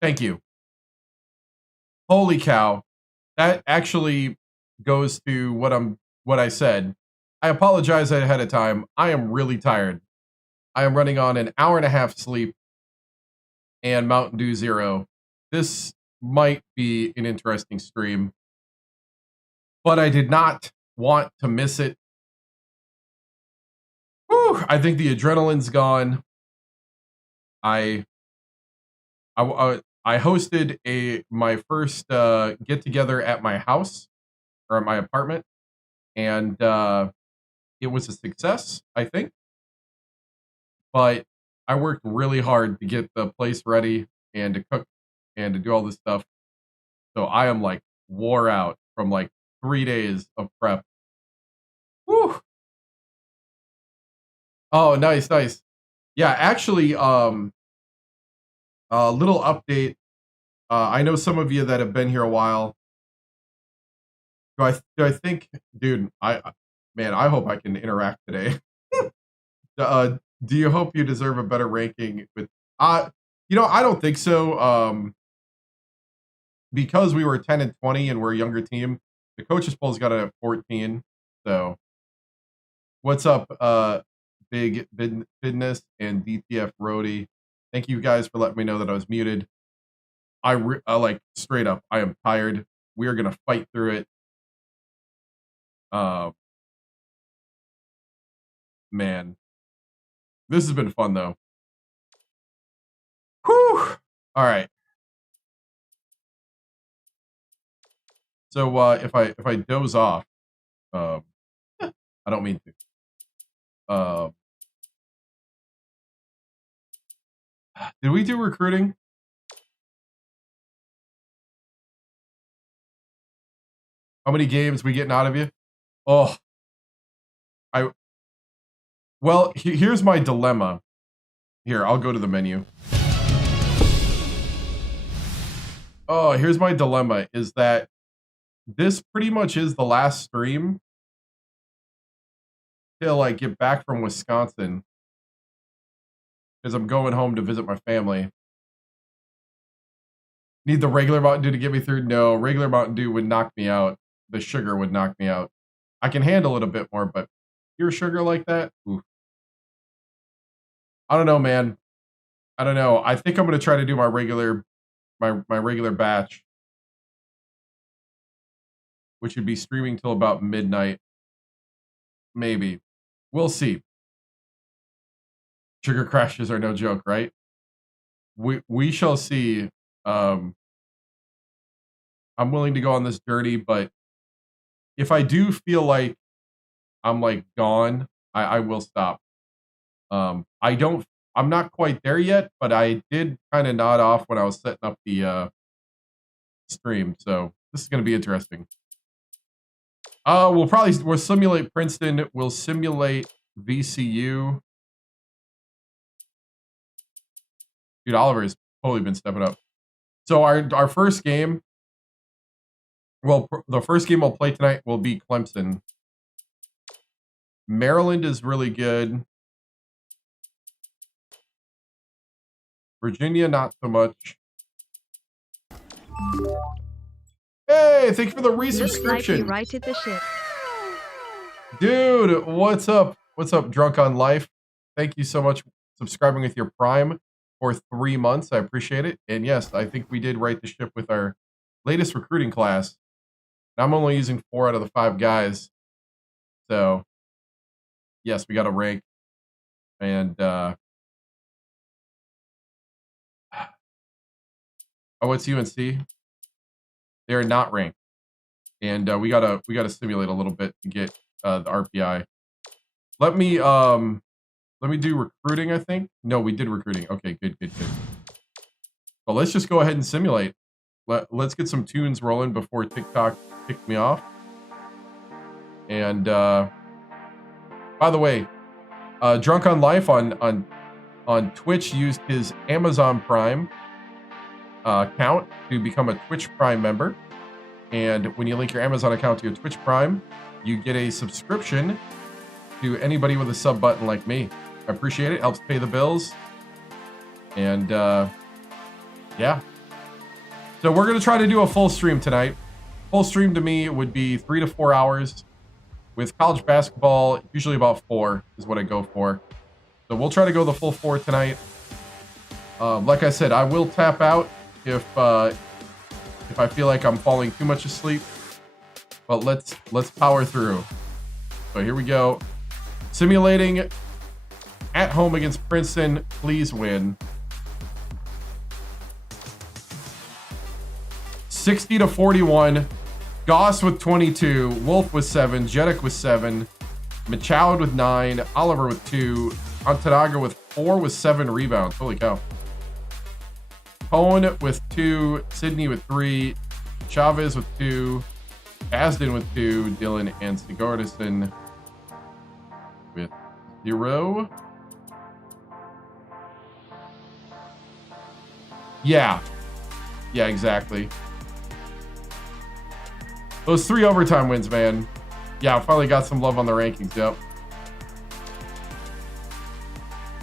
Thank you. Holy cow. That actually goes to what I said. I apologize ahead of time. I am really tired. I am running on an hour and a half sleep and Mountain Dew Zero. This might be an interesting stream, but I did not want to miss it. Whew, I think the adrenaline's gone. I hosted my first get together at my house or at my apartment, and it was a success, I think. But I worked really hard to get the place ready and to cook and to do all this stuff. So I am like wore out from like 3 days of prep. Whew. Oh, nice. Yeah, actually, a little update. I know some of you that have been here a while. Do I think, dude? I hope I can interact today. Do you hope you deserve a better ranking with? I don't think so. Because we were 10 and 20 and we're a younger team, the coaches poll's got it at 14. So, what's up, Big Bidness and DTF Roadie? Thank you guys for letting me know that I was muted. I like straight up. I am tired. We are gonna fight through it. Man, this has been fun though. Whew. All right. So if I doze off, I don't mean to. Did we do recruiting? How many games we getting out of you? Oh, well, here's my dilemma. Here, I'll go to the menu. Oh, here's my dilemma is that this pretty much is the last stream till I get back from Wisconsin because I'm going home to visit my family. Need the regular Mountain Dew to get me through? No, regular Mountain Dew would knock me out. The sugar would knock me out. I can handle it a bit more, but pure sugar like that? Oof. I don't know, man. I don't know. I think I'm going to try to do my regular batch, which would be streaming till about midnight. Maybe. We'll see. Sugar crashes are no joke, right? We shall see. I'm willing to go on this journey, but if I do feel like I'm like gone, I will stop. I'm not quite there yet, but I did kind of nod off when I was setting up the stream, so this is going to be interesting. We'll simulate Princeton. We'll simulate VCU. Dude, Oliver's totally been stepping up. So our first game, well, the first game we'll play tonight will be Clemson. Maryland is really good. Virginia, not so much. Hey, thank you for the resubscription. Like righted the ship. Dude, what's up? What's up, Drunk on Life? Thank you so much for subscribing with your Prime for 3 months. I appreciate it. And yes, I think we did right the ship with our latest recruiting class. I'm only using 4 out of the 5 guys. So, yes, we got a rank. And oh, what's UNC? They're not ranked. And we gotta simulate a little bit to get the RPI. Let me do recruiting, I think. No, we did recruiting. Okay, good. Well, let's just go ahead and simulate. Let's get some tunes rolling before TikTok kicked me off. And by the way, Drunk on Life on Twitch used his Amazon Prime account to become a Twitch Prime member. And when you link your Amazon account to your Twitch Prime, you get a subscription to anybody with a sub button like me. I appreciate it. Helps pay the bills. And yeah, So we're going to try to do a full stream tonight. Full stream to me would be 3 to 4 hours. With college basketball, usually about 4 is what I go for. So we'll try to go the full 4 tonight. Like I said, I will tap out if I feel like I'm falling too much asleep. But let's power through. So here we go. Simulating at home against Princeton. Please win. 60 to 41. Goss with 22. Wolf with 7. Jeddick with 7. Machoud with 9. Oliver with 2. Antanaga with 4 with 7 rebounds. Holy cow. Cohen with 2. Sydney with 3. Chavez with 2. Asden with 2. Dylan and Sigurdson with 0. Yeah, exactly. Those 3 overtime wins, man. Yeah, I finally got some love on the rankings. Yep.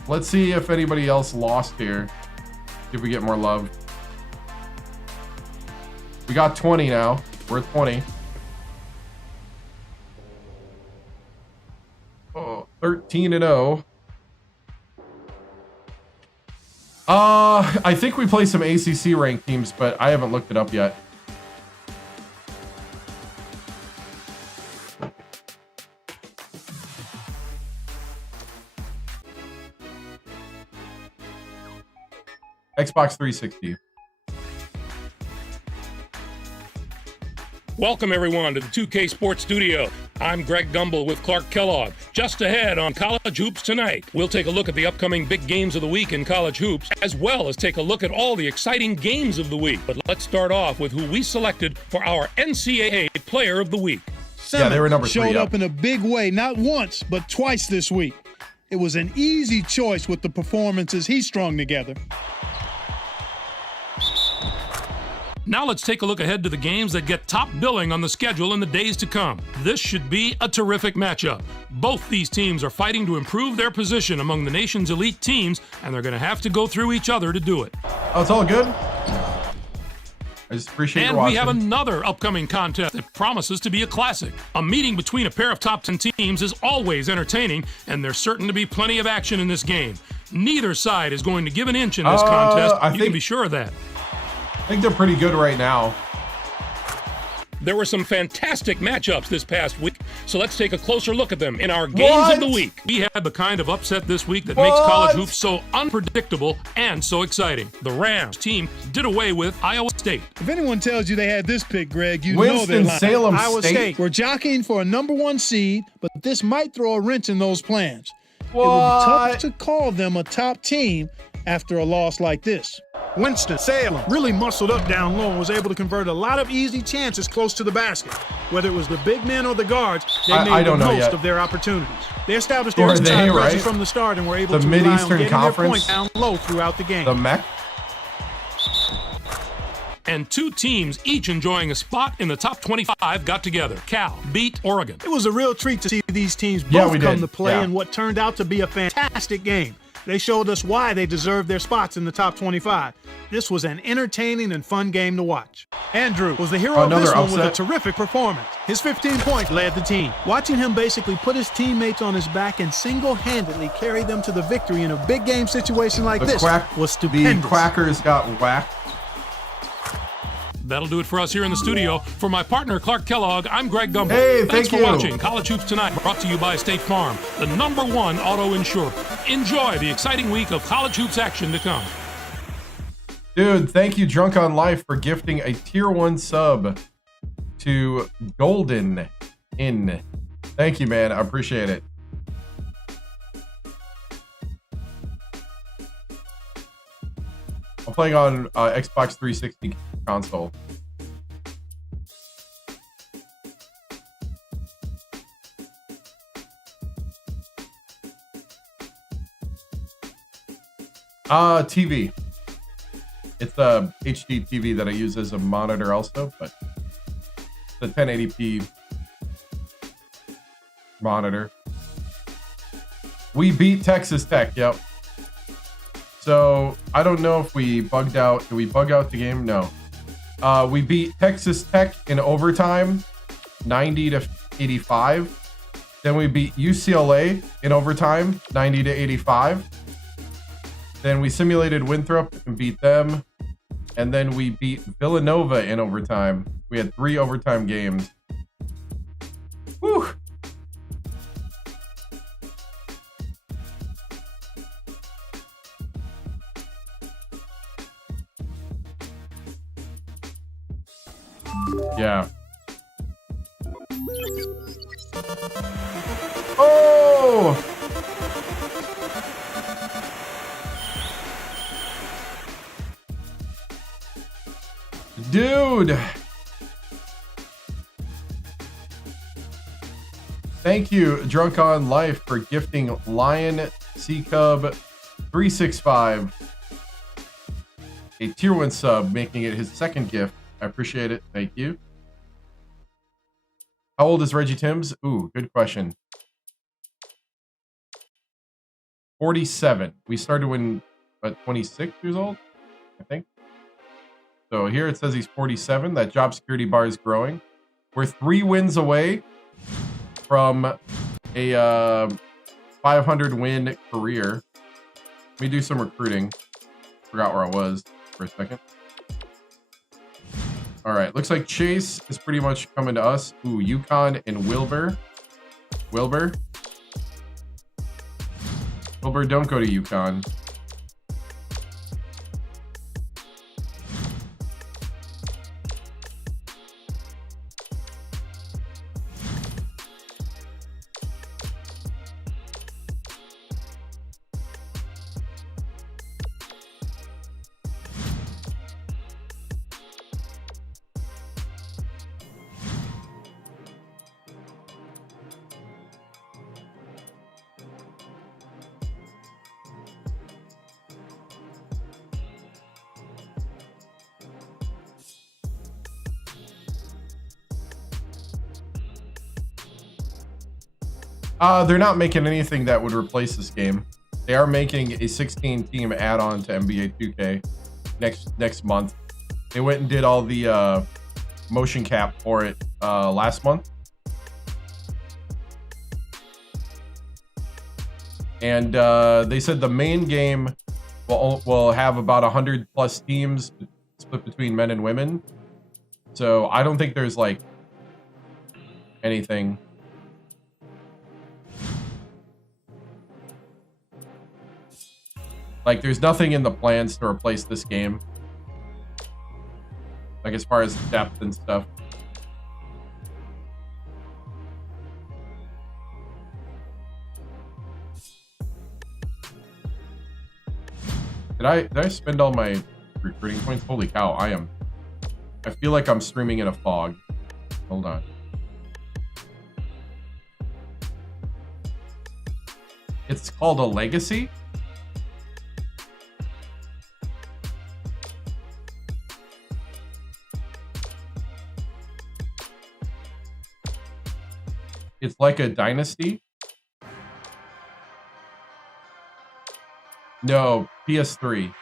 Let's see if anybody else lost here. See if we get more love. We got 20 now. We're at 20. Oh, 13-0. I think we play some ACC ranked teams, but I haven't looked it up yet. Xbox 360. Welcome, everyone, to the 2K Sports Studio. I'm Greg Gumbel with Clark Kellogg. Just ahead on College Hoops Tonight, we'll take a look at the upcoming big games of the week in college hoops, as well as take a look at all the exciting games of the week. But let's start off with who we selected for our NCAA Player of the Week. Simmons they were number 3. showed up in a big way, not once, but twice this week. It was an easy choice with the performances he strung together. Now let's take a look ahead to the games that get top billing on the schedule in the days to come. This should be a terrific matchup. Both these teams are fighting to improve their position among the nation's elite teams, and they're going to have to go through each other to do it. Oh, it's all good. I just appreciate you watching. And we have another upcoming contest that promises to be a classic. A meeting between a pair of top 10 teams is always entertaining, and there's certain to be plenty of action in this game. Neither side is going to give an inch in this contest. You can be sure of that. I think they're pretty good right now. There were some fantastic matchups this past week, so let's take a closer look at them in our Games of the Week. We had the kind of upset this week that makes college hoops so unpredictable and so exciting. The Rams team did away with Iowa State. If anyone tells you they had this pick, Greg, you know Winston they're lying. Salem Iowa State. We're jockeying for a #1 seed, but this might throw a wrench in those plans. What? It would be tough to call them a top team after a loss like this. Winston-Salem really muscled up down low and was able to convert a lot of easy chances close to the basket. Whether it was the big men or the guards, they made the most of their opportunities. They established their inside pressure from the start and were able to rely on getting their point down low throughout the game. The MEC. And 2 teams, each enjoying a spot in the top 25, got together. Cal beat Oregon. It was a real treat to see these teams both come to play in what turned out to be a fantastic game. They showed us why they deserved their spots in the top 25. This was an entertaining and fun game to watch. Andrew was the hero of this one with a terrific performance. His 15 points led the team. Watching him basically put his teammates on his back and single-handedly carry them to the victory in a big game situation like this was stupendous. The Quackers got whacked. That'll do it for us here in the studio. For my partner, Clark Kellogg, I'm Greg Gumbel. Hey, thanks for watching College Hoops Tonight, brought to you by State Farm, the #1 auto insurer. Enjoy the exciting week of college hoops action to come. Dude, thank you, Drunk on Life, for gifting a tier 1 sub to Golden In. Thank you, man. I appreciate it. I'm playing on Xbox 360 console. TV. It's a HD TV that I use as a monitor also, but it's a 1080p monitor. We beat Texas Tech, yep. So I don't know if we bugged out. Did we bug out the game? No. We beat Texas Tech in overtime, 90-85. Then we beat UCLA in overtime, 90-85. Then we simulated Winthrop and beat them. And then we beat Villanova in overtime. We had 3 overtime games. Whew. Yeah. Oh! Dude! Thank you, Drunk on Life, for gifting Lion C Cub 365 a tier 1 sub, making it his second gift. I appreciate it. Thank you. How old is Reggie TImms? Ooh, good question. 47. We started when, 26 years old, I think. So here it says he's 47. That job security bar is growing. We're 3 wins away from a 500 win career. Let me do some recruiting. Forgot where I was for a second. All right, looks like Chase is pretty much coming to us. Ooh, UConn and Wilbur. Wilbur, don't go to UConn. They're not making anything that would replace this game. They are making a 16-team add-on to NBA 2K next month. They went and did all the motion cap for it last month. And they said the main game will have about 100 plus teams split between men and women. So I don't think there's like anything. Like, there's nothing in the plans to replace this game. Like, as far as depth and stuff. Did I spend all my recruiting points? Holy cow, I feel like I'm streaming in a fog. Hold on. It's called a legacy? It's like a Dynasty? No, PS3.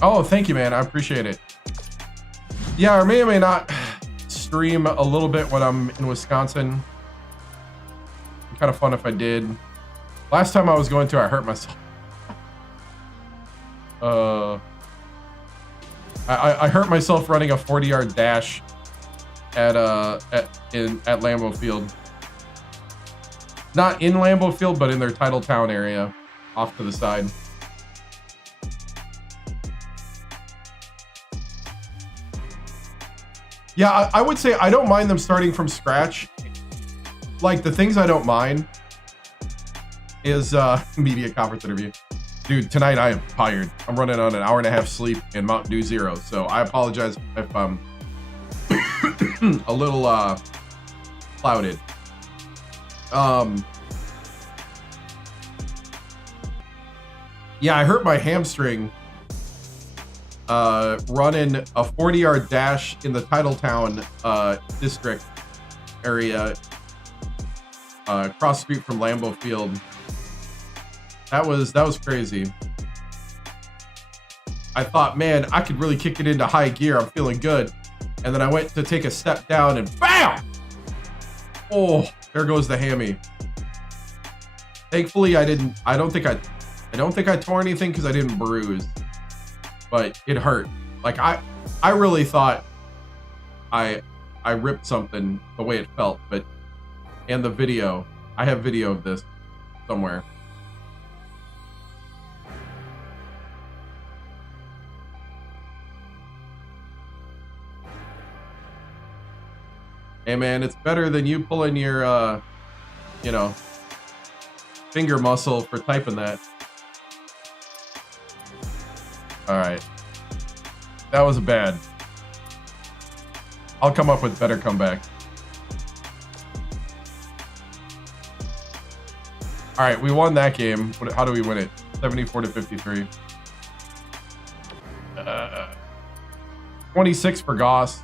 Oh, thank you, man. I appreciate it. Yeah, I may or may not stream a little bit when I'm in Wisconsin. It'd be kind of fun if I did. Last time I was going to, I hurt myself. I hurt myself running a 40-yard dash at Lambeau Field. Not in Lambeau Field, but in their Titletown area, off to the side. Yeah, I would say I don't mind them starting from scratch. Like, the things I don't mind is media conference interview. Dude, tonight I am tired. I'm running on an hour and a half sleep and Mountain Dew Zero, so I apologize if I'm a little clouded. Yeah, I hurt my hamstring running a 40-yard dash in the Titletown district area, across the street from Lambeau Field. That was crazy. I thought, man, I could really kick it into high gear. I'm feeling good. And then I went to take a step down and bam! Oh, there goes the hammy. Thankfully, I don't think I tore anything because I didn't bruise, but it hurt. Like I really thought I ripped something the way it felt, but and the video, I have video of this somewhere. Hey man, it's better than you pulling your, you know, finger muscle for typing that. All right, that was bad. I'll come up with better comeback. All right, we won that game. How do we win it? 74-53. 26 for Goss.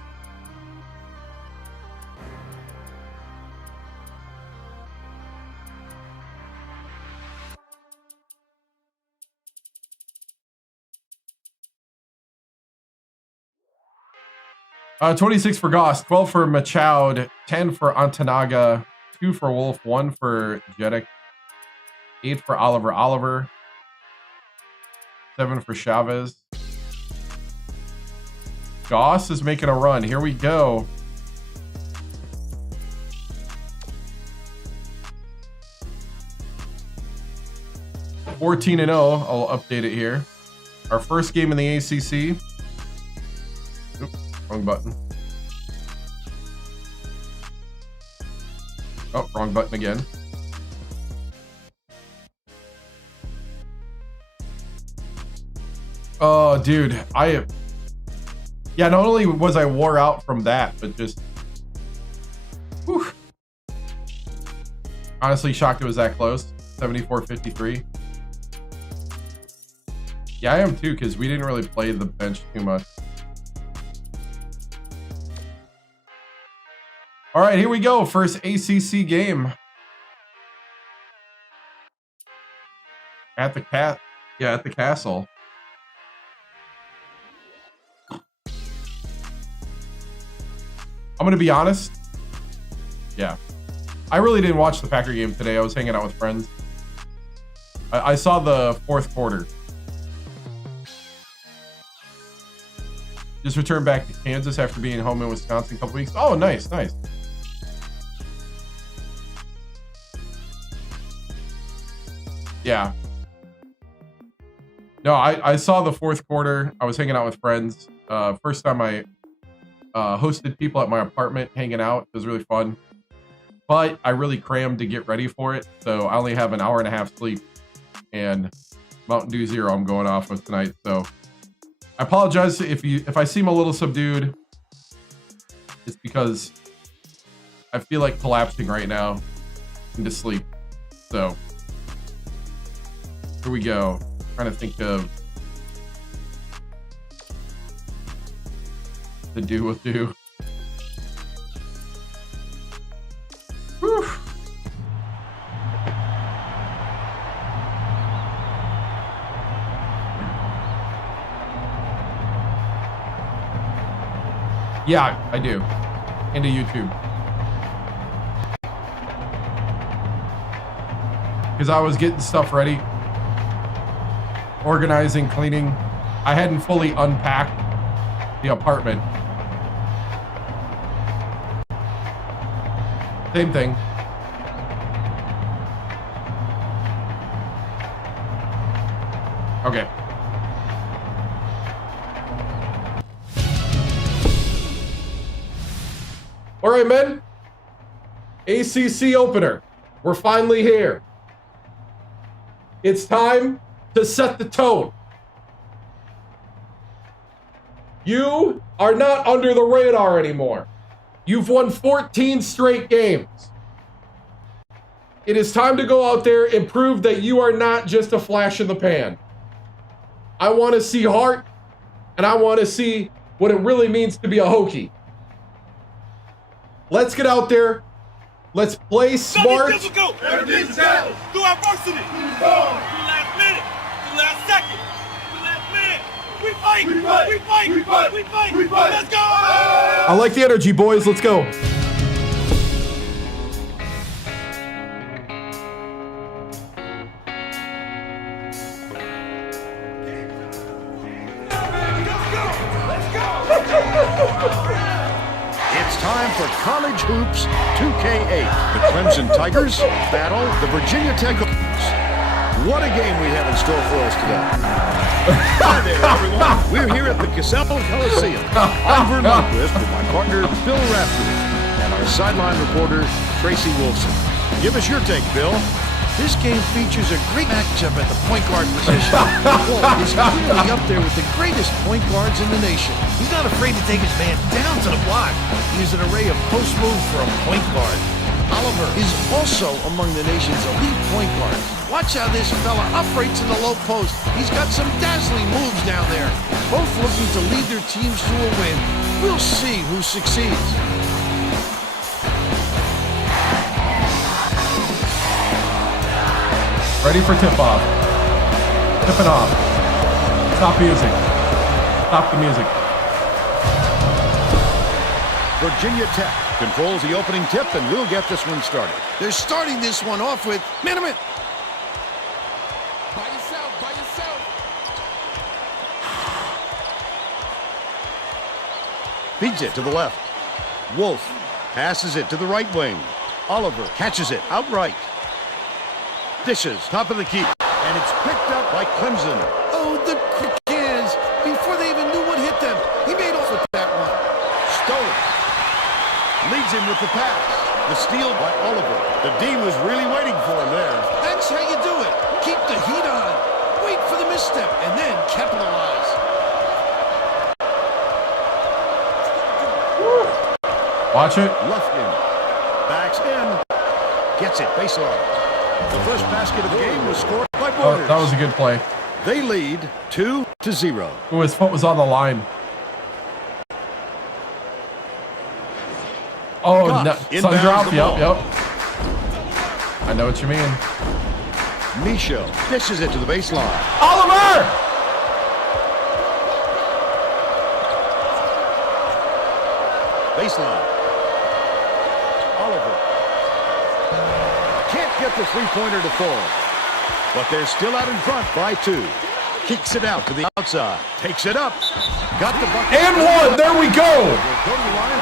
Uh, 26 for Goss, 12 for Machoud, 10 for Antanaga, 2 for Wolf, 1 for Jedek, 8 for Oliver, 7 for Chavez. Goss is making a run. Here we go. (14-0). I'll update it here. Our first game in the ACC. Oops, wrong button. Oh, wrong button again. Oh, dude, yeah, not only was I wore out from that, but just, whew. Honestly shocked it was that close. 74-53. Yeah, I am too, because we didn't really play the bench too much. All right, here we go. First ACC game. At the castle. I'm going to be honest. Yeah. I really didn't watch the Packer game today. I was hanging out with friends. I saw the fourth quarter. Just returned back to Kansas after being home in Wisconsin a couple weeks. Oh, nice, nice. Yeah. No, I saw the fourth quarter. I was hanging out with friends. First time I hosted people at my apartment hanging out. It was really fun. But I really crammed to get ready for it. So I only have an hour and a half sleep. And Mountain Dew Zero I'm going off of tonight. So I apologize if I seem a little subdued. It's because I feel like collapsing right now into sleep. So here we go. Trying to think of the do with do. Whew. Yeah, I do. Into YouTube. Because I was getting stuff ready. Organizing, cleaning. I hadn't fully unpacked the apartment. Same thing. Okay. All right, men. ACC opener. We're finally here. It's time to set the tone. You are not under the radar anymore. You've won 14 straight games. It is time to go out there and prove that you are not just a flash in the pan. I want to see heart, and and I want to see what it really means to be a Hokie. Let's get out there. Let's play smart. Everything's challenge. Do our varsity. The last minute. The last second. The last minute. We fight. We fight. We fight. We fight. We fight. We fight. Let's go. I like the energy, boys. Let's go. It's time for College Hoops 2K8. The Clemson Tigers battle the Virginia Tech Hokies. What a game we have in store for us today. Hi there, everyone. We're here at the Casella Coliseum. I'm Vern Lundquist with my partner, Bill Raftery, and our sideline reporter, Tracy Wilson. Give us your take, Bill. This game features a great matchup at the point guard position. Wolf is clearly up there with the greatest point guards in the nation. He's not afraid to take his man down to the block. He has an array of post moves for a point guard. Oliver is also among the nation's elite point guards. Watch how this fella operates in the low post. He's got some dazzling moves down there. Both looking to lead their teams to a win. We'll see who succeeds. Ready for tip-off. Tipping off. Stop music. Stop the music. Virginia Tech controls the opening tip, and we'll get this one started. They're starting this one off with, man, By yourself, by yourself. Feeds it to the left. Wolf passes it to the right wing. Oliver catches it outright. Dishes, top of the key, and it's picked up by Clemson. oh, the quick hands. Before they even knew what hit them, he made off with that one. Stolen. Leads him with the pass. The steal by Oliver. The D was really waiting for him there. That's how you do it. Keep the heat on. Wait for the misstep, and then capitalize. Watch it. Lufkin backs in. Gets it, baseline. The first basket of the game was scored by Borders. Oh, that was a good play. They lead 2-0. Ooh, his foot was on the line. Oh, no. Sun drop. Yep. I know what you mean. Micho dishes it to the baseline. Oliver! Baseline. Oliver. Can't get the three-pointer to fall. But they're still out in front by 2. Kicks it out to the outside. Takes it up. Got the bucket. And one! There we go!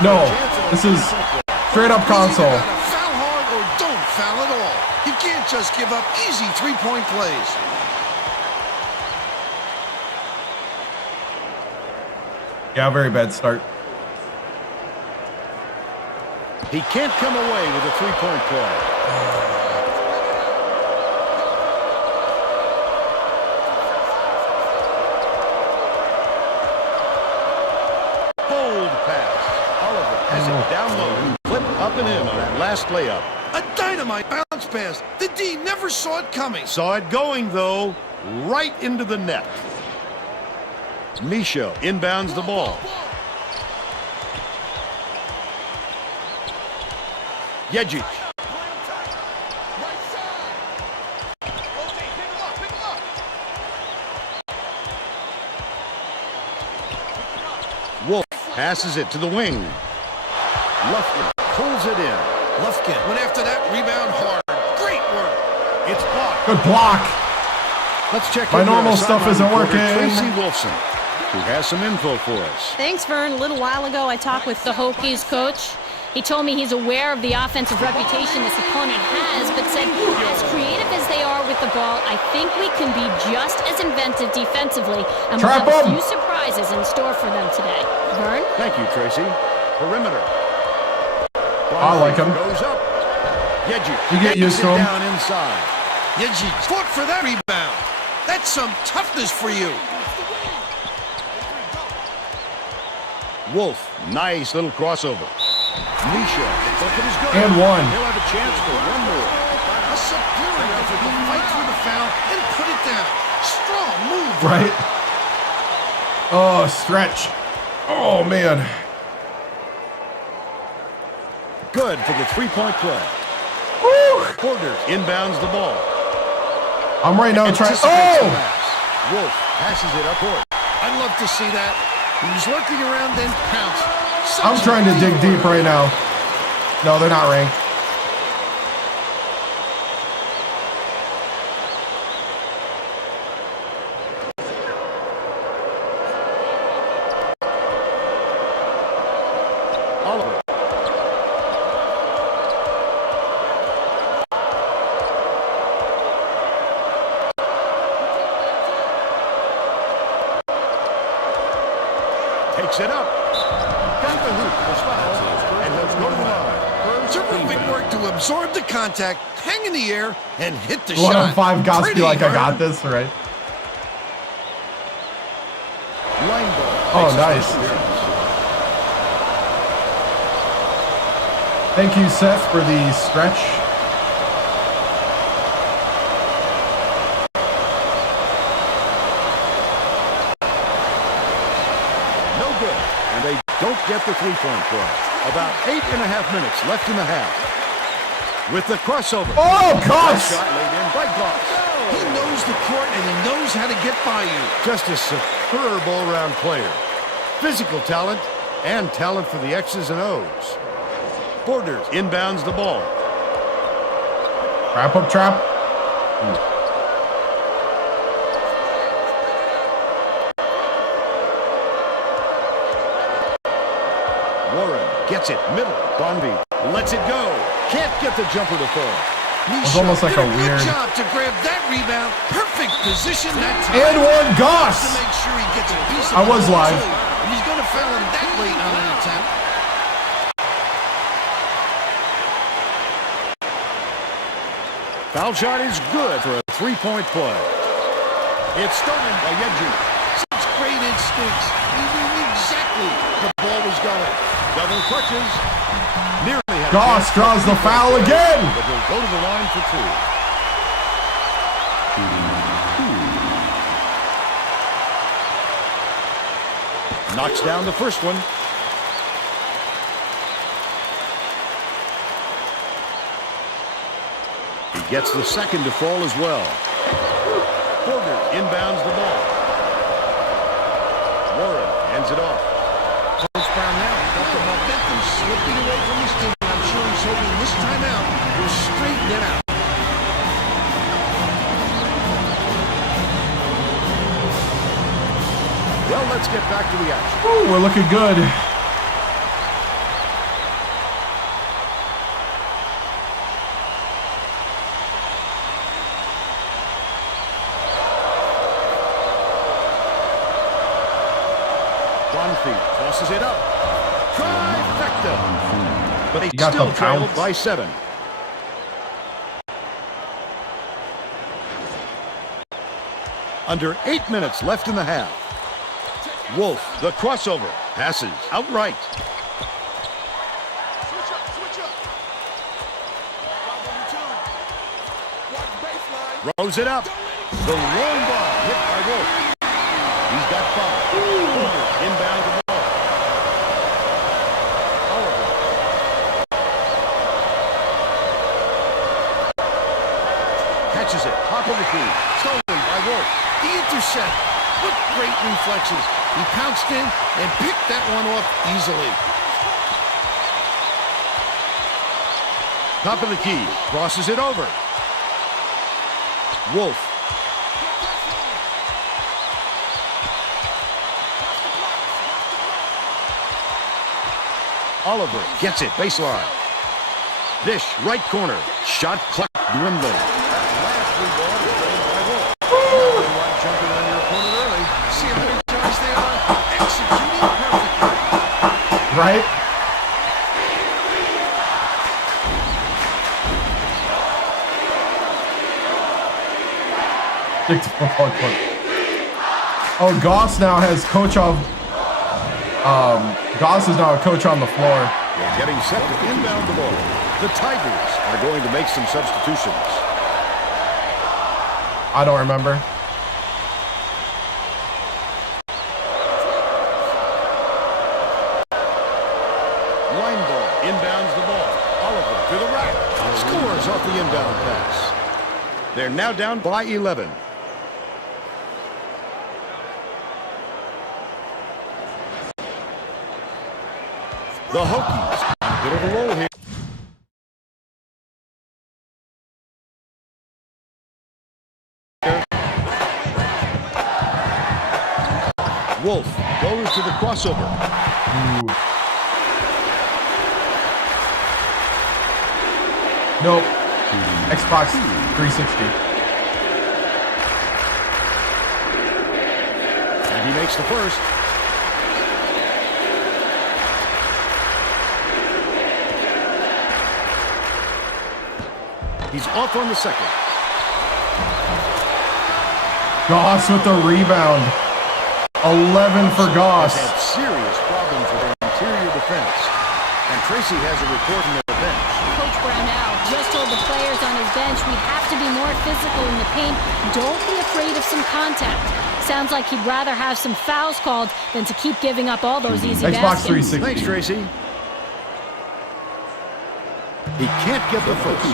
No, this is straight up console. Foul hard or don't foul at all. You can't just give up easy three-point plays. Yeah, very bad start. He can't come away with a three-point play. Bold pass. Oliver has it down low. Flip up and in on that last layup. A dynamite bounce pass. The D never saw it coming. Saw it going, though, right into the net. Micho inbounds the ball. Yejic. Wolf passes it to the wing. Lufkin pulls it in. Lufkin went after that rebound hard. Great work. It's blocked. Good block. Let's check My in with normal our stuff sideline isn't reporter, working. Tracy Wilson, who has some info for us. Thanks, Vern. A little while ago, I talked with the Hokies coach. He told me he's aware of the offensive reputation this opponent has, but said, as creative as they are with the ball, I think we can be just as inventive defensively, and we'll have a few surprises in store for them today. Vern? Thank you, Tracy. Perimeter. I like him. Goes up. Yejic. You get used to him. Down inside. Yejic fought for that rebound. That's some toughness for you. Wolf. Nice little crossover. Misha. Look at his goal. And one. He'll have a chance for one more. A superior effort to fight through the foul and put it down. Strong move. Right. Oh, stretch. Oh, man. Good for the three-point play. Woo! Porter inbounds the ball. I'm right now trying. Oh! Wolf passes it up court. I'd love to see that. He was lurking around, then pounced. I'm trying to dig deep right now. No, they're not ranked. Oliver. Takes it up. Got the hoop for foul. And let's go to the line. Terrific work to absorb the contact, hang in the air, and hit the 1 shot. on 5 Goss be like, I got this. this, right? Line ball. Oh, nice. Thank you, Seth, for the stretch. No good. And they don't get the three-point play. About 8.5 minutes left in the half. With the crossover. Oh, gosh! Shot laid in by Goss. He knows the court and he knows how to get by you. Just a superb all-around player. Physical talent and talent for the X's and O's. Borders inbounds the ball. Wrap up trap. Warren gets it. Middle. Bonby lets it go. Can't get the jumper to fall. It was almost like a weird. Good job to grab that rebound. Perfect position that time. And one Goss. To make sure he gets a piece of I was live. And he's going to foul him that late on an attempt. Foul shot is good for a three-point play. It's stolen by Reggie. Such great instincts. He knew exactly the ball was going. Double clutches. Nearly had Goss draws the foul again. But he'll go to the line for two. Knocks down the first one. He gets the second to fall as well. Porter inbounds the ball. Warren hands it off. Coach Brown now got the momentum slipping away from his team. I'm sure he's hoping this time out will straighten it out. Well, let's get back to the action. Ooh, we're looking good. Tosses it up. Trifecta. But he got still the trailed pounce. by 7. Under 8 minutes left in the half. Wolf, the crossover, passes outright. Rose it up. The long ball hit by Wolf. He's got 5. Inbound the ball. Oliver. Catches it. Top of the key. Stolen by Wolf. The intercept. What great reflexes. He pounced in and picked that one off easily. Top of the key. Crosses it over. Wolf. Oliver gets it. Baseline. Dish. Right corner. Shot clock dwindling. Last three ball is played by Wolf. Jumping on your opponent early. See how many times they are executing perfectly. Right? Oh, Goss now has coach of. Goss is now a coach on the floor. They're getting set to inbound the ball. The Tigers are going to make some substitutions. I don't remember. inbounds the ball. Oliver to the rack. Scores off the inbound pass. They're now down by 11. The Hokies on a bit of a roll here. Wolf goes to the crossover. Ooh. Nope. Xbox 360. And he makes the first. He's off on the second. Goss with the rebound. 11 for Goss. Has had serious problems with their interior defense. And Tracy has a report on their bench. Coach Brownell just told the players on his bench, we have to be more physical in the paint. Don't be afraid of some contact. Sounds like he'd rather have some fouls called than to keep giving up all those easy Xbox baskets. 360. Thanks, Tracy. He can't get the first.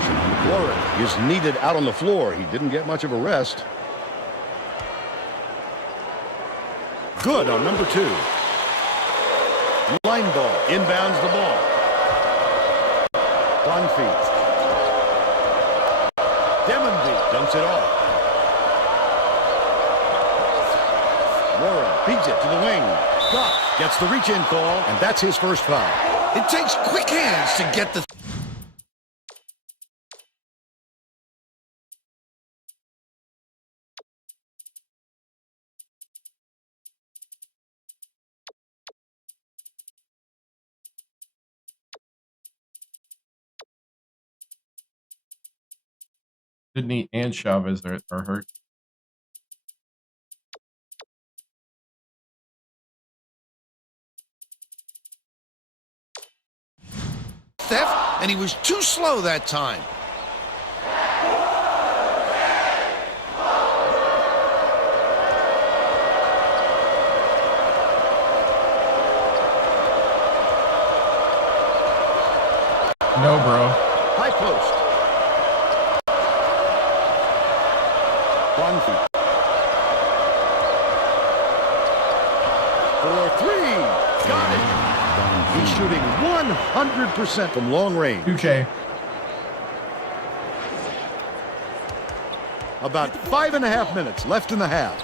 Warren is needed out on the floor. He didn't get much of a rest. Good on number 2. Line ball. Inbounds the ball. On feet. Demonby dumps it off. Warren beats it to the wing. Goff gets the reach-in call, and that's his first foul. It takes quick hands to get the... Sydney and Chavez are hurt. theft, and he was too slow that time. No, bro. High post. 1 feet. 4-3. Got it. He's shooting 100% from long range. 2K. About 5.5 minutes left in the half.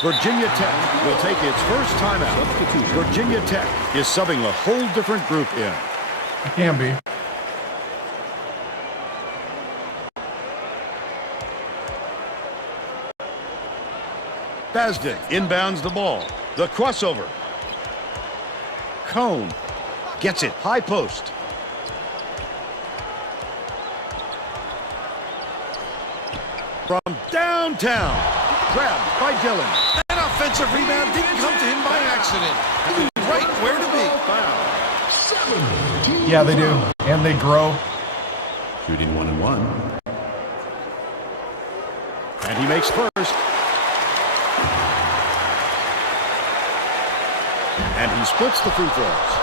Virginia Tech will take its first timeout. Virginia Tech is subbing a whole different group in. It can be. Basden inbounds the ball. The crossover. Cone gets it. High post. From downtown. Grabbed by Dillon. That offensive rebound didn't come to him by accident. He was right where to be. Yeah, they do. And they grow. Shooting 1-1. And he makes first. And he splits the free throws.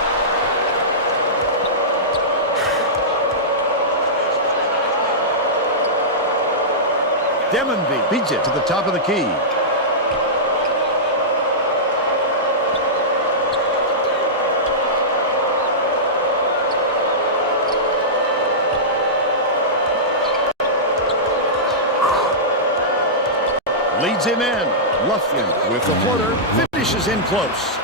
Demonby beats it to the top of the key. Leads him in. Lufkin with the floater. Finishes in close.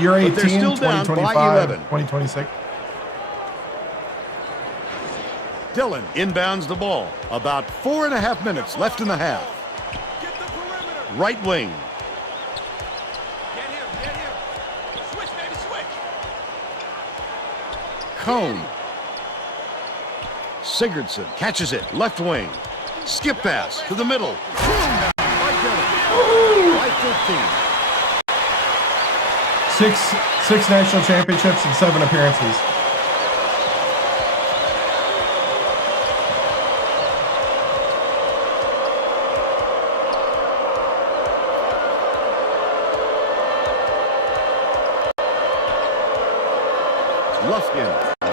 Year 18, But they're still down 2025, by 11. 2026. Dillon inbounds the ball. About 4.5 minutes left in the half. Right wing. Get him. Switch, baby, switch. Cone. Sigurdsson catches it. Left wing. Skip pass to the middle. Boom! By Dillon. By 15. Six national championships and 7 appearances. Lufkin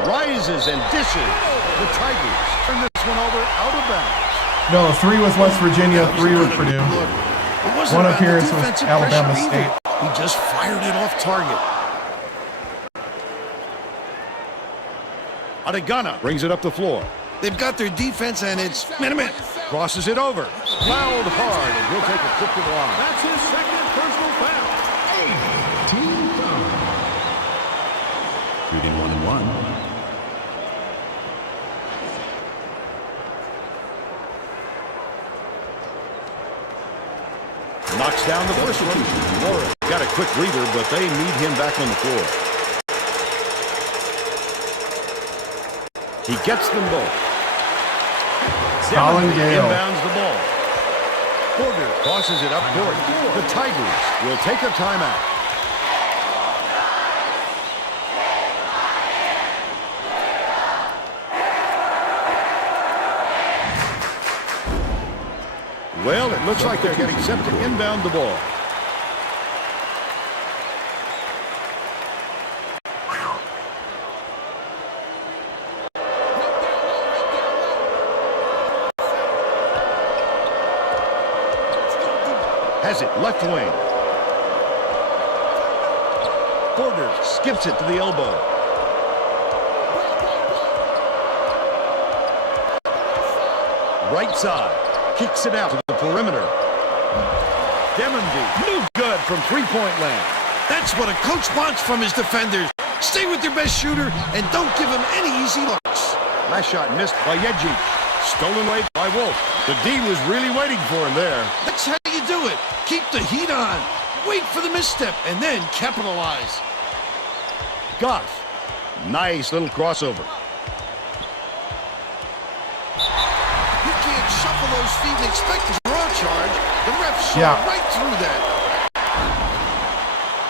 rises and dishes. The Tigers turn this one over out of bounds. No, 3 with West Virginia, 3 with Purdue. 1 appearance with Alabama State. He just fired it off target. Adegana brings it up the floor. They've got their defense, and it's minute. Crosses it over. Fouled hard, and he'll take a trip to the line. That's his second personal foul. Team foul. Shooting 1-1. Knocks down the first one. Morris got a quick breather, but they need him back on the floor. He gets them both. Colin Gale inbounds the ball. Porter tosses it up court. The Tigers will take a timeout. Well, it looks like they're getting set to inbound the ball. Has it left wing. Porter skips it to the elbow. Right side. Kicks it out to the perimeter. Demondy, no good from three-point land. That's what a coach wants from his defenders. Stay with your best shooter and don't give him any easy looks. Last shot missed by Yeji. Stolen away by Wolf. The D was really waiting for him there. That's how you do it. Keep the heat on. Wait for the misstep and then capitalize. Goss. Nice little crossover. You can't shuffle those feet and expect a draw charge. The ref saw right through that.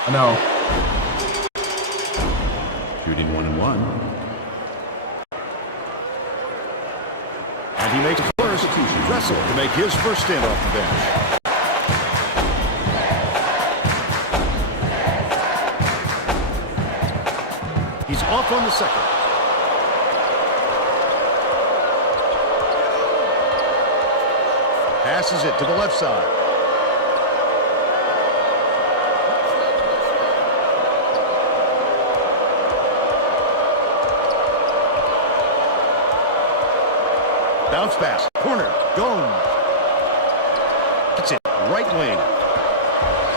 I know. Shooting 1-1. And he makes the first. Dressel to make his first stand off the bench. He's off on the second. Passes it to the left side. Bounce pass. Corner. Gomes. That's it. Right wing.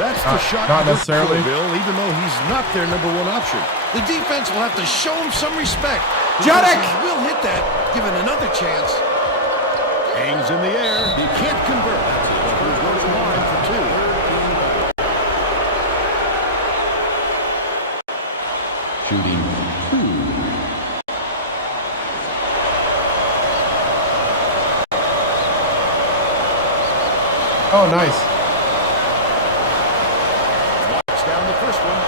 That's the shot. Not necessarily. Bill, even though he's not their number one option. The defense will have to show him some respect. Judek! We'll hit that, given another chance. Hangs in the air. He can't convert. But he'll go to the line for two. Shooting 2. Oh, nice. Knocks down the first one.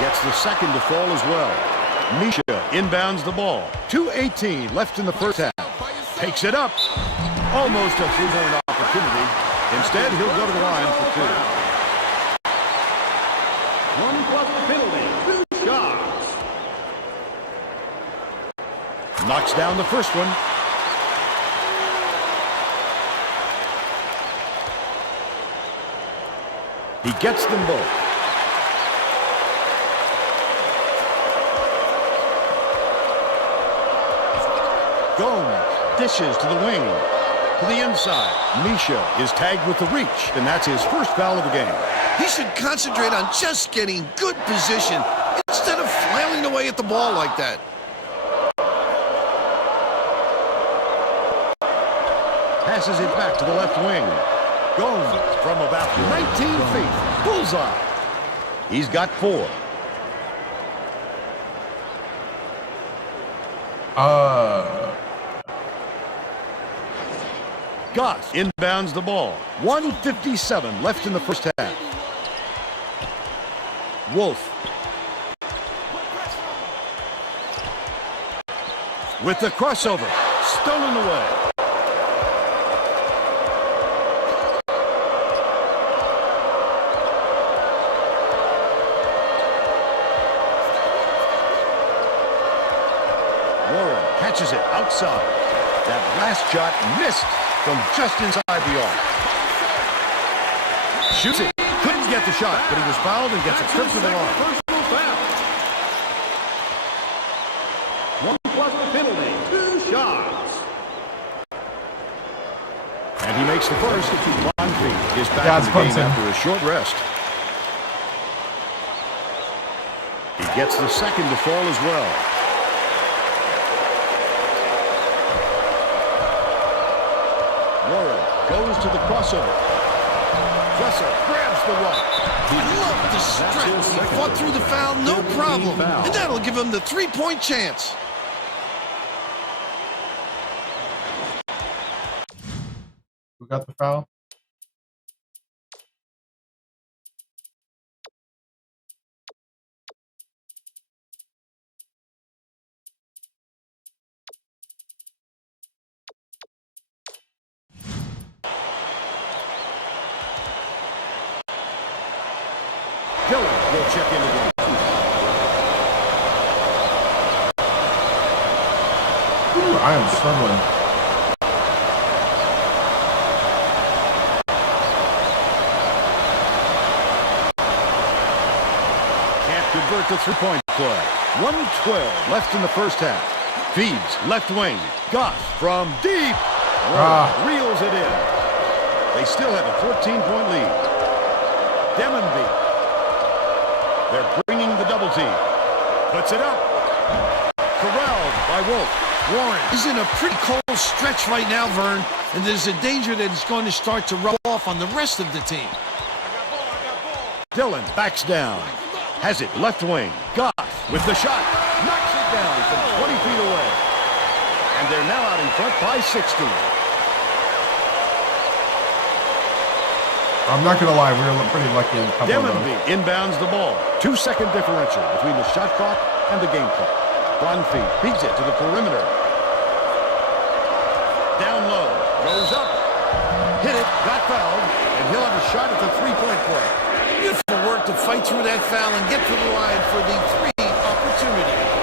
Gets the second to fall as well. Misha inbounds the ball. 2:18 left in the first half. Takes it up. Almost a three-point opportunity. Instead, he'll go to the line for two. 1+ penalty. 2 shots. Knocks down the first one. He gets them both. Gomes dishes to the wing. To the inside. Misha is tagged with the reach, and that's his first foul of the game. He should concentrate on just getting good position instead of flailing away at the ball like that. Passes it back to the left wing. Gomes from about 19 feet. Bullseye. He's got 4. Goss inbounds the ball. 1:57 left in the first half. Wolf. with the crossover. Stolen away. Warren catches it outside. That last shot missed from just inside the arc. Shoots it. Couldn't get the shot, but he was fouled and gets a trip to the arc. Personal foul. 1+ penalty. 2 shots. And he makes the first. Bonfie is back in the game after a short rest. He gets the second to fall as well. Warren goes to the crossover. Dresser grabs the rock. I love the stretch. He fought through the foul, no problem. And that'll give him the 3-point chance. Who got the foul? Dillon will check in again. Ooh, I am struggling. Can't convert the 3-point play. 1:12 left in the first half. Feeds left wing. Goff from deep. Reels it in. They still have a 14-point lead. Demonby. They're bringing the double team. Puts it up. Corralled by Wolf. Warren is in a pretty cold stretch right now, Vern, and there's a danger that it's going to start to rub off on the rest of the team. Dillon backs down. Has it left wing. Goff with the shot. Knocks it down from 20 feet away. And they're now out in front by 16. I'm not going to lie, we were pretty lucky in a couple of Demonby those. inbounds the ball. 2-second differential between the shot clock and the game clock. Bonfie beats it to the perimeter. Down low. Goes up. Hit it. Got fouled. And he'll have a shot at the 3-point play. Beautiful work to fight through that foul and get to the line for the 3 opportunity.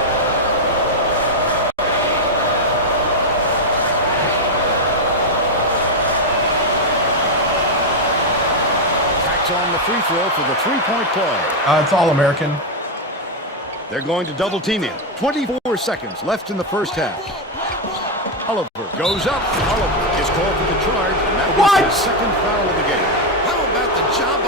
On the free throw for the 3-point play. It's All-American. They're going to double team him. 24 seconds left in the first half. Oliver goes up. Oliver is called for the charge, and that will be the second foul of the game. How about the job?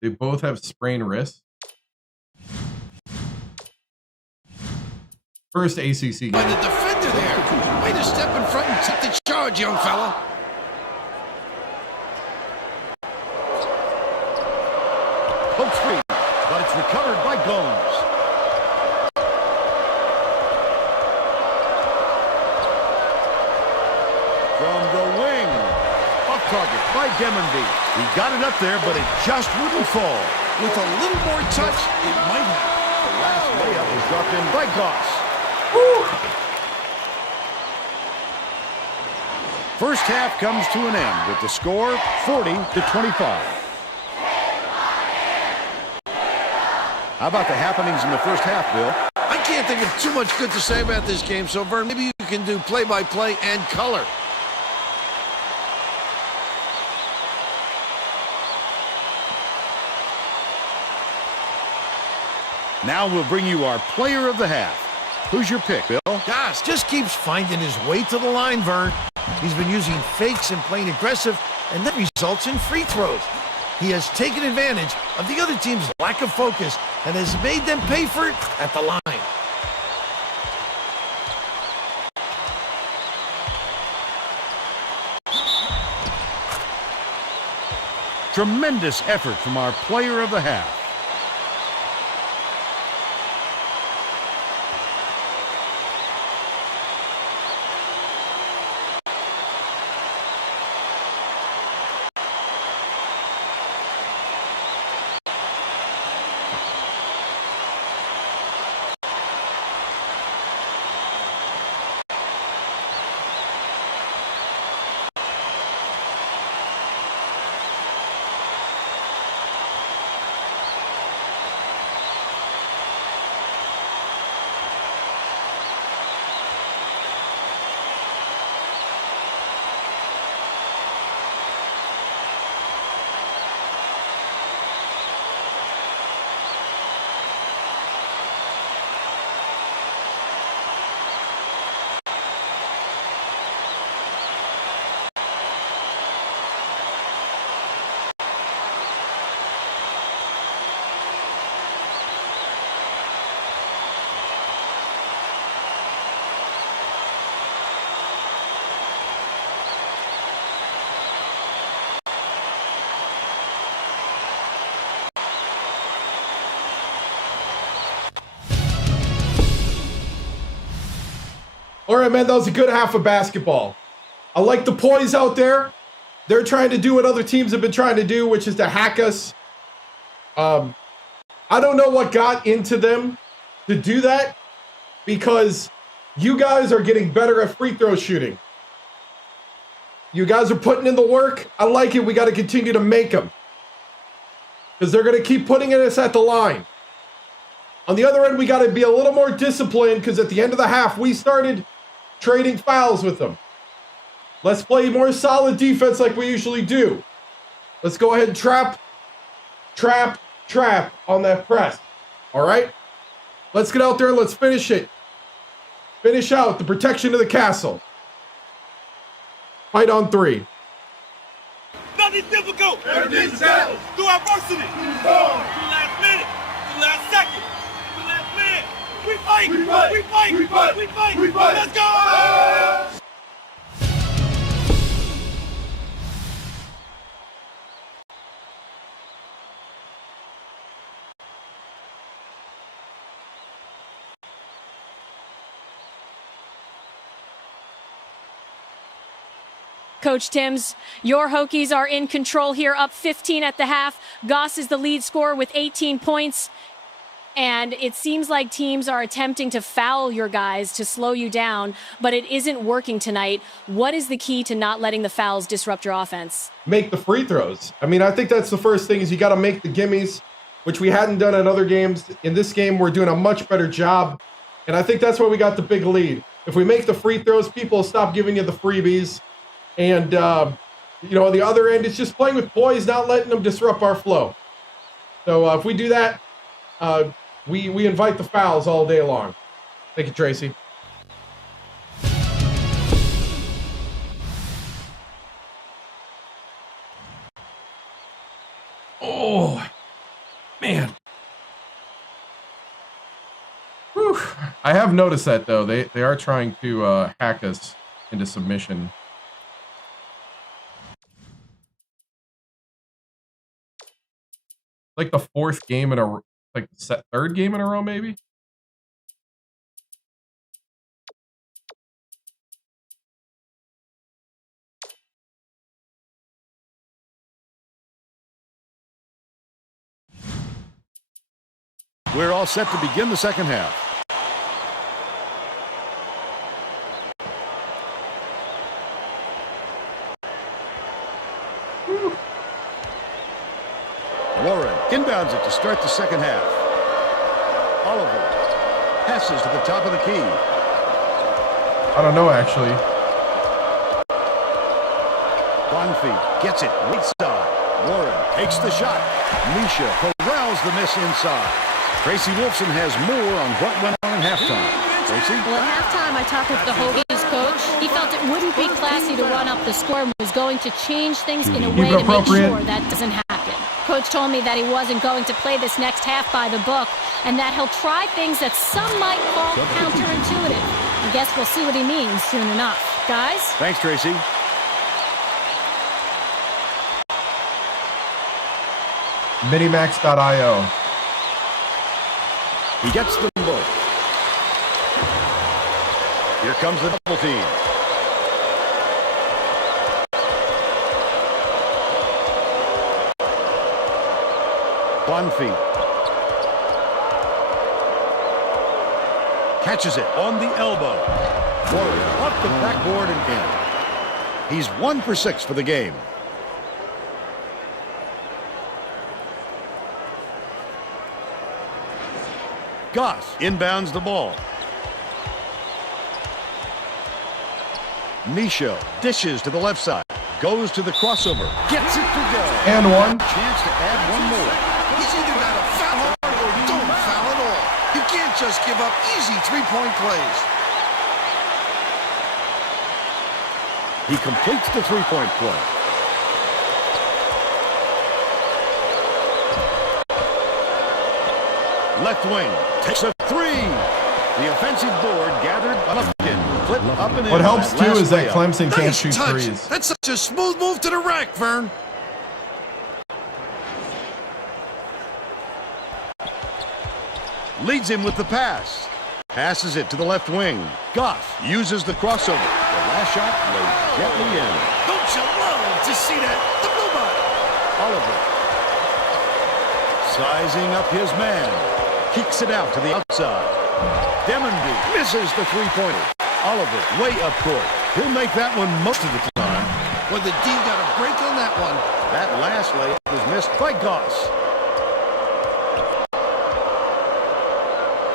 They both have sprained wrists. First ACC game. By the defender there. Way to step in front and take the charge, young fella. Poke screen, but it's recovered by Gomes. From the wing. Off target by Demonby. He got it up there, but it just wouldn't fall. With a little more touch, it might have. The last layup was dropped in by Goss. First half comes to an end with the score 40-25. How about the happenings in the first half, Bill? I can't think of too much good to say about this game, so Vern, maybe you can do play-by-play and color. Now we'll bring you our player of the half. Who's your pick, Bill? Goss just keeps finding his way to the line, Vern. He's been using fakes and playing aggressive, and that results in free throws. He has taken advantage of the other team's lack of focus and has made them pay for it at the line. Tremendous effort from our player of the half. All right, man, that was a good half of basketball. I like the poise out there. They're trying to do what other teams have been trying to do, which is to hack us. I don't know what got into them to do that, because you guys are getting better at free throw shooting. You guys are putting in the work. I like it. We got to continue to make them, because they're going to keep putting us at the line. On the other end, we got to be a little more disciplined, because at the end of the half, we started trading fouls with them. Let's play more solid defense like we usually do. Let's go ahead and trap on that press. All right? Let's get out there. Let's finish it. Finish out the protection of the castle. Fight on 3. Nothing difficult. Everything's settled. Through adversity. To the last minute. To the last second. To the last minute. We fight. We fight. We fight. We fight. We fight. We fight. Let's go. Coach TImms, your Hokies are in control here, up 15 at the half. Goss is the lead scorer with 18 points. And it seems like teams are attempting to foul your guys to slow you down, but it isn't working tonight. What is the key to not letting the fouls disrupt your offense? Make the free throws. I mean, I think that's the first thing, is you got to make the gimmies, which we hadn't done in other games. In this game, we're doing a much better job. And I think that's why we got the big lead. If we make the free throws, people will stop giving you the freebies. And, you know, on the other end, it's just playing with poise, not letting them disrupt our flow. So if we do that, we invite the fouls all day long. Thank you, Tracy. Oh, man. Whew. I have noticed that, though. They are trying to hack us into submission. Like the fourth game in a, like third game in a row, maybe. We're all set to begin the second half. Warren inbounds it to start the second half. Oliver passes to the top of the key. I don't know, actually. Bonfeet gets it right side. Warren takes the shot. Misha corrals the miss inside. Tracy Wolfson has more on what went on in halftime. Tracy? Well, at halftime, I talked with the Hokies coach. He felt it wouldn't be classy to run up the score and was going to change things in a way to make sure that doesn't happen. Coach told me that he wasn't going to play this next half by the book and that he'll try things that some might call counterintuitive. I guess we'll see what he means soon enough. Guys? Thanks, Tracy. Minimax.io. He gets them both. Here comes the double team. Bonfeet catches it on the elbow. Warren up the backboard and in. He's 1 for 6 for the game. Goss inbounds the ball. Misha dishes to the left side. Goes to the crossover. Gets it to go. And one. Chance to add one more. He's either got to foul hard or don't foul at all. You can't just give up easy three-point plays. He completes the three-point play. Left wing takes a three. The offensive board gathered Lufkin. Flip up and in. What helps too is that Clemson can't Nice shoot touch. threes. That's such a smooth move to the rack, Vern. Leads him with the pass. Passes it to the left wing. Goff uses the crossover. The last shot laid gently in. Don't you love to see that? The blue ball. Oliver. Sizing up his man. Kicks it out to the outside. Demonby misses the three-pointer. Oliver way up court. He'll make that one most of the time. Well, the D got a break on that one. That last layup was missed by Goss.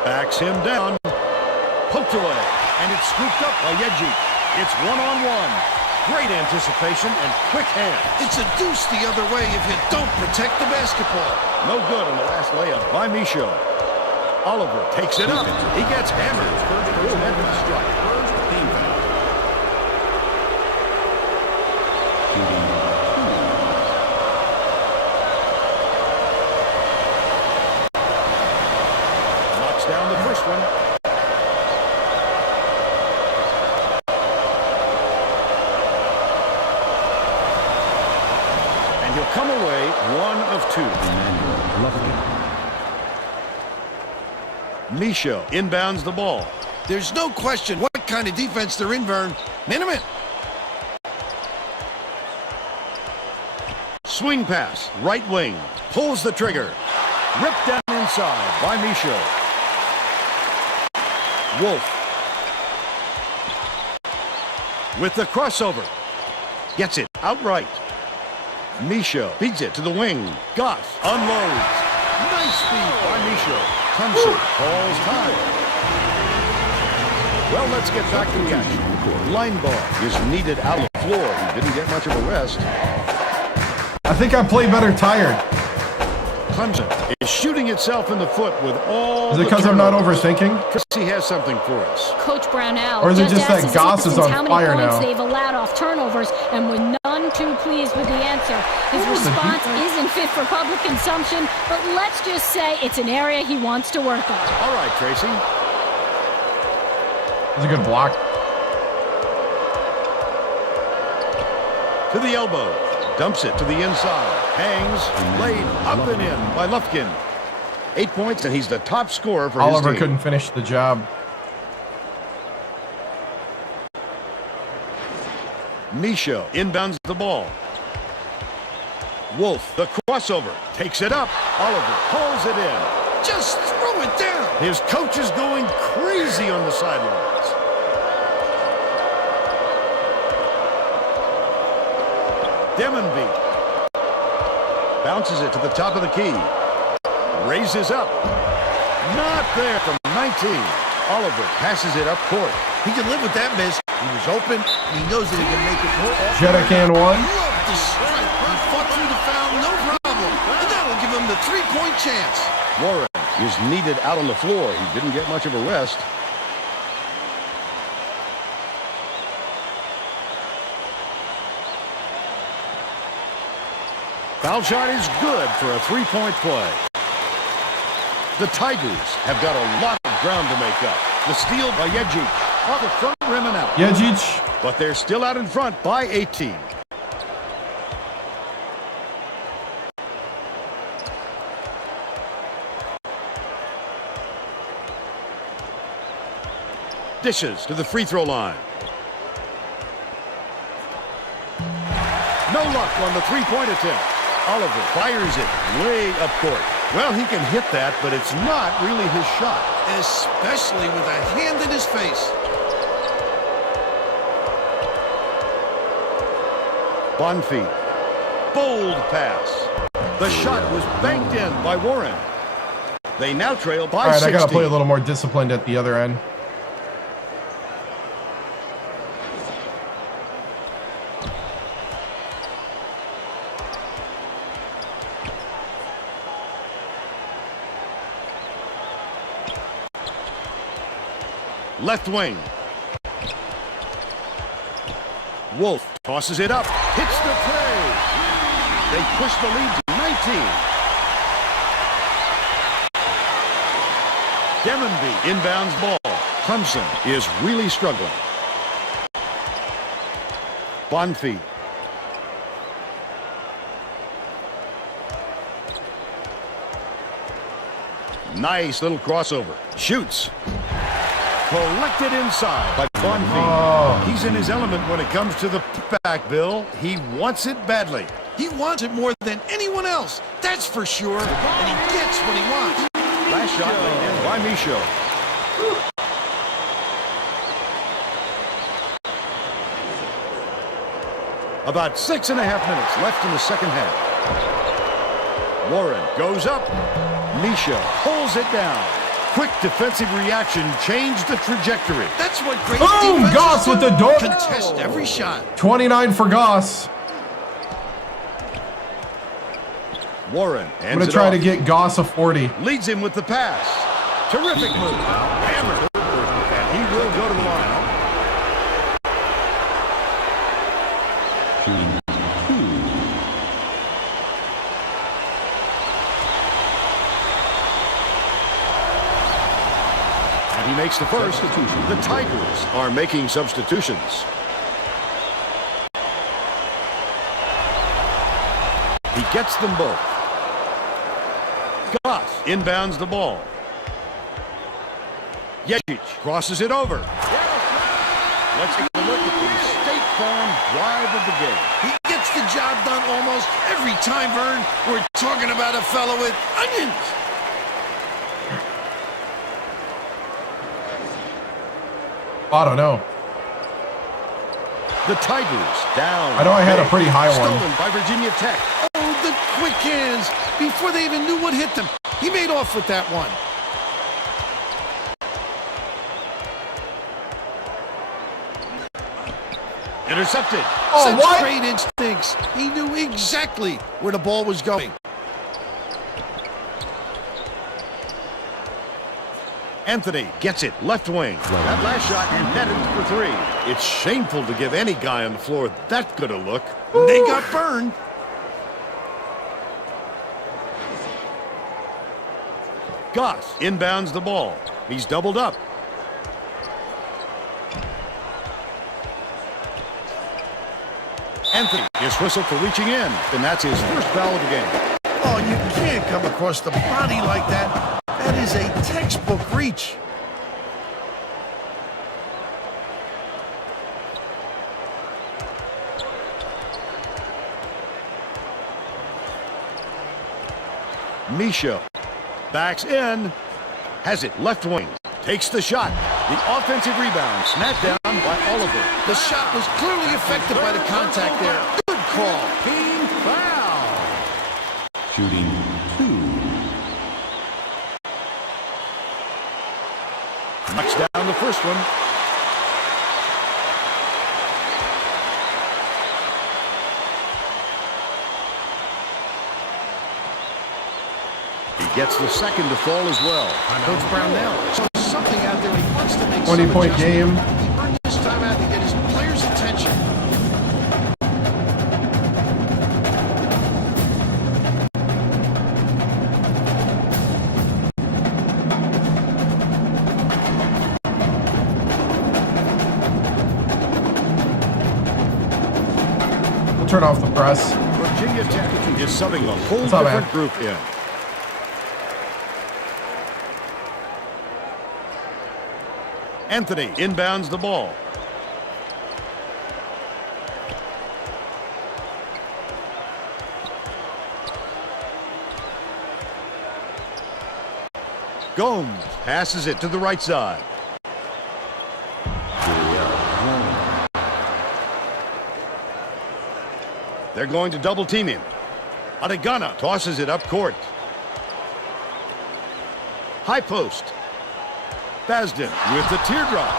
Backs him down. Poked away. And it's scooped up by Yeji. It's one-on-one. Great anticipation and quick hands. It's a deuce the other way if you don't protect the basketball. No good on the last layup by Michaud. Oliver takes it up. He gets hammered. He'll head to the strike. Knocks down the first one. And he'll come away 1 of 2. Michaud inbounds the ball. There's no question what kind of defense they're in, Vern. Minimum. Swing pass, right wing. Pulls the trigger. Ripped down inside by Michaud. Wolf. With the crossover. Gets it outright. Michaud feeds it to the wing. Goss unloads. Nice speed by Michaud. Thompson calls time. Well, let's get back to the action. Line ball is needed out of the floor. He didn't get much of a rest. I think I play better tired. Clemson is shooting itself in the foot with all. Is it because I'm not overthinking? Chrissy has something for us. Coach Brownell, or is it just that Goss is on fire now? They've allowed off turnovers, and we're none too pleased with the answer. His response isn't fit for public consumption, but let's just say it's an area he wants to work on. All right, Tracy. That's a good block. To the elbow. Dumps it to the inside. Hangs. Laid up and in by Lufkin. 8 points, and he's the top scorer for his team. Oliver couldn't finish the job. Michaud inbounds the ball. Wolf, the crossover. Takes it up. Oliver pulls it in. Just throw it down. His coach is going crazy on the sidelines. Demonby bounces it to the top of the key. Raises up. Not there from 19. Oliver passes it up court. He can live with that miss. He was open. And he knows that he can make it more often. Jetta can one. Love the strike. He fought through the foul, no problem. And that'll give him the three-point chance. Warren is needed out on the floor. He didn't get much of a rest. Foul shot is good for a three-point play. The Tigers have got a lot of ground to make up. The steal by Yeji off the front rim and out. Yejic. But they're still out in front by 18. Dishes to the free throw line. No luck on the three-point attempt. Oliver fires it way up court. Well, he can hit that, but it's not really his shot. Especially with a hand in his face. Bonfils. Bold pass. The shot was banked in by Warren. They now trail by 16. All right, I got to play a little more disciplined at the other end. Left wing. Wolf tosses it up. Hits the play. They push the lead to 19. Demonby inbounds ball. Clemson is really struggling. Bonfils. Nice little crossover. Shoots. Collected inside by Von Fee. He's in his element when it comes to the back, Bill. He wants it badly. He wants it more than anyone else, that's for sure. And he gets what he wants. Last shot laid in by Micho. About 6.5 minutes left in the second half. Warren goes up. Micho pulls it down. Quick defensive reaction changed the trajectory. That's what great Boom! defense Goss with the door. Contest every shot. 29 for Goss. Warren I'm going to try to get Goss a 40. Leads him with the pass. Terrific move. Hammered. And he will go to the line. And he makes the first. The Tigers are making substitutions. He gets them both. Goss inbounds the ball. Yejic crosses it over. Let's take a look at the State Farm drive of the game. He gets the job done almost every time, Vern. We're talking about a fellow with onions. I don't know. The Tigers down. I know I had a pretty high one. Stolen by Virginia Tech. Oh, the quick hands. Before they even knew what hit them. He made off with that one. Intercepted. Oh, Such what? great instincts. He knew exactly where the ball was going. Anthony gets it left wing. That last shot netted for 3. It's shameful to give any guy on the floor that good a look. They got burned. Goss inbounds the ball. He's doubled up. Anthony is whistled for reaching in, and that's his first foul of the game. Oh, you can't come across the body like that. That is a textbook reach. Micho backs in, has it left wing, takes the shot. The offensive rebound snapped down by Oliver. The shot was clearly affected by the contact there. Good call. Team foul. Shooting 2. Knocks down the first one. He gets the second to fall as well. Coach Brown now. So something out there he wants to make. 20-point game. He earned this time out to get his players' attention. We'll turn off the press. Virginia Tech is subbing a whole different group in. Anthony inbounds the ball. Gomes passes it to the right side. They're going to double team him. Adegana tosses it up court. High post. Basden with the teardrop.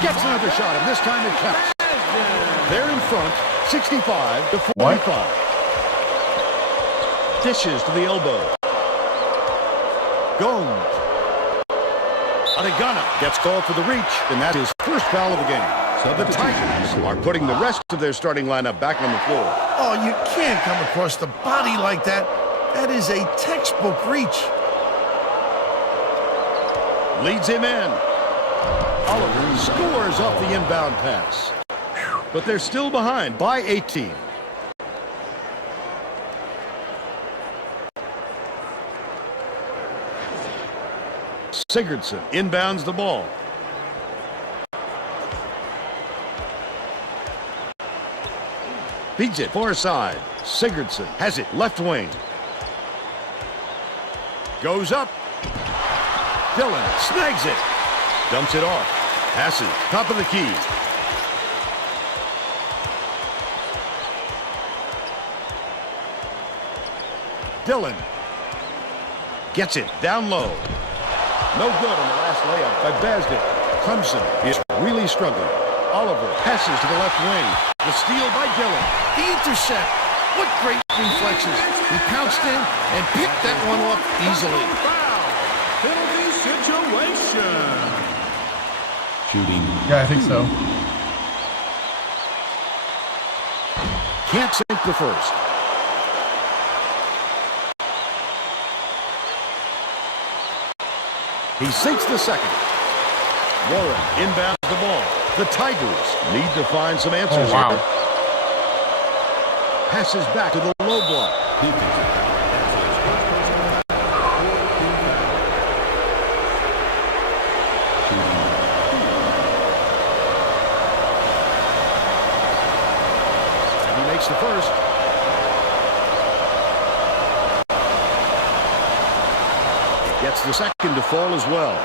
Gets another shot, and this time it counts. They're in front, 65 to 45. Dishes to the elbow. Gomes. Adegana gets called for the reach, and that is first foul of the game. So the Tigers are putting the rest of their starting lineup back on the floor. Oh, you can't come across the body like that. That is a textbook reach. Leads him in. Oliver scores off the inbound pass. But they're still behind by 18. Sigurdsson inbounds the ball. Feeds it far side. Sigurdsson has it left wing. Goes up. Dillon snags it. Dumps it off. Passes top of the key. Dillon gets it down low. No good on the last layup by Basdet. Clemson is really struggling. Oliver passes to the left wing. The steal by Dillon. The intercept. What great reflexes. He pounced in and picked that one off easily. Penalty situation. Shooting. Yeah, I think so. Can't sink the first. He sinks the second. Warren inbounds the ball. The Tigers need to find some answers here. Passes back to the low block. And he makes the first. Gets the second to fall as well.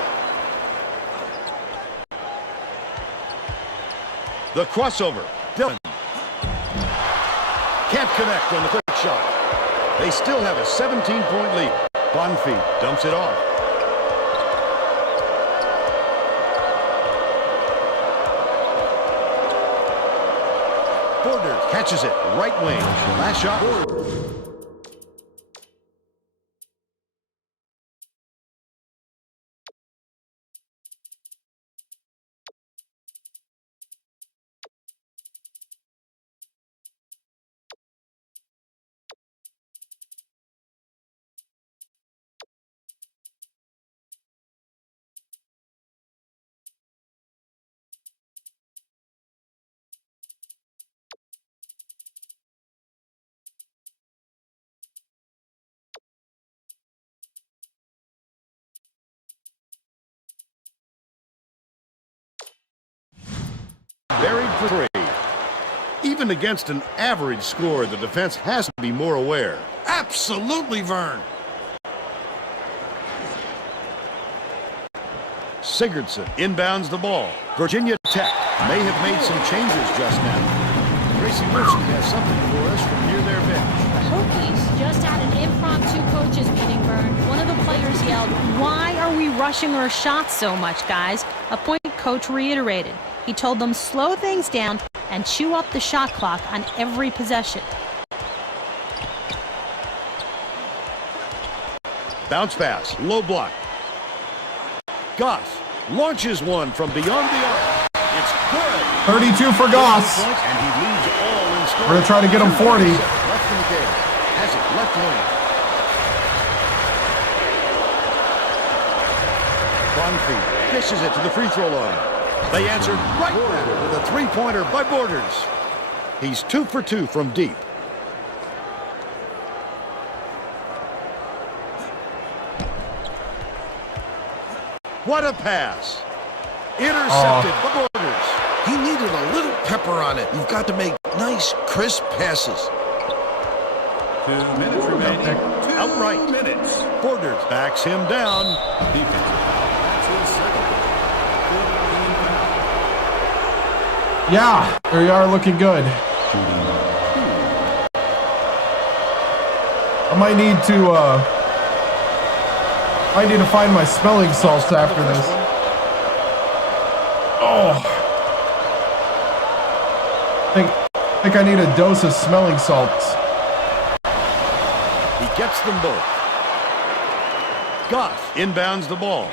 The crossover. Dillon. Can't connect on the quick shot. They still have a 17-point lead. Bonfim dumps it off. Borders catches it. Right wing. Last shot. Buried for three. Even against an average score, the defense has to be more aware. Absolutely, Vern. Sigurdsson inbounds the ball. Virginia Tech may have made some changes just now. Tracy Wilson has something for us from near their bench. The Hokies just had an impromptu coaches meeting, Vern. One of the players yelled, "Why are we rushing our shots so much, guys?" A point coach reiterated. He told them slow things down and chew up the shot clock on every possession. Bounce pass, low block. Goss launches one from beyond the arc. It's good. 32 for Goss. And he leads all in scoring. We're going to try to get him 40. Left in the game. Has it left wing. Bonfim dishes it to the free throw line. They answered right back with a three-pointer by Borders. He's 2 for 2 from deep. What a pass. Intercepted by Borders. He needed a little pepper on it. You've got to make nice, crisp passes. 2 minutes remaining. Outright. 2 minutes. Borders backs him down. Yeah, we are looking good. I might need to find my smelling salts after this. Oh. I think I need a dose of smelling salts. He gets them both. Goss inbounds the ball.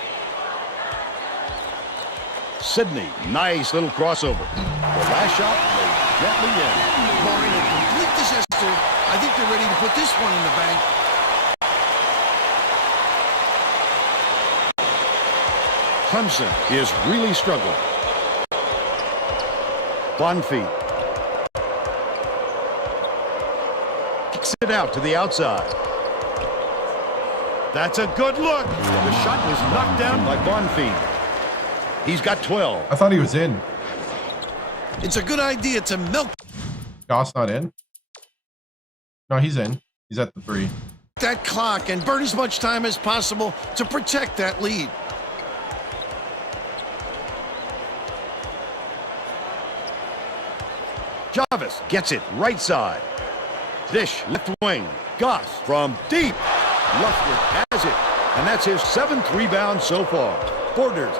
Sydney, nice little crossover. The last shot laid gently in. Barring a complete disaster, I think they're ready to put this one in the bank. Clemson is really struggling. Bonfim kicks it out to the outside. That's a good look. The shot was knocked down by Bonfim. He's got 12. I thought he was in. It's a good idea to milk Goss not in? No, he's in. He's at the 3. that clock and burn as much time as possible to protect that lead. Jarvis gets it right side. Dish left wing. Goss from deep. Lufkin has it. And that's his 7th rebound so far. Borders.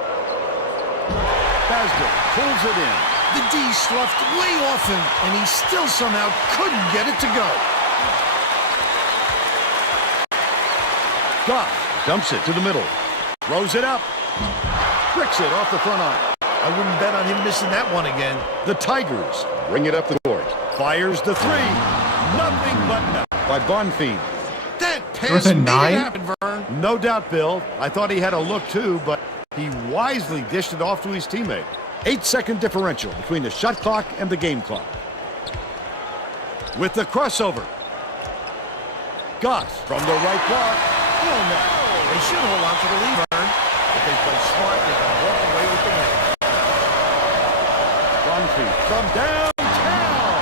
Basdale pulls it in. The D sloughed way off him, and he still somehow couldn't get it to go. Goss dumps it to the middle. Throws it up. Bricks it off the front arm. I wouldn't bet on him missing that one again. The Tigers bring it up the court. Fires the 3. Nothing but net by Bonfim. That pass was a made 9? it happen, Vern. No doubt, Bill. I thought he had a look too, but he wisely dished it off to his teammate. 8-second differential between the shot clock and the game clock. With the crossover. Goss from the right block. Oh, no. They should hold on to the lead, Vern. If they play smart, they can walk away with the win. Bonfim from downtown.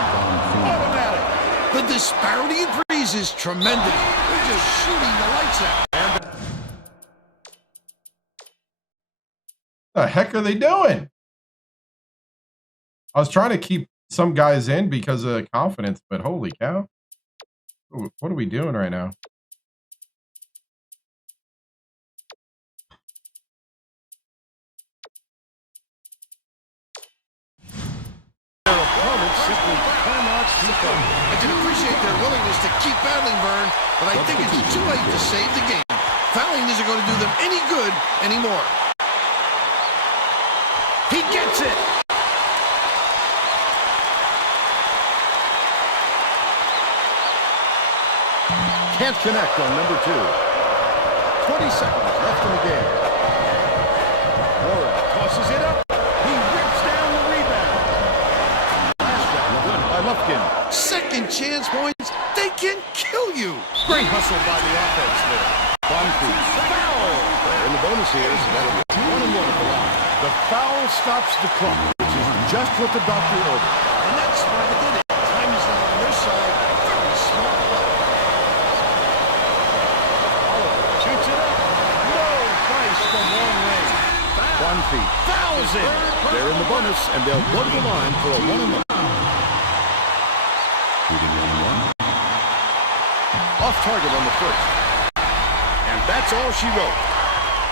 Automatic. The disparity in threes is tremendous. They're just shooting the lights out. What the heck are they doing? I was trying to keep some guys in because of confidence, but holy cow. What are we doing right now? Their opponents simply cannot keep up. I can appreciate their willingness to keep battling, Vern, but I think it's too late to save the game. Fouling isn't going to do them any good anymore. He gets it! Can't connect on number 2. 20 seconds left in the game. Warren tosses it up. He rips down the rebound. Pass down good by Lufkin. Second chance points, they can kill you. Great hustle by the offense there. Bonfim. Foul! And the bonus here is that'll be 1-1 at the line. The foul stops the clock, which is just what the doctor ordered. And that's why they did it. Time is not on their side. Very smart. Shoots it up. No price from long range. Bonfim fouls it. They're in the bonus, and they'll go to the line for a 1-1. Off target on the first. And that's all she wrote.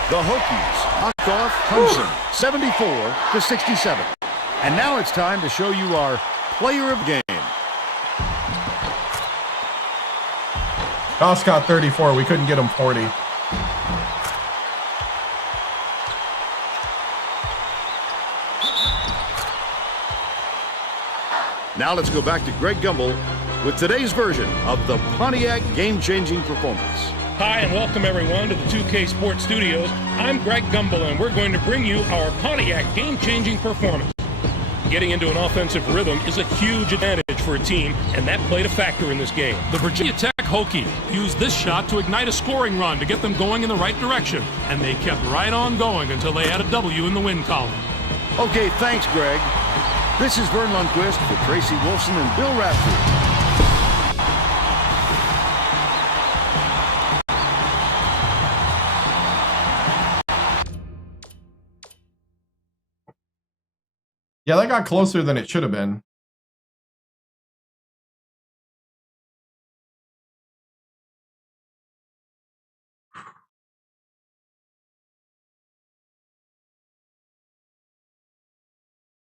The Hokies knocked off Clemson 74-67. And now it's time to show you our player of the game. Goss got 34. We couldn't get him 40. Now let's go back to Greg Gumbel with today's version of the Pontiac game-changing performance. Hi, and welcome everyone to the 2K Sports Studios. I'm Greg Gumbel, and we're going to bring you our Pontiac game-changing performance. Getting into an offensive rhythm is a huge advantage for a team, and that played a factor in this game. The Virginia Tech Hokies used this shot to ignite a scoring run to get them going in the right direction, and they kept right on going until they had a W in the win column. Okay, thanks, Greg. This is Vern Lundquist with Tracy Wolfson and Bill Raftery. Yeah, that got closer than it should have been.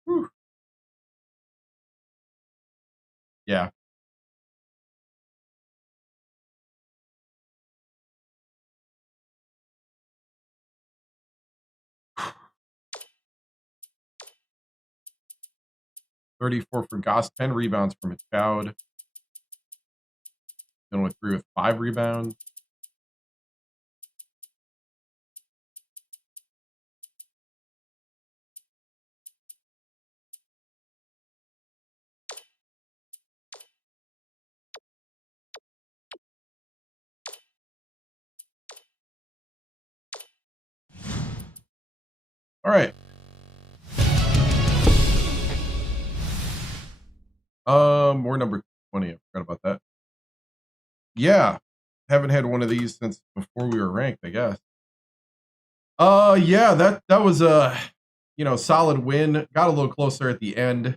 Whew. Yeah. $34 for Goss, 10 rebounds from Child. Then with 3 with 5 rebounds. All right. We're number 20. I forgot about that. Yeah. Haven't had one of these since before we were ranked, I guess. Yeah, that was a, solid win. Got a little closer at the end.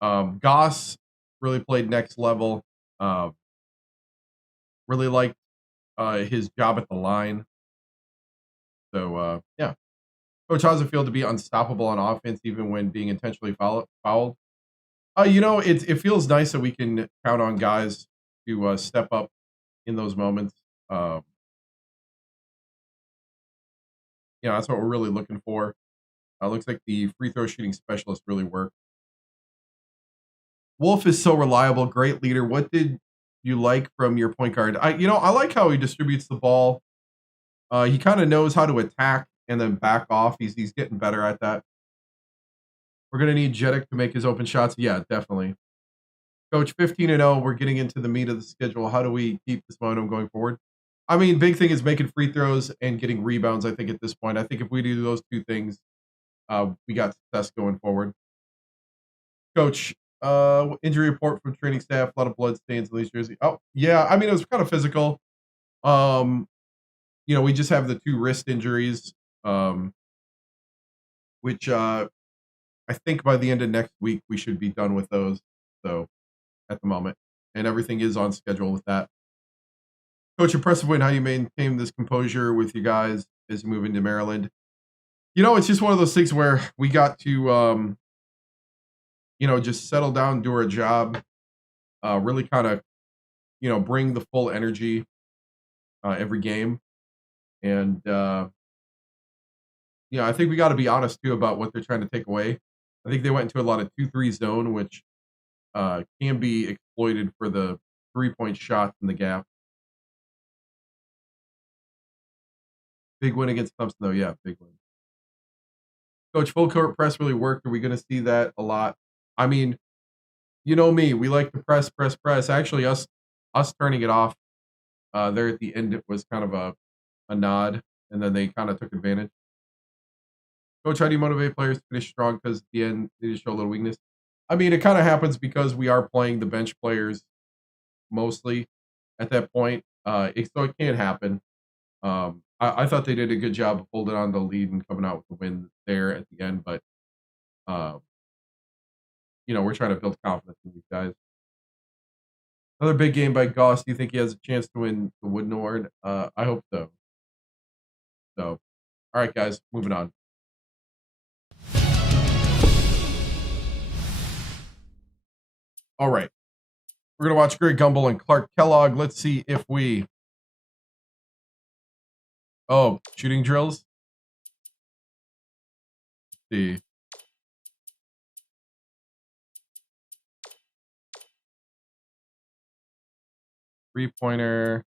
Goss really played next level. Really liked his job at the line. So, yeah. Coach, how's it feel to be unstoppable on offense even when being intentionally fouled? It feels nice that we can count on guys to step up in those moments. That's what we're really looking for. Looks like the free throw shooting specialist really worked. Wolf is so reliable, great leader. What did you like from your point guard? I like how he distributes the ball. He kind of knows how to attack and then back off. He's getting better at that. We're going to need Jeddick to make his open shots. Yeah, definitely. Coach, 15-0. We're getting into the meat of the schedule. How do we keep this momentum going forward? I mean, big thing is making free throws and getting rebounds, I think, at this point. I think if we do those two things, we got success going forward. Coach, injury report from training staff. A lot of blood stains in these jerseys. Oh, yeah. I mean, it was kind of physical. We just have the 2 wrist injuries, which I think by the end of next week, we should be done with those. So at the moment, and everything is on schedule with that. Coach, impressive win. How do you maintain this composure with you guys as you move into Maryland? It's just one of those things where we got to, just settle down, do our job, really kind of, bring the full energy every game. And, I think we got to be honest, too, about what they're trying to take away. I think they went into a lot of 2-3 zone, which can be exploited for the 3-point shots in the gap. Big win against Clemson, though. Yeah, big win. Coach, full court press really worked. Are we going to see that a lot? I mean, you know me. We like to press. Actually, us turning it off there at the end, it was kind of a nod, and then they kind of took advantage. Coach, how do you motivate players to finish strong? Because at the end, they just show a little weakness. I mean, it kind of happens because we are playing the bench players mostly at that point. So it can happen. I thought they did a good job of holding on to the lead and coming out with the win there at the end. But, we're trying to build confidence in these guys. Another big game by Goss. Do you think he has a chance to win the Wooden Award? I hope so. So, all right, guys, moving on. All right. We're going to watch Greg Gumbel and Clark Kellogg. Let's see if we... Oh, shooting drills? Let's see. Three-pointer.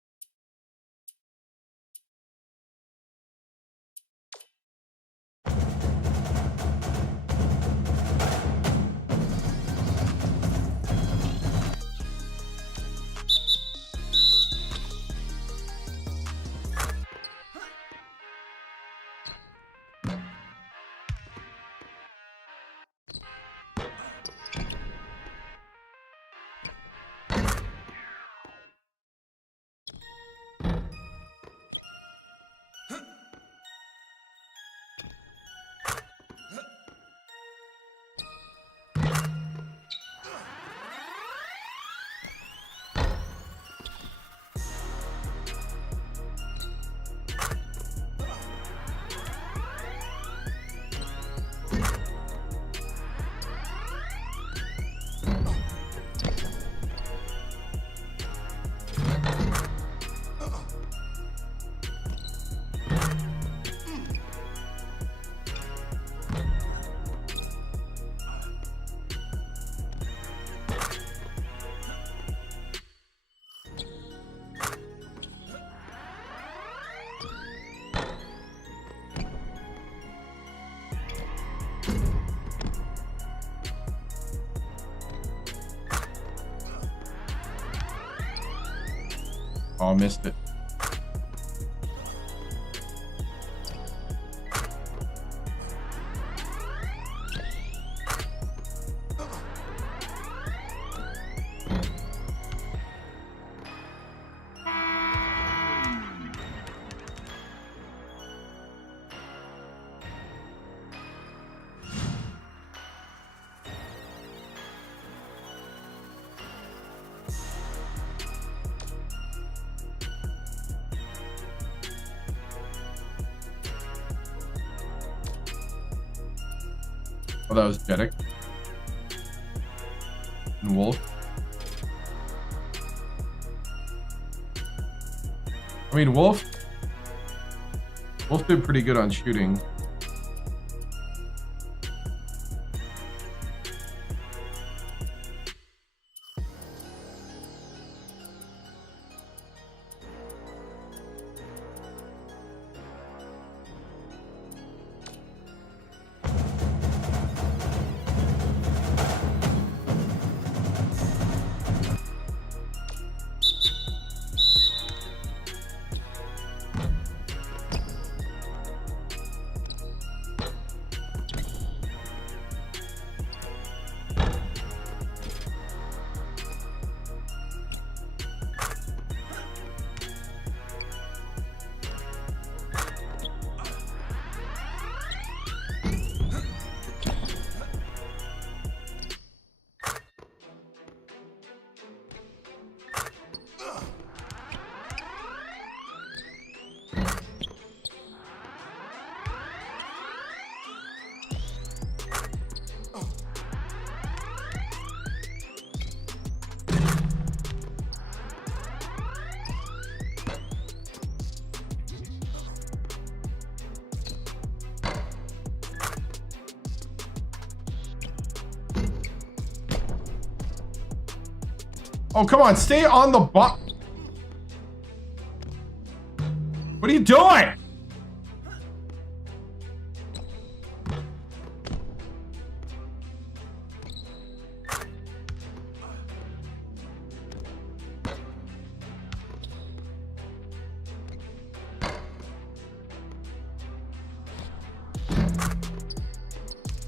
Oh, missed it. Oh, that was Jedek. And Wolf. I mean, Wolf did pretty good on shooting. Oh, come on, stay on the ball. What are you doing?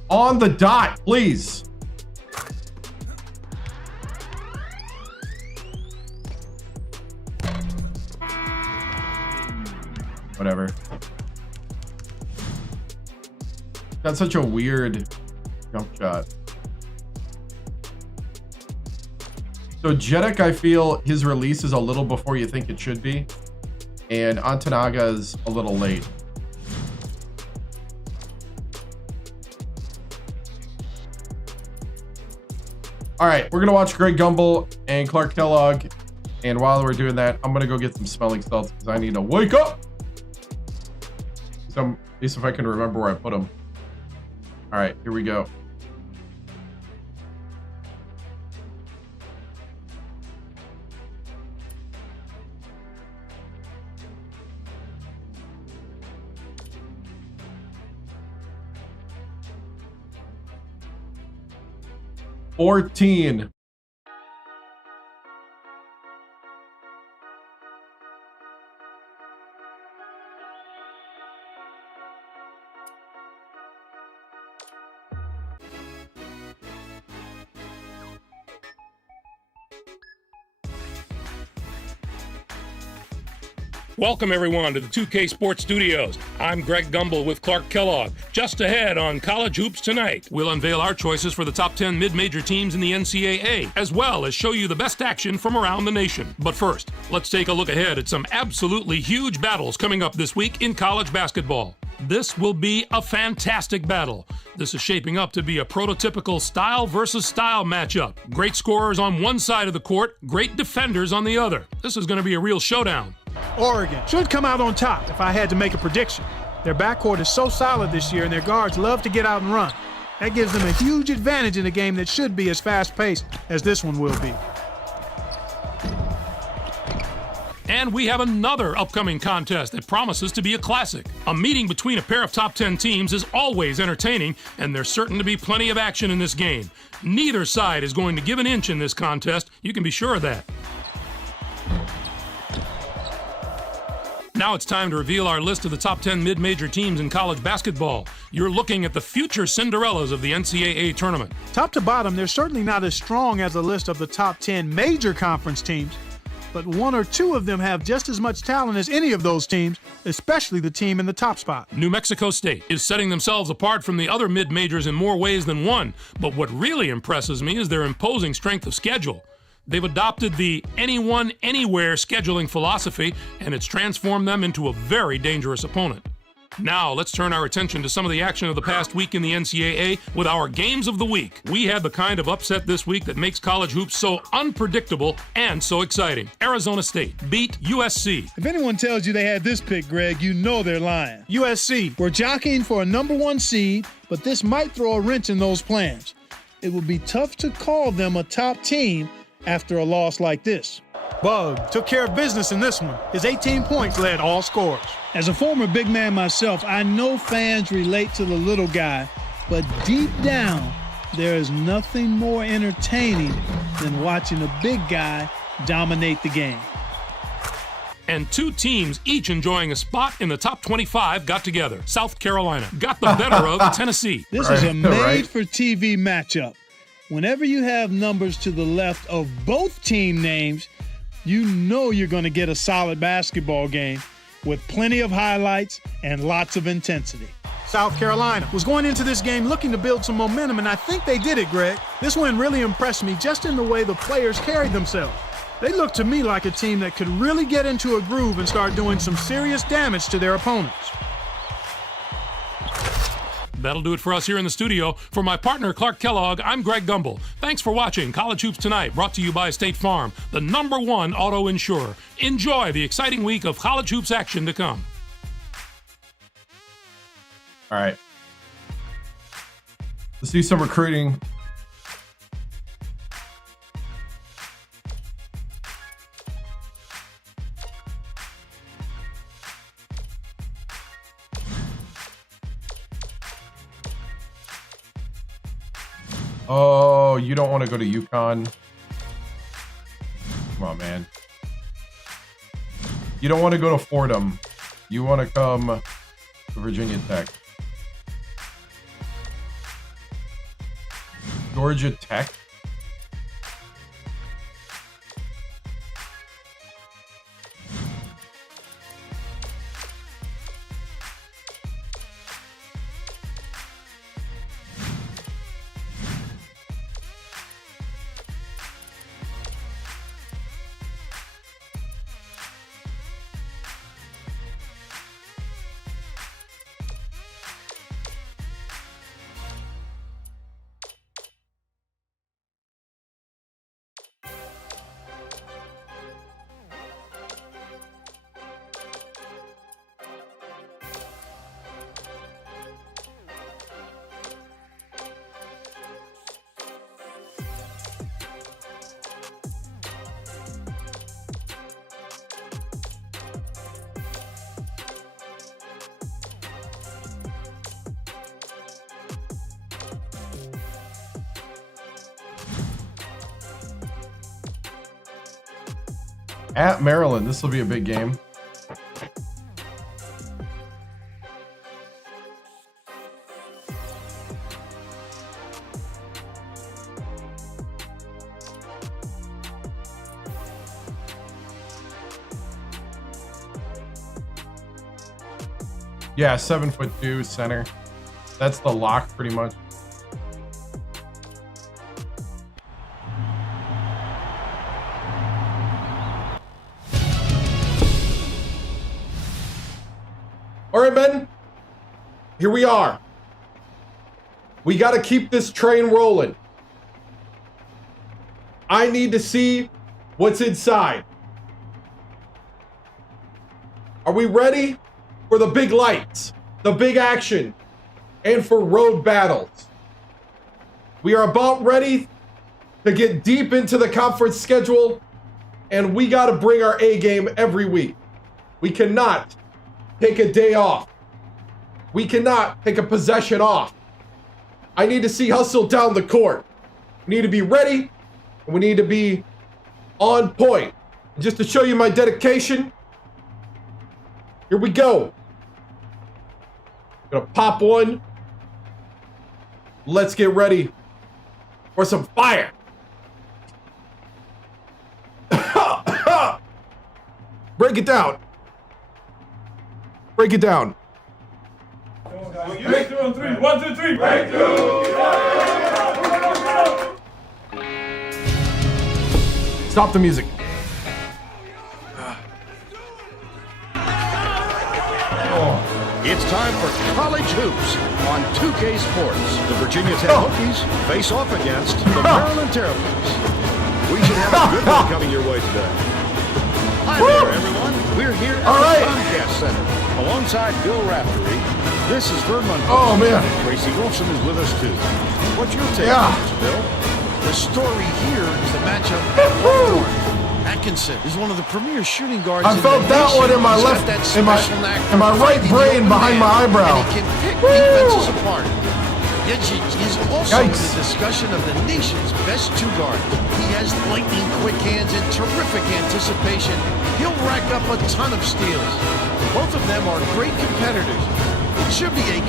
On the dot, please. Whatever. That's such a weird jump shot. So Jedek, I feel his release is a little before you think it should be. And Antanaga's a little late. All right, we're going to watch Greg Gumbel and Clark Kellogg. And while we're doing that, I'm going to go get some smelling salts because I need to wake up. At least if I can remember where I put them. All right, here we go. $14. Welcome, everyone, to the 2K Sports Studios. I'm Greg Gumbel with Clark Kellogg. Just ahead on College Hoops Tonight, we'll unveil our choices for the top 10 mid-major teams in the NCAA, as well as show you the best action from around the nation. But first, let's take a look ahead at some absolutely huge battles coming up this week in college basketball. This will be a fantastic battle. This is shaping up to be a prototypical style versus style matchup. Great scorers on one side of the court, great defenders on the other. This is going to be a real showdown. Oregon should come out on top if I had to make a prediction. Their backcourt is so solid this year and their guards love to get out and run. That gives them a huge advantage in a game that should be as fast-paced as this one will be. And we have another upcoming contest that promises to be a classic. A meeting between a pair of top 10 teams is always entertaining, and there's certain to be plenty of action in this game. Neither side is going to give an inch in this contest. You can be sure of that. Now it's time to reveal our list of the top 10 mid-major teams in college basketball. You're looking at the future Cinderellas of the NCAA tournament. Top to bottom, they're certainly not as strong as a list of the top 10 major conference teams, but one or two of them have just as much talent as any of those teams, especially the team in the top spot. New Mexico State is setting themselves apart from the other mid-majors in more ways than one, but what really impresses me is their imposing strength of schedule. They've adopted the anyone, anywhere scheduling philosophy, and it's transformed them into a very dangerous opponent. Now, let's turn our attention to some of the action of the past week in the NCAA with our Games of the Week. We had the kind of upset this week that makes college hoops so unpredictable and so exciting. Arizona State beat USC. If anyone tells you they had this pick, Greg, you know they're lying. USC were jockeying for a #1 seed, but this might throw a wrench in those plans. It would be tough to call them a top team after a loss like this. Bug took care of business in this one. His 18 points led all scorers. As a former big man myself, I know fans relate to the little guy, but deep down, there is nothing more entertaining than watching a big guy dominate the game. And two teams, each enjoying a spot in the top 25, got together. South Carolina got the better of Tennessee. This is a made-for-TV matchup. Whenever you have numbers to the left of both team names, you know you're going to get a solid basketball game with plenty of highlights and lots of intensity. South Carolina was going into this game looking to build some momentum, and I think they did it, Greg. This win really impressed me just in the way the players carried themselves. They looked to me like a team that could really get into a groove and start doing some serious damage to their opponents. That'll do it for us here in the studio. For my partner, Clark Kellogg, I'm Greg Gumbel. Thanks for watching College Hoops Tonight, brought to you by State Farm, the #1 auto insurer. Enjoy the exciting week of college hoops action to come. All right. Let's do some recruiting. Oh, you don't want to go to UConn. Come on, man. You don't want to go to Fordham. You want to come to Virginia Tech. Georgia Tech. At Maryland, this will be a big game. Yeah, 7'2" center. That's the lock pretty much. All right, men, here we are. We got to keep this train rolling. I need to see what's inside. Are we ready for the big lights, the big action, and for road battles? We are about ready to get deep into the conference schedule, and we got to bring our A game every week. We cannot take a day off. We cannot take a possession off. I need to see hustle down the court. We need to be ready, and we need to be on point. And just to show you my dedication, here we go. Gonna pop one. Let's get ready for some fire. Break it down. Break it down. Break 2 on 3. 1, 2, 3. Break 2. Stop the music. Oh. It's time for College Hoops on 2K Sports. The Virginia Tech Hokies face off against the Maryland Terrapins. We should have a good one coming your way today. Hi there, everyone. We're here at the Comcast Center alongside Bill Raftery. This is Vermont. Oh, man. Tracy Wilson is with us, too. What's your take on this, Bill? The story here is the matchup at left guard. Atkinson is one of the premier shooting guards. I felt that one in my left, in my right brain behind my eyebrow. And he can pick defenses apart. Reggie is also in the discussion of the nation's best two guard. He has lightning quick hands and terrific anticipation. He'll rack up a ton of steals. Both of them are great competitors. It should be a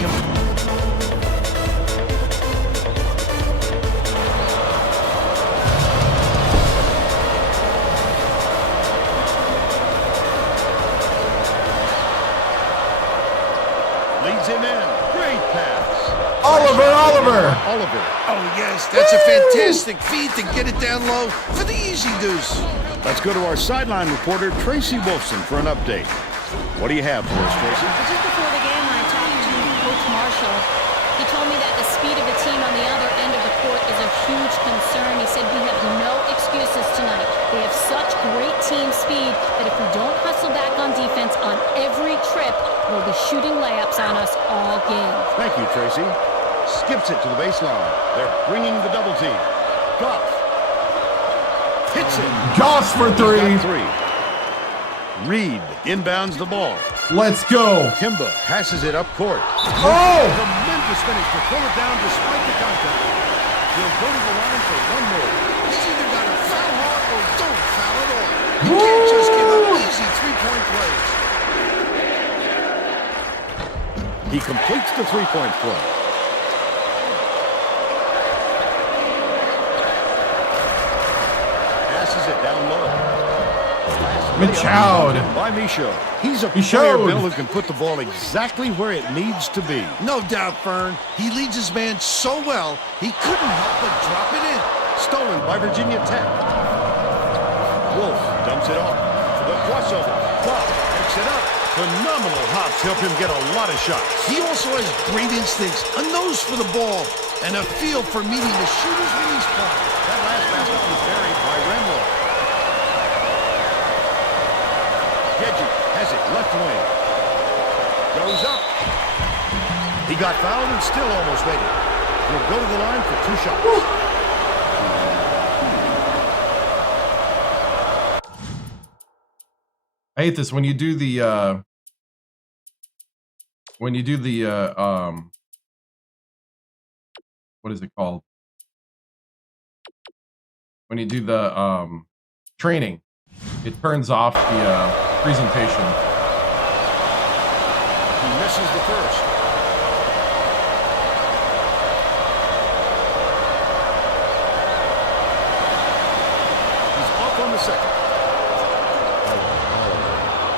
Leads him in. Great pass. Oliver. Oh, yes, that's a fantastic feed to get it down low for the easy deuce. Let's go to our sideline reporter, Tracy Wilson, for an update. What do you have for us, Tracy? Just before the game, when I talked to Coach Marshall, he told me that the speed of the team on the other end of the court is a huge concern. He said we have no excuses tonight. They have such great team speed that if we don't hustle back on defense on every trip, they'll be shooting layups on us all game. Thank you, Tracy. Skips it to the baseline. They're bringing the double team. Goff hits it. Goss for three. Reed inbounds the ball. Let's go. Kimba passes it up court. Oh! Tremendous finish to pull it down despite the contact. He'll go to the line for one more. He's either got to foul hard or don't foul at all. You can't just give up easy three-point plays. He completes the three-point play. Passes it down low. Michoud. By Michaud. He's a player, Bill, who can put the ball exactly where it needs to be. No doubt, Fern. He leads his man so well, he couldn't help but drop it in. Stolen by Virginia Tech. Wolf dumps it off. The crossover. Goff picks it up. Phenomenal hops help him get a lot of shots. He also has great instincts, a nose for the ball, and a feel for meeting the shooter's release point. That last basket was buried by Renlo. Reggie has it left wing. Goes up. He got fouled and still almost made it. He'll go to the line for two shots. I hate this when you do the what is it called? When you do the training, it turns off the presentation. He misses the first. He's off on the second.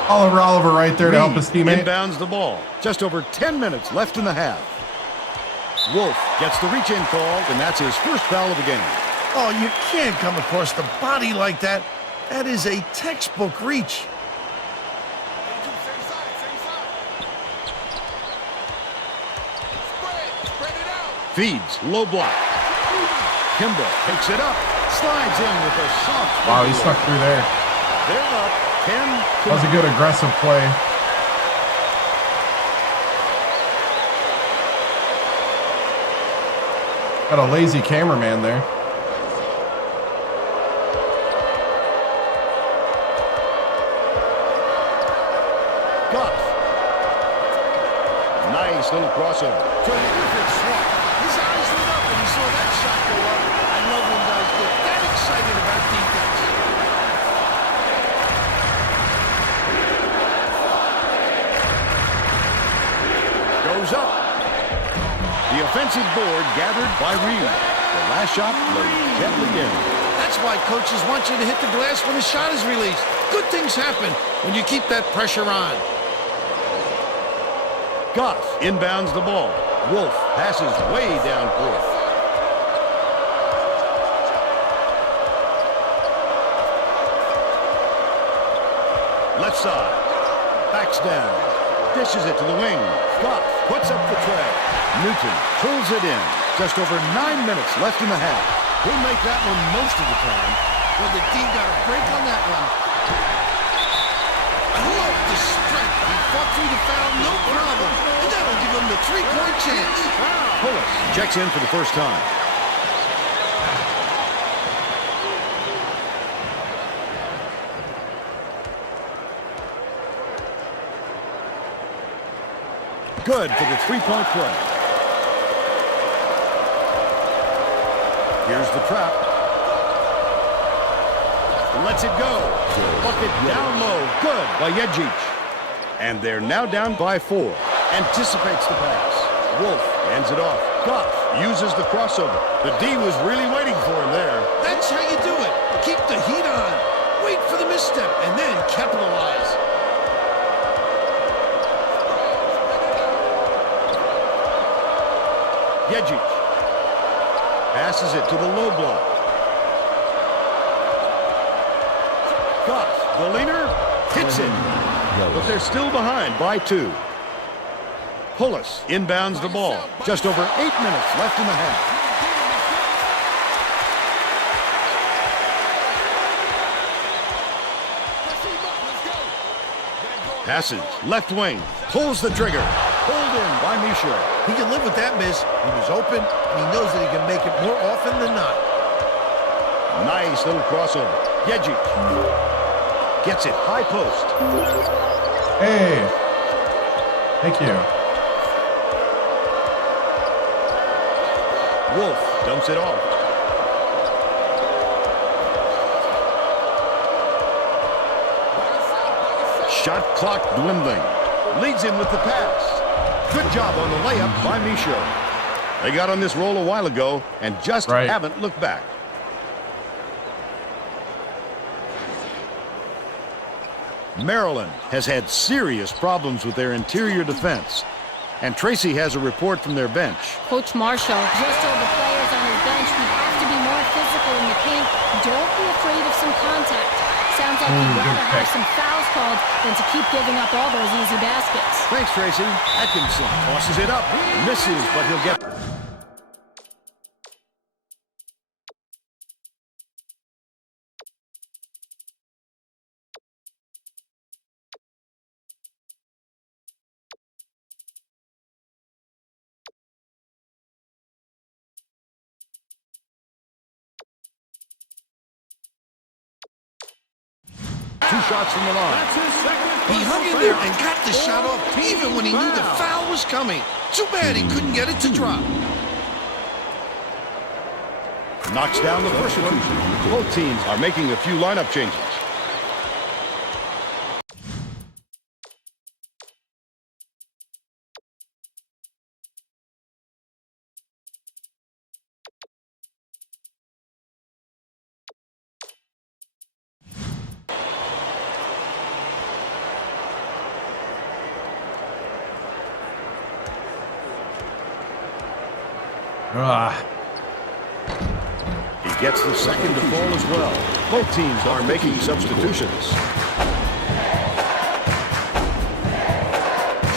Oliver right there to help his teammate. Inbounds the ball. Just over 10 minutes left in the half. Wolf gets the reach-in call, and that's his first foul of the game. Oh, you can't come across the body like that. That is a textbook reach. Feeds, low block. Kimba picks it up, slides in with a soft. Wow, he stuck through there. They're up 10. That was a good aggressive play. Got a lazy cameraman there. Goff. Nice little crossover. Terrific swat. His eyes lit up when he saw that shot go up. I love when guys get that excited about defense. Goes up. The offensive board gathered by Reed. The last shot laid gently in. That's why coaches want you to hit the glass when a shot is released. Good things happen when you keep that pressure on. Goff inbounds the ball. Wolf passes way down court. Left side. Backs down. Dishes it to the wing. Goff puts up the tray. Newton pulls it in. Just over 9 minutes left in the half. He'll make that one most of the time. Well, the D got a break on that one. I love the strength. He fought through the foul, no problem. And that'll give him the three-point chance. Pullis checks in for the first time. Good for the three-point play. Here's the trap. Lets it go. Bucket down low. Good by Yejic. And they're now down by 4. Anticipates the pass. Wolf hands it off. Goff uses the crossover. The D was really waiting for him there. That's how you do it. Keep the heat on. Wait for the misstep and then capitalize. Yejic passes it to the low block. Goff, the leaner, hits it. But they're still behind by 2. Pullis inbounds the ball. Just over 8 minutes left in the half. Passes, left wing, pulls the trigger. Pulled in by Misha. He can live with that miss. He was open, and he knows that he can make it more often than not. Nice little crossover. Yejic gets it high post. Hey. Thank you. Wolf dumps it off. Shot clock dwindling. Leads him with the pass. Good job on the layup by Misha. They got on this roll a while ago and just haven't looked back. Maryland has had serious problems with their interior defense. And Tracy has a report from their bench. Coach Marshall just told the players on his bench, we have to be more physical in the paint. Don't be afraid of some contact. Sounds like he'd rather have some fouls called than to keep giving up all those easy baskets. Thanks, Tracy. Atkinson tosses it up. Misses, but he'll get... Two shots from the line. He hung in there and got the shot off even when he knew the foul was coming. Too bad he couldn't get it to drop. Knocks down the first one. Both teams are making a few lineup changes. He gets the second to fall as well. Both teams are making substitutions.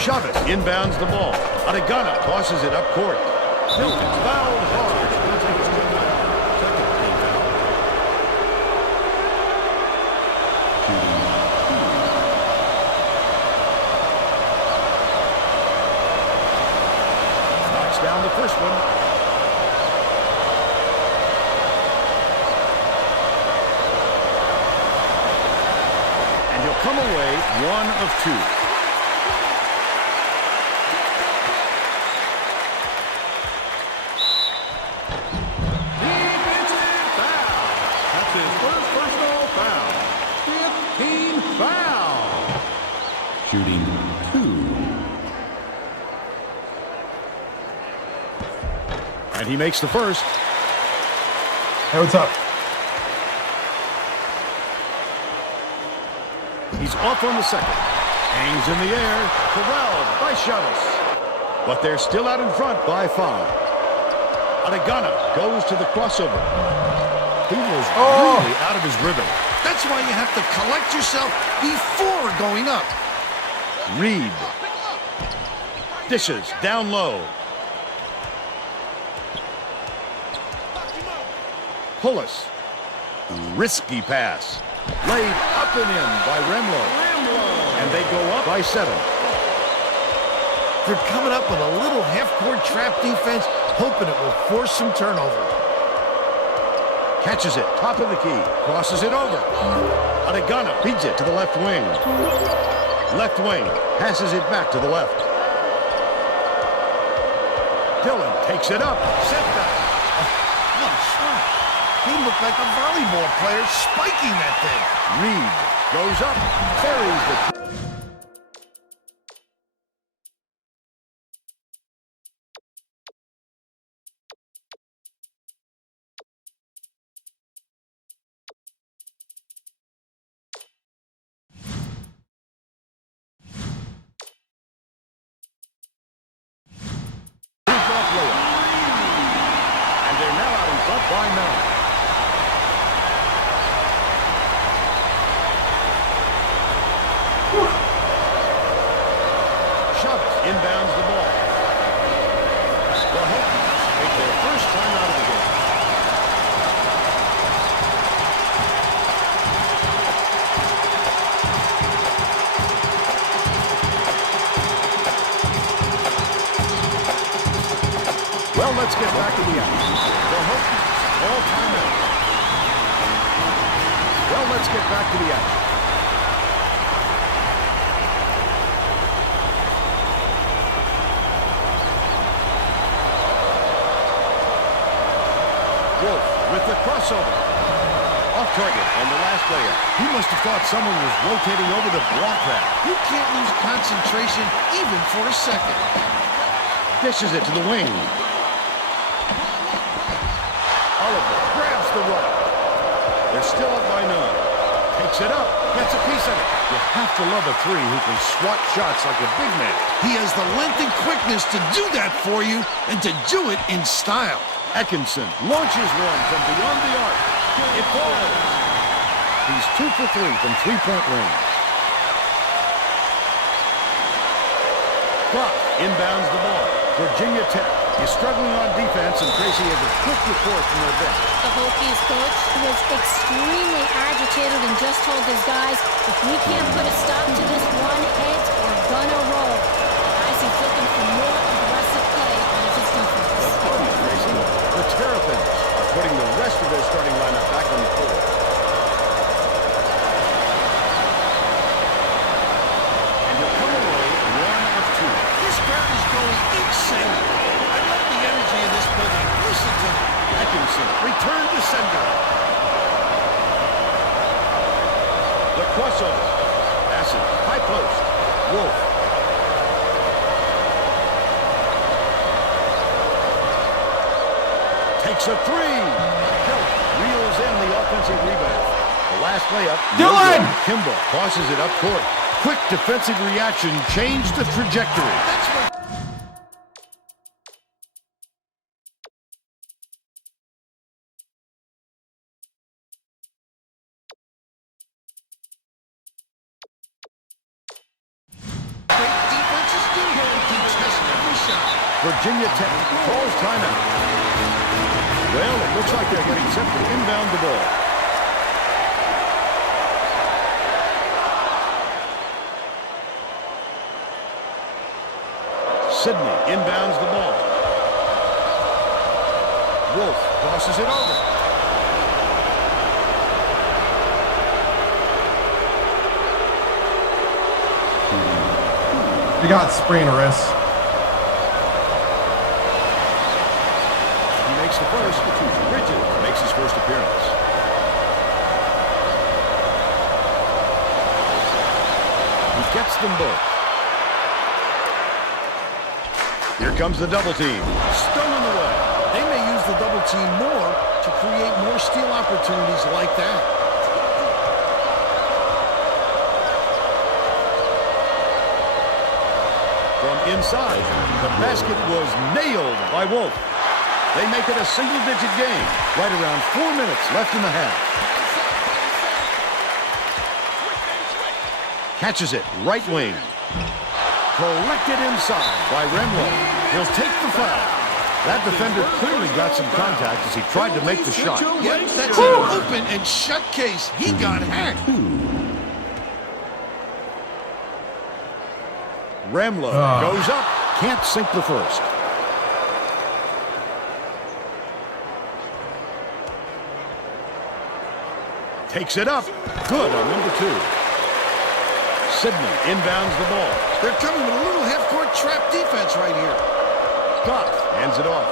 Chavez inbounds the ball. Adegana tosses it up court. Dillon fouled hard. Knocks down the first one. Come away 1 of 2. Defensive foul. That's his first personal foul. 15 foul. Shooting 2. And he makes the first. Hey, what's up? He's off on the second. Hangs in the air. Corralled by Chavez. But they're still out in front by 5. Adegana goes to the crossover. He was really out of his rhythm. That's why you have to collect yourself before going up. Reed Dishes down low. Pullis. Risky pass. Laid up and in by Remlo. And they go up by 7. They're coming up with a little half-court trap defense, hoping it will force some turnover. Catches it, top of the key, crosses it over. Adegana feeds it to the left wing. Left wing, passes it back to the left. Dillon takes it up, set back. What a shot. He looked like a volleyball player spiking that thing. Reed goes up, carries the... And they're now out in front by 9. Chavez inbounds the ball. The Hokies take their first time out of the game. Well, let's get back to the action. The Hokies all time out. Well, let's get back to the action. Wolf with the crossover. Off target on the last player. He must have thought someone was rotating over to block that. You can't lose concentration even for a second. Dishes it to the wing. Oliver grabs the rock. They're still up by 9. Takes it up. Gets a piece of it. You have to love a 3 who can swat shots like a big man. He has the length and quickness to do that for you and to do it in style. Atkinson launches one from beyond the arc. It falls. He's 2 for 3 from 3-point range. Brock inbounds the ball. Virginia Tech is struggling on defense, and Tracy has a quick report from their bench. The Hokies coach was extremely agitated and just told his guys, if we can't put a stop to this one hit, we're gonna roll. Guys, he's looking for more aggressive play out of his defense. Tracy, the Terrapins are putting the rest of their starting lineup back on the court. And he'll come away 1 of 2. This crowd is going insane. I love the energy in this building. Listen to them. Atkinson, return to sender. The crossover. Passes. High post. Wolf. Takes a 3. Kelly reels in the offensive rebound. The last layup. Dillon! Kimball tosses it up court. Quick defensive reaction changed the trajectory. That's what great defenses do. Contest every shot. Virginia Tech calls timeout. Well, it looks like they're getting set to inbound the ball. Sydney inbounds the ball. Wolf crosses it over. He got sprained wrist. He makes the first. Bridges makes his first appearance. He gets them both. Here comes the double team. Stolen away. They may use the double team more to create more steal opportunities like that. From inside, the basket was nailed by Wolf. They make it a single-digit game. Right around 4 minutes left in the half. Catches it, right wing. Collected inside by Remlo. He'll take the foul. That defender clearly got some contact as he tried to make the shot. Yep, that's an open and shut case. He got hacked. Remlo goes up, can't sink the first. Takes it up. Good on number 2. Sidney inbounds the ball. They're coming with a little half-court trap defense right here. Goff hands it off.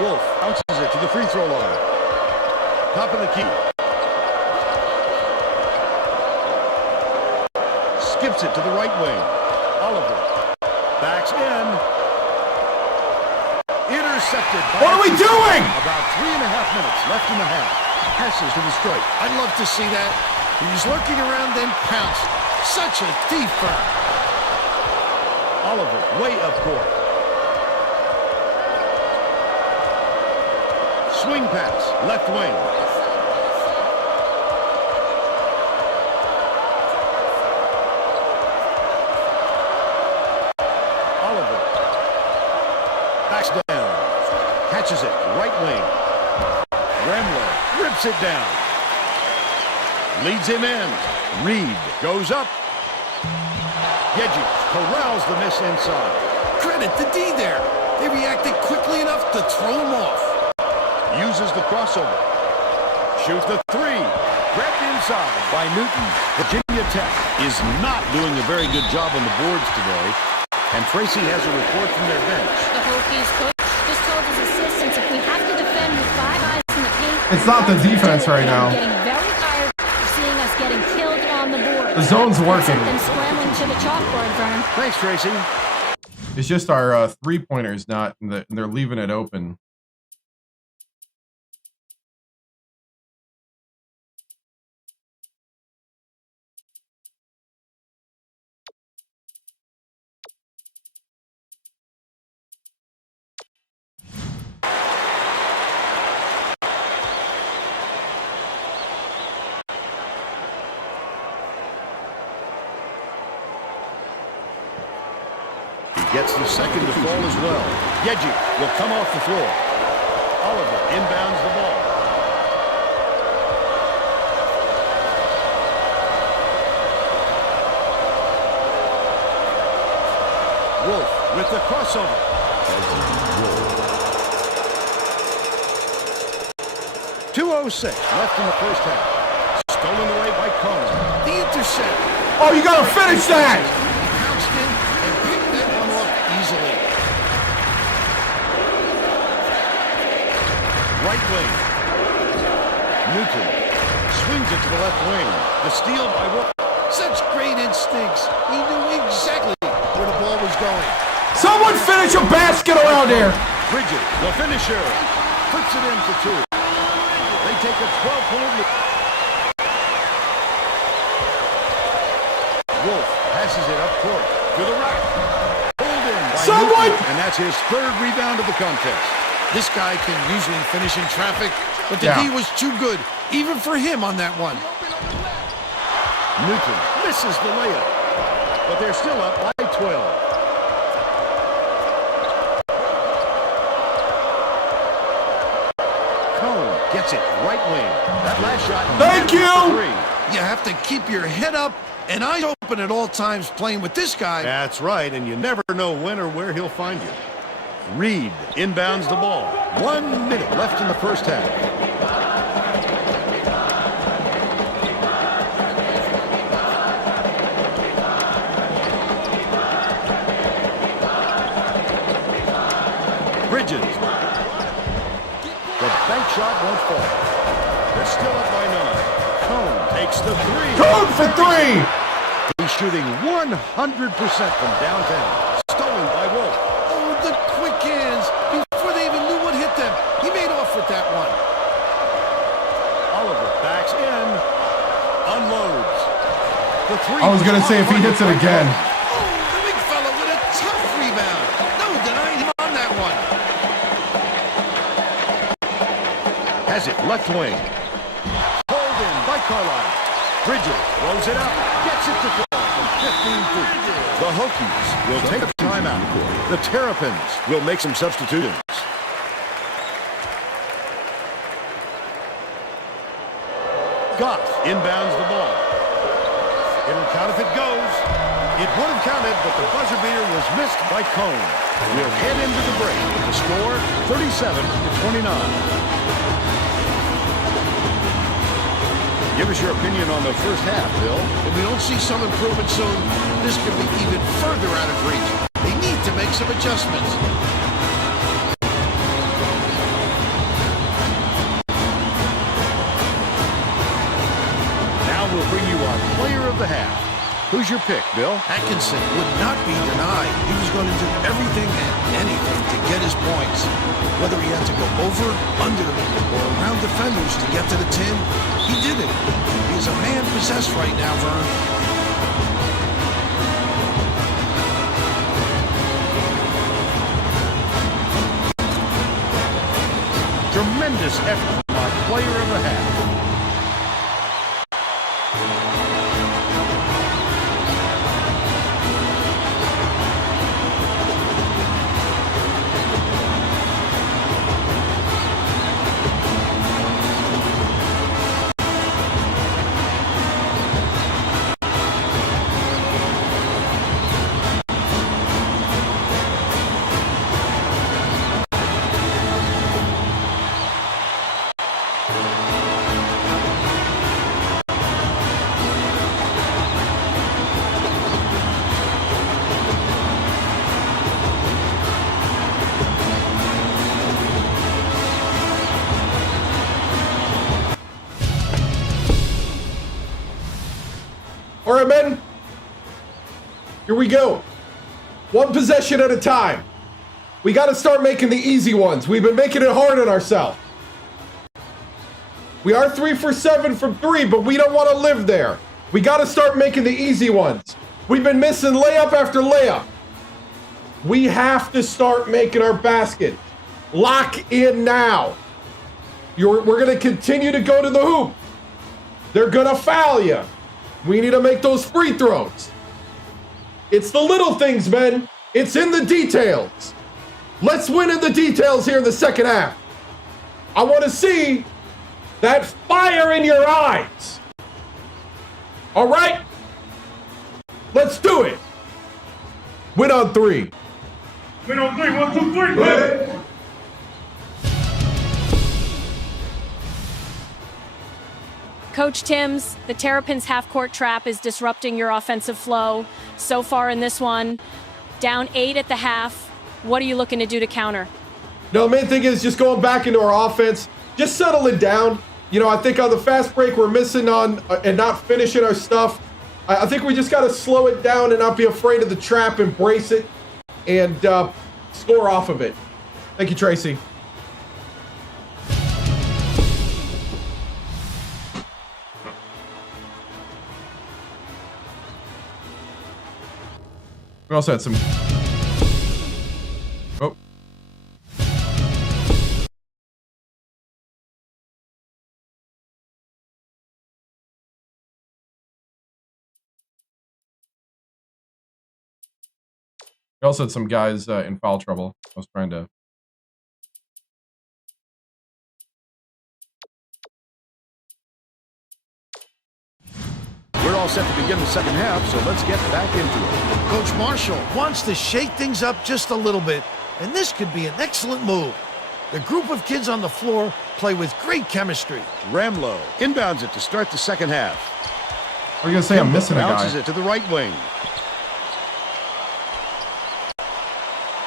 Wolf bounces it to the free throw line. Top of the key. Skips it to the right wing. Oliver backs in. Intercepted. What are we doing? About 3.5 minutes left in the half. Passes to the strike. I'd love to see that. He's lurking around, then pounced. Such a thief foul. Oliver way up court. Swing pass, left wing. Oliver backs down. Catches it, right wing. Remlo rips it down. Leads him in. Reed goes up. Reggie corrals the miss inside. Credit to D there. They reacted quickly enough to throw him off. Uses the crossover. Shoot the 3. Grabbed inside by Newton. Virginia Tech is not doing a very good job on the boards today. And Tracy has a report from their bench. The Hokies coach just told his assistants if we have to defend with 5 eyes in the paint, it's not the defense right now. Getting very tired of seeing us getting killed on the board. The zone's working. And scrambling to the chalkboard, Vern. Thanks, Tracy. It's just our 3-pointers not, and they're leaving it open. Gets the second to fall as well. Reggie will come off the floor. Oliver inbounds the ball. Wolf with the crossover. 2:06 left in the first half. Stolen away by Cohen. The intercept. Oh, you gotta finish that! Pounced in and picked that one up easily. Right wing. Newton swings it to the left wing. The steal by Wolf. Such great instincts. He knew exactly where the ball was going. Someone finish a basket around here! Bridges, the finisher, puts it in for 2. They take a 12-point lead. Wolf passes it up court to the right. Pulled in by Someone! Newton, and that's his 3rd rebound of the contest. This guy can usually finish in traffic, but the D was too good, even for him on that one. Newton misses the layup, but they're still up by 12. Cohen gets it right wing. That last shot. Thank you! 3. You have to keep your head up and eyes open at all times playing with this guy. That's right, and you never know when or where he'll find you. Reed inbounds the ball. 1 minute left in the first half. Bridges. The bank shot won't fall. They're still up by 9. Cone takes the 3. Cone for 3! He's shooting 100% from downtown. Stolen by Wolf. Oh, the quick hands before they even knew what hit them. He made off with that one. Oliver backs in. Unloads. The 3. I was going to say if he hits it again. Oh, the big fella with a tough rebound. No denying him on that one. Has it left wing. Pulled in by Carlisle. Bridges throws it up, gets it to fall from 15 feet. The Hokies will take a timeout. The Terrapins will make some substitutions. Goff inbounds the ball. It'll count if it goes. It would have counted, but the buzzer beater was missed by Cone. We'll head into the break with the score 37-29. Give us your opinion on the first half, Bill. If we don't see some improvement soon, this could be even further out of reach. They need to make some adjustments. Now we'll bring you our player of the half. Who's your pick, Bill? Atkinson would not be denied. He was going to do everything and anything to get his points. Whether he had to go over, under, or around defenders to get to the tin, he did it. He's a man possessed right now, Vern. Tremendous effort from our player of the half. All right, men. Here we go. One possession at a time. We got to start making the easy ones. We've been making it hard on ourselves. We are 3 for 7 from 3, but we don't want to live there. We got to start making the easy ones. We've been missing layup after layup. We have to start making our basket. Lock in now. We're going to continue to go to the hoop. They're going to foul you. We need to make those free throws. It's the little things, men. It's in the details. Let's win in the details here in the second half. I want to see that fire in your eyes. All right? Let's do it. Win on 3. Win on 3. 1, 2, 3. Win. Coach TImms, the Terrapins half-court trap is disrupting your offensive flow. So far in this one, down 8 at the half. What are you looking to do to counter? No, the main thing is just going back into our offense. Just settle it down. You know, I think on the fast break we're missing on and not finishing our stuff. I think we just got to slow it down and not be afraid of the trap, embrace it, and score off of it. Thank you, Tracy. We also had some... Oh. We also had some guys in foul trouble. I was trying to... We're all set to begin the second half, so let's get back into it. Coach Marshall wants to shake things up just a little bit, and this could be an excellent move. The group of kids on the floor play with great chemistry. Ramlow inbounds it to start the second half. What are you going to say? I'm missing a guy. Bounces it to the right wing.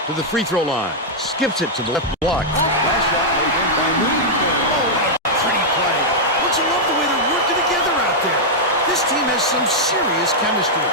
To the free throw line. Skips it to the left block. Last shot laid in by Moody. Oh, pretty play. Don't you love the way they're working together out there? This team has some serious chemistry.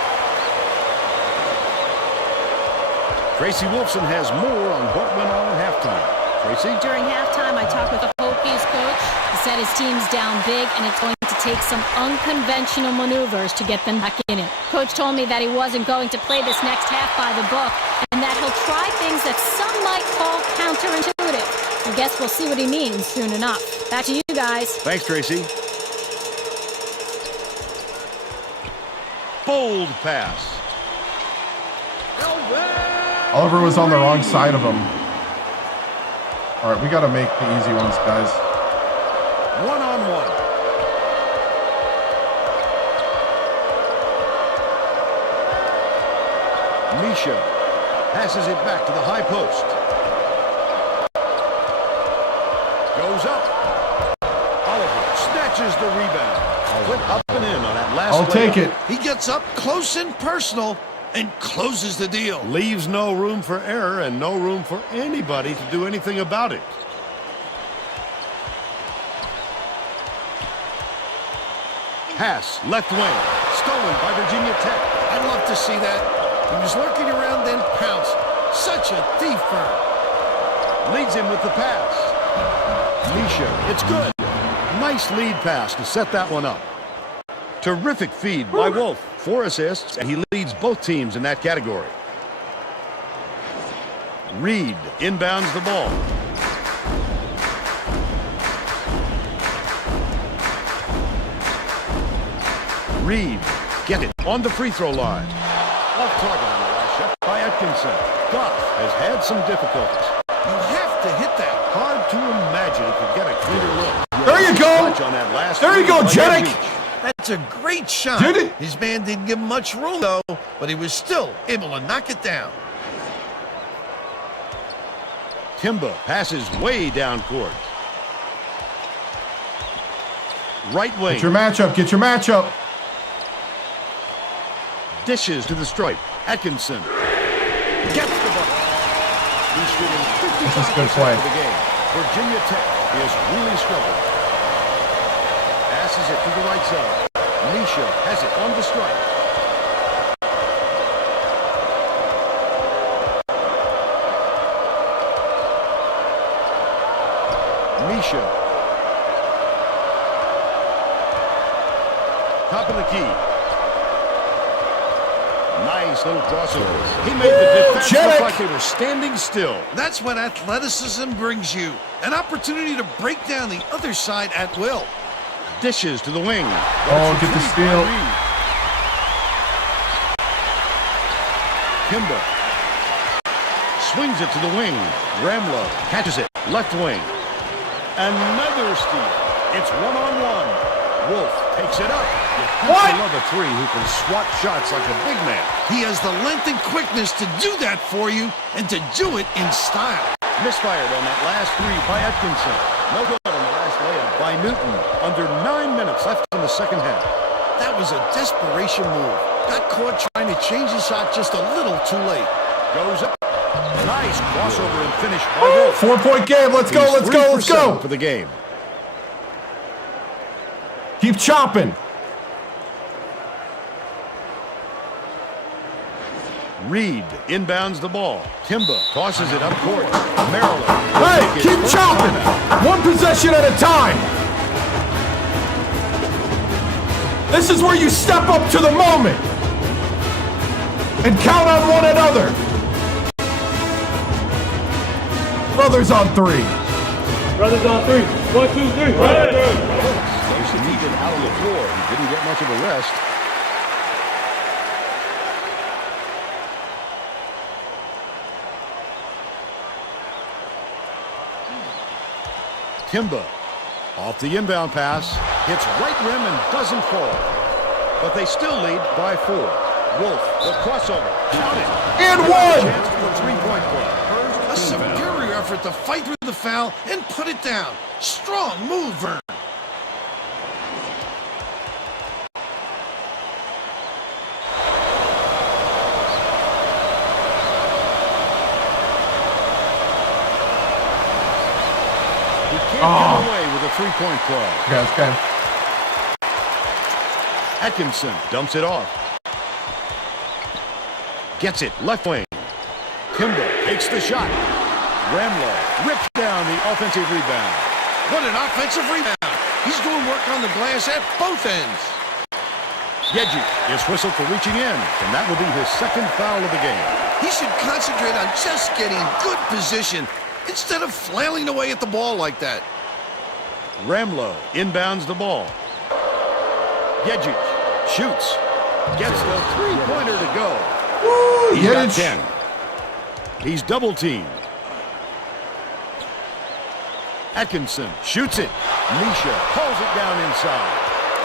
Tracy Wolfson has more on what went on at halftime. Tracy? During halftime, I talked with the Hokies coach. He said his team's down big, and it's going to take some unconventional maneuvers to get them back in it. Coach told me that he wasn't going to play this next half by the book, and that he'll try things that some might call counterintuitive. I guess we'll see what he means soon enough. Back to you guys. Thanks, Tracy. Bold pass. Oliver was on the wrong side of him. All right, we got to make the easy ones, guys. One-on-one. Misha passes it back to the high post. Goes up. Oliver snatches the rebound. Went up and in on that last I'll take it. He gets up close and personal and closes the deal. Leaves no room for error and no room for anybody to do anything about it. Pass, left wing, stolen by Virginia Tech. I'd love to see that. He was lurking around, then pounced. Such a thief firm. Leads him with the pass. Misha, it's good. Nice lead pass to set that one up. Terrific feed by Wolf. 4 assists, and he leads both teams in that category. Reed inbounds the ball. Reed, get it on the free throw line. Off target on the last shot by Atkinson. Goff has had some difficulties. You have to hit that. Hard to imagine he could get a cleaner look. There you go. On that last there you go, Jedick. That's a great shot. Did it? His man didn't give him much room, though, but he was still able to knock it down. Timba passes way down court. Right wing. Get your matchup. Get your matchup. Dishes to the stripe. Atkinson gets the bucket. He's shooting 55% This is good play. of the game. Virginia Tech is really struggling. Passes it to the right side. Misha has it on the strike. Misha. Top of the key. Nice little crossover. He made the defense look like they were standing still. That's what athleticism brings you. An opportunity to break down the other side at will. Dishes to the wing. Oh, get the steal. Kimba swings it to the wing. Ramlow catches it. Left wing. Another steal. It's one-on-one. Wolf takes it up. What? Another three who can swat shots like a big man. He has the length and quickness to do that for you and to do it in style. Misfired on that last three by Atkinson. No good on the last layup by Newton. Under 9 minutes left in the second half. That was a desperation move. Got caught trying to change his shot just a little too late. Goes up. Nice crossover and finish by Wolf. 4-point game. Let's go. Let's go. Let's go. For the game. Keep chopping. Reed inbounds the ball. Timba tosses it up court. Maryland. Hey, keep chopping. One possession at a time. This is where you step up to the moment and count on one another. Brothers on three. Brothers on three. 1, 2, 3. Needed out on the floor. He didn't get much of a rest. Timba off the inbound pass, hits right rim and doesn't fall. But they still lead by 4. Wolf, the crossover, count it. And one. Chance for a three-point play. A superior effort to fight through the foul and put it down. Strong move, Vern. Can't get away with a three-point play. Okay, that's good. Atkinson dumps it off. Gets it, left wing. Kimba takes the shot. Ramlow rips down the offensive rebound. What an offensive rebound. He's doing work on the glass at both ends. Reggie is whistled for reaching in, and that will be his second foul of the game. He should concentrate on just getting good position instead of flailing away at the ball like that. Ramlow inbounds the ball. Yejic shoots. Gets the three-pointer to go. Woo, He's got 10. He's double-teamed. Atkinson shoots it. Misha pulls it down inside.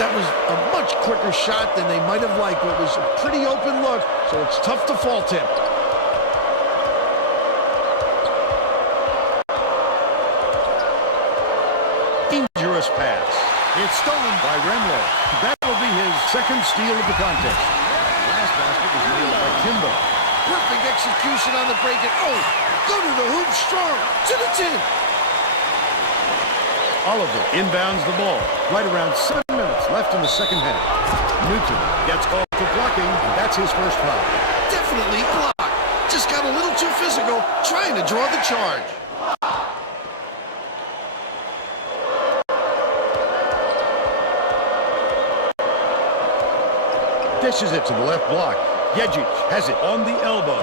That was a much quicker shot than they might have liked, but it was a pretty open look, so it's tough to fault him. Dangerous pass. It's stolen by Remlo. That will be his second steal of the contest. Last basket was nailed by Kimbo. Perfect execution on the break, and oh, go to the hoop strong, to the 10. Oliver inbounds the ball. Right around 7 minutes left in the second half. Newton gets called for blocking. That's his first foul. Definitely blocked. Just got a little too physical, trying to draw the charge. Dishes it to the left block. Yejic has it on the elbow.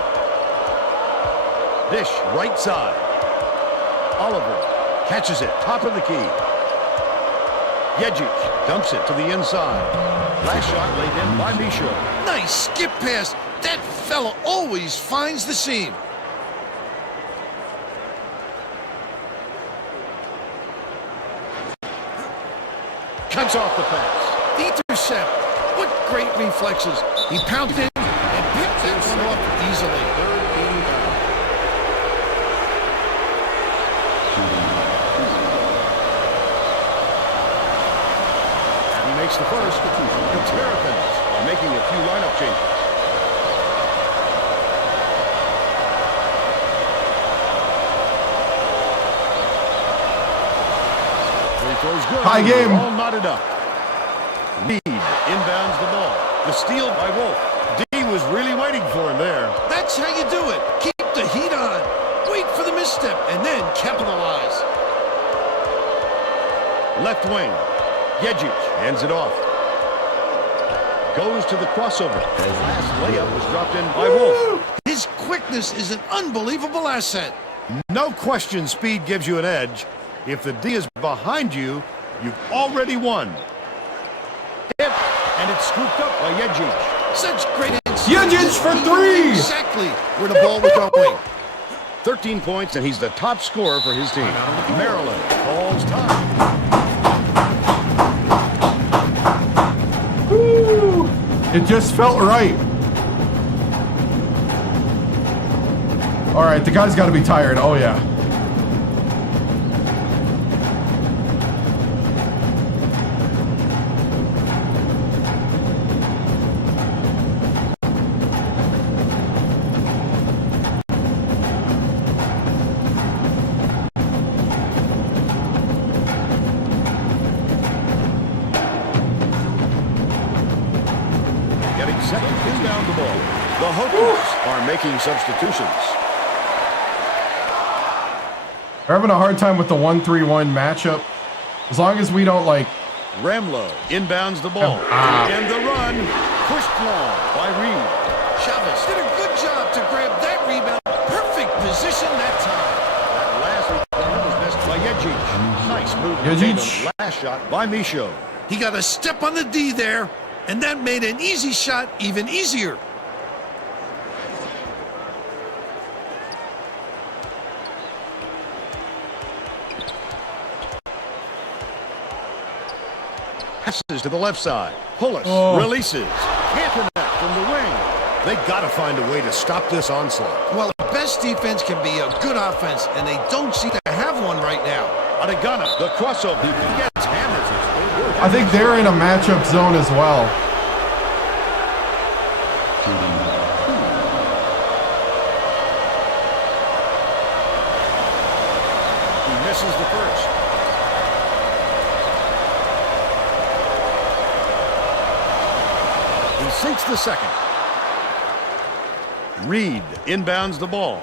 Dish right side. Oliver catches it, top of the key. Yejic dumps it to the inside. Last shot laid in by Misha. Nice skip pass. That fella always finds the seam. Cuts off the pass. Intercept. What great reflexes. He pounced in and picked that one off easily. Makes the first. The Terrapins are making a few lineup changes. Free throws good. High game. All knotted up. Reed inbounds the ball. The steal by Wolf. D was really waiting for him there. That's how you do it. Keep the heat on. Wait for the misstep and then capitalize. Left wing. Yejic hands it off. Goes to the crossover. The last layup was dropped in by Wolf. His quickness is an unbelievable asset. No question speed gives you an edge. If the D is behind you, you've already won. Tip, and it's scooped up by Yejic. Such great instincts. Yejic for three! Exactly where the ball was going. 13 points, and he's the top scorer for his team. Maryland calls time. Woo! It just felt right. All right, the guy's got to be tired. Oh, yeah. Second inbound the ball. The Hokies are making substitutions. We're having a hard time with the 1-3-1 matchup. As long as we don't like... Ramlo inbounds the ball. And the run pushed long by Reed. Chavez did a good job to grab that rebound. Perfect position that time. That last rebound was missed by Yejic. Nice move. Yejic. Last shot by Misho. He got a step on the D there. And that made an easy shot even easier. Passes to the left side. Pullis releases. Can't connect from the wing. They got to find a way to stop this onslaught. Well, the best defense can be a good offense, and they don't seem to have one right now. Adegana, the crossover. He gets hammered. I think they're in a matchup zone as well. He misses the first. He sinks the second. Reed inbounds the ball.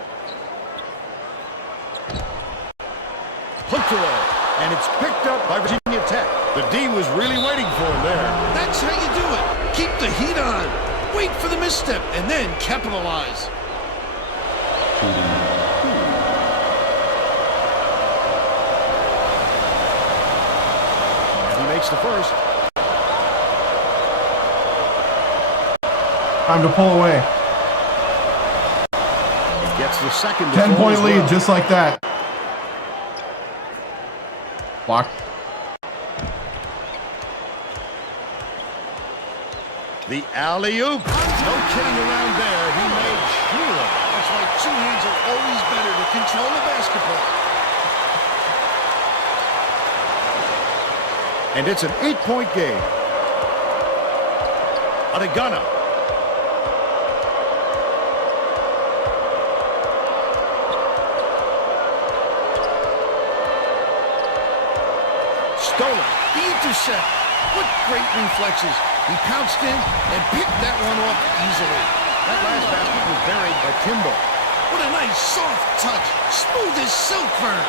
Hooked away, and it's picked up by Virginia Tech. The D was really waiting for him there. That's how you do it. Keep the heat on. Wait for the misstep, and then capitalize. And he makes the first. Time to pull away. He gets the second. 10-point lead, just like that. Block. The alley-oop. No kidding around there. He made sure. That's why two hands are always better to control the basketball. And it's an 8-point game. Adegana. Stolen. The intercept. What great reflexes. He pounced in and picked that one off easily. That last basket was buried by Timbo. What a nice soft touch. Smooth as silk fern.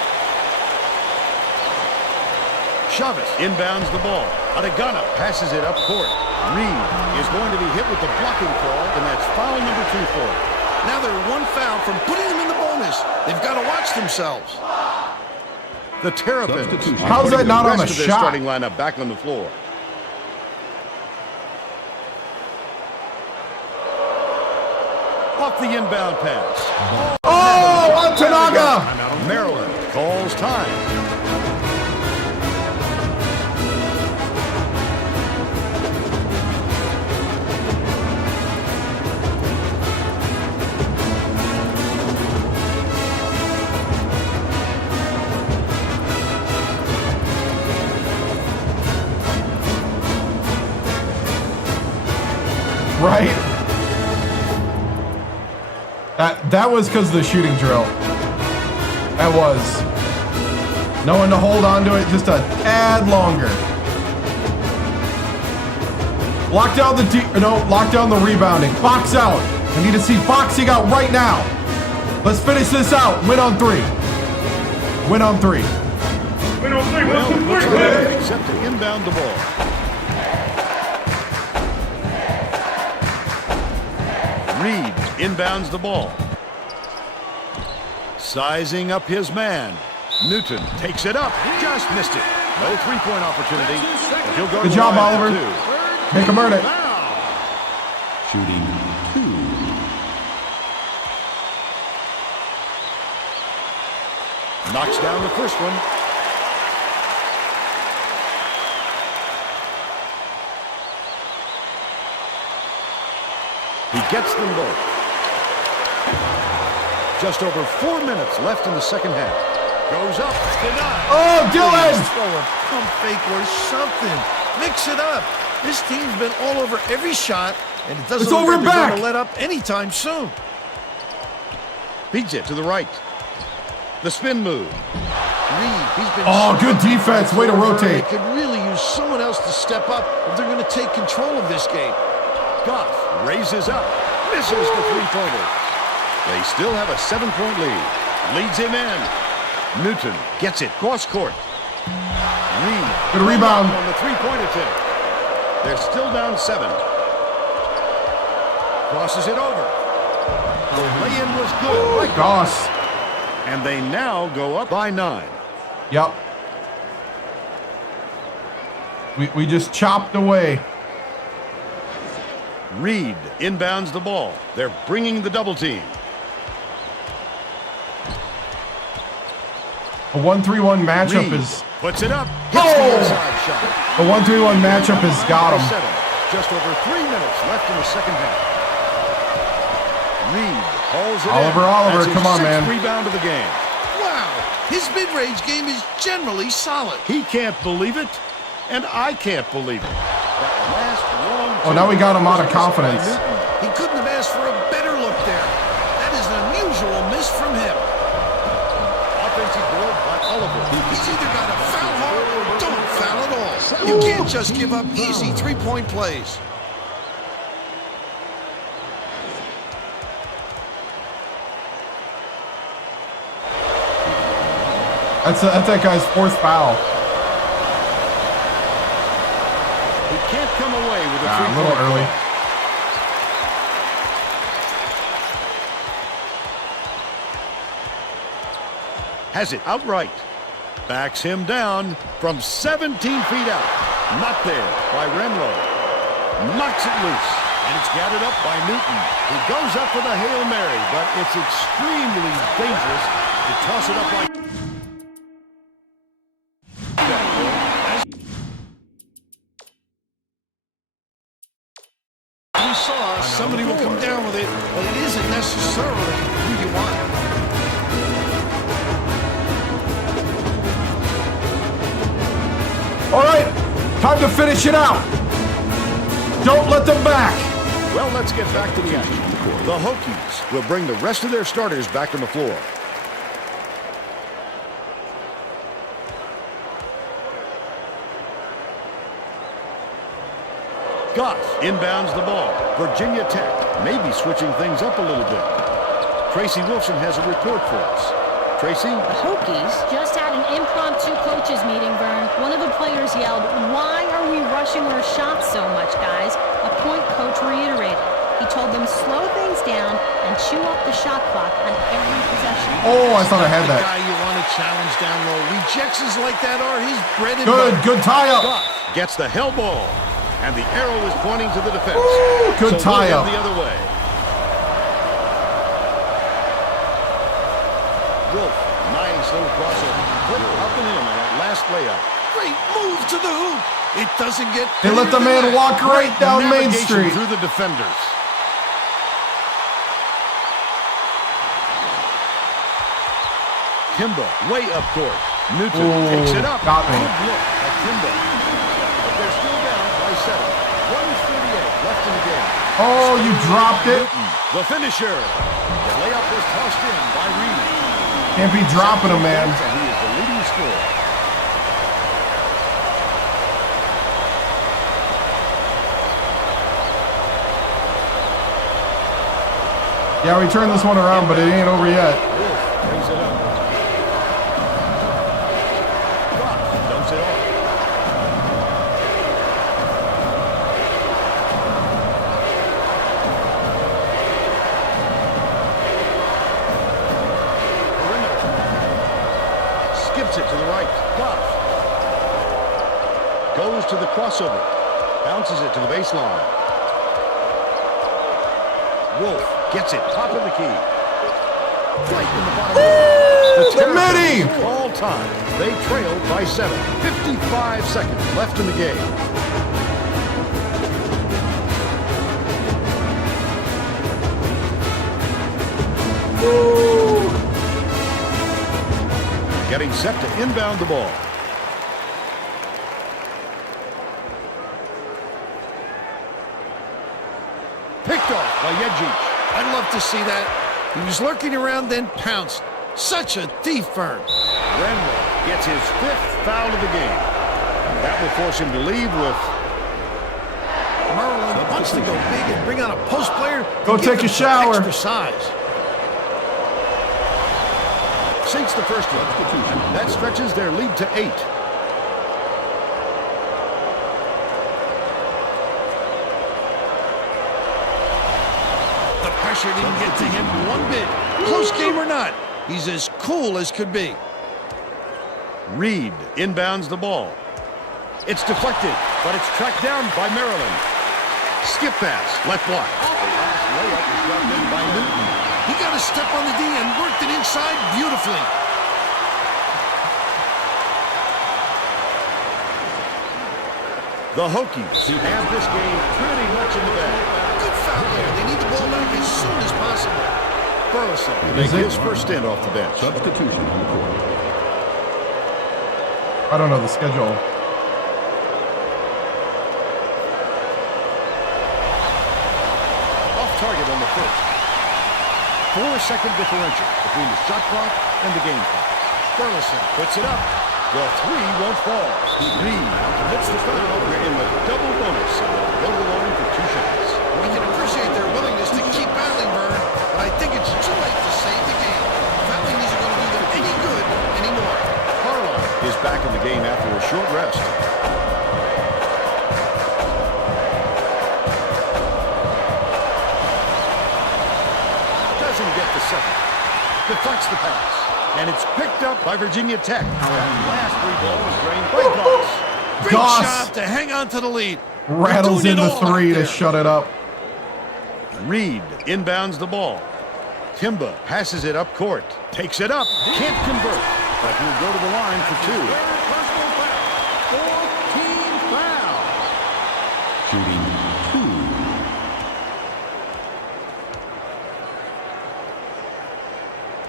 Chavez inbounds the ball. Adegana passes it up court. Reed is going to be hit with the blocking call, and that's foul number 2 for him. Now they're one foul from putting them in the bonus. They've got to watch themselves. The Terrapins. How's that not on the their shot? Starting lineup back on the floor. Off the inbound pass. Oh, Antanaga! Maryland calls time. Right? That was because of the shooting drill. That was. No one to hold on to it just a tad longer. Lock down lock down the rebounding. Box out. I need to see boxing out right now. Let's finish this out. Win on 3. Win on 3. Win on 3. Win on 3. Except to inbound the ball. Reed inbounds the ball. Sizing up his man. Newton takes it up. Just missed it. No three-point opportunity. He'll go. Good job, Oliver. Make him earn it. Shooting 2. Knocks down the first one. He gets them both. Just over 4 minutes left in the second half. Goes up. Denied. Oh, Dylan! Throw a pump fake or something. Mix it up. This team's been all over every shot, and it doesn't look like they're going to let up anytime soon. Beats it to the right. The spin move. Reed, he's been good defense. Way to rotate. They could really use someone else to step up if they're going to take control of this game. Goff raises up. Misses the three-pointer. They still have a 7-point lead. Leads him in. Newton gets it cross court. Reed. Good rebound on the three-point attempt. They're still down 7. Crosses it over. The lay-in was good. Right, Goss. And they now go up by 9. Yep. We just chopped away. Reed inbounds the ball. They're bringing the double team. A 1-3-1 matchup Reed is. puts it up. Hits the inside shot. A 1-3-1 matchup has got him. Just over 3 minutes left in the second half. Reed hauls it Oliver, in. come on, man. Rebound of the game. Wow, his mid-range game is generally solid. He can't believe it, and I can't believe it. That last long Now we got him out of confidence. He couldn't have asked for a better look there. That is an unusual miss from him. Offensive board by Oliver. He's either got to foul hard or don't foul at all. You can't just give up easy three-point plays. That's that guy's 4th foul. He can't come away with a A little early. Has it outright. Backs him down from 17 feet out. Not there by Renlo. Knocks it loose. And it's gathered up by Newton. He goes up with a Hail Mary, but it's extremely dangerous to toss it up like we saw somebody will come down with it, but it isn't necessarily who you want. All right, time to finish it out. Don't let them back. Well, let's get back to the action. The Hokies will bring the rest of their starters back on the floor. Goff inbounds the ball. Virginia Tech may be switching things up a little bit. Tracy Wilson has a report for us. Tracy? The Hokies just had an impromptu coaches meeting, Vern. One of the players yelled, "Why are we rushing our shots so much, guys?" A point coach reiterated. He told them slow things down and chew up the shot clock on every possession. Oh, I thought I had that. The guy you want to challenge down low. Rejections like that are his bread and butter. Good tie up. Goff gets the hell ball, and the arrow is pointing to the defense. Ooh, good tie up. The other way. Wolf, nice little crossover. Put up and in on that last layup. Great move to the hoop. It doesn't get. They let the man walk right down Main Street. Through the defenders. Kimba, way up court. Newton takes it up. Got me. Good look at Kimba. But they're still down by 7. 1:38 left in the game. Oh, you dropped it. Newton, the finisher. The layup was tossed in by Reed. Can't be dropping him, man. And he is the leading scorer. Yeah, we turned this one around, but it ain't over yet. Wolf brings it up. Dumps it off. Skips it to the right. Goff goes to the crossover. Bounces it to the baseline. Wolf gets it. Top of the key. Right in the bottom. The midi! All time. They trailed by 7. 55 seconds left in the game. Woo! Getting set to inbound the ball. Picked off by Reggie. I'd love to see that. He was lurking around, then pounced. Such a thief, Vern. Renwell gets his 5th foul of the game. That will force him to leave with... Maryland wants to go big and bring out a post player. Go take a shower. Extra size. Sinks the first one. That stretches their lead to 8. The pressure didn't get to him one bit. Close game or not, he's as cool as could be. Reed inbounds the ball. It's deflected, but it's tracked down by Maryland. Skip pass, left block. The last layup is dropped in by Newton. He got a step on the D and worked it inside beautifully. The Hokies have this game pretty much in the bag. Good foul there. They need the ball back as soon as possible. Burleson to make his first stint off the bench. Substitution on the court. I don't know the schedule. Off target on the first. 4-second differential between the shot clock and the game clock. Burleson puts it up. The 3 won't fall. Reed hits the foul. We're in the double bonus. They'll go to the line for 2 shots. We can appreciate their willingness to keep battling, Vern, but I think it's too late to save the game. Fouling isn't going to do them any good anymore. Carlisle is back in the game after a short rest. Doesn't get the second. Deflects the pass. And it's picked up by Virginia Tech. And last 3 balls drained by Goss. Great job to hang on to the lead. Rattles in the 3 to shut it up. Reed inbounds the ball. Timba passes it up court. Takes it up. Can't convert. But he'll go to the line for 2. 14 foul. Shooting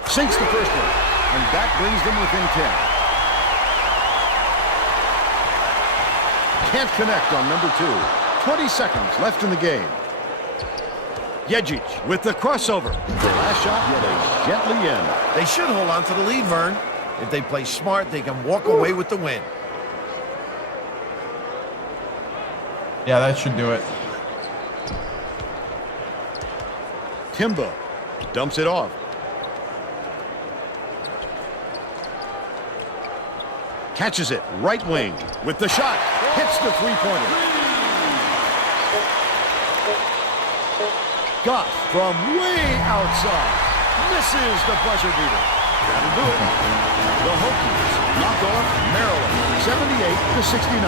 2. Sinks the first one. And that brings them within 10. Can't connect on number 2. 20 seconds left in the game. Jejic with the crossover. The last shot lays gently in. They should hold on to the lead, Vern. If they play smart, they can walk away with the win. Yeah, that should do it. Timba dumps it off. Catches it right wing with the shot. Hits the three-pointer. Goff from way outside. Misses the buzzer beater. That'll do it. The Hokies knock off Maryland 78-69.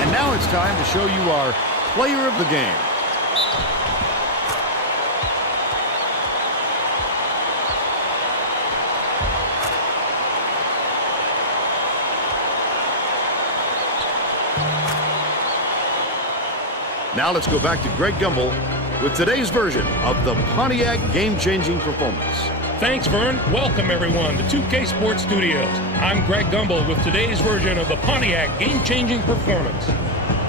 And now it's time to show you our player of the game. Now let's go back to Greg Gumbel with today's version of the Pontiac game-changing performance. Thanks, Vern. Welcome, everyone, to 2K Sports Studios. I'm Greg Gumbel with today's version of the Pontiac game-changing performance.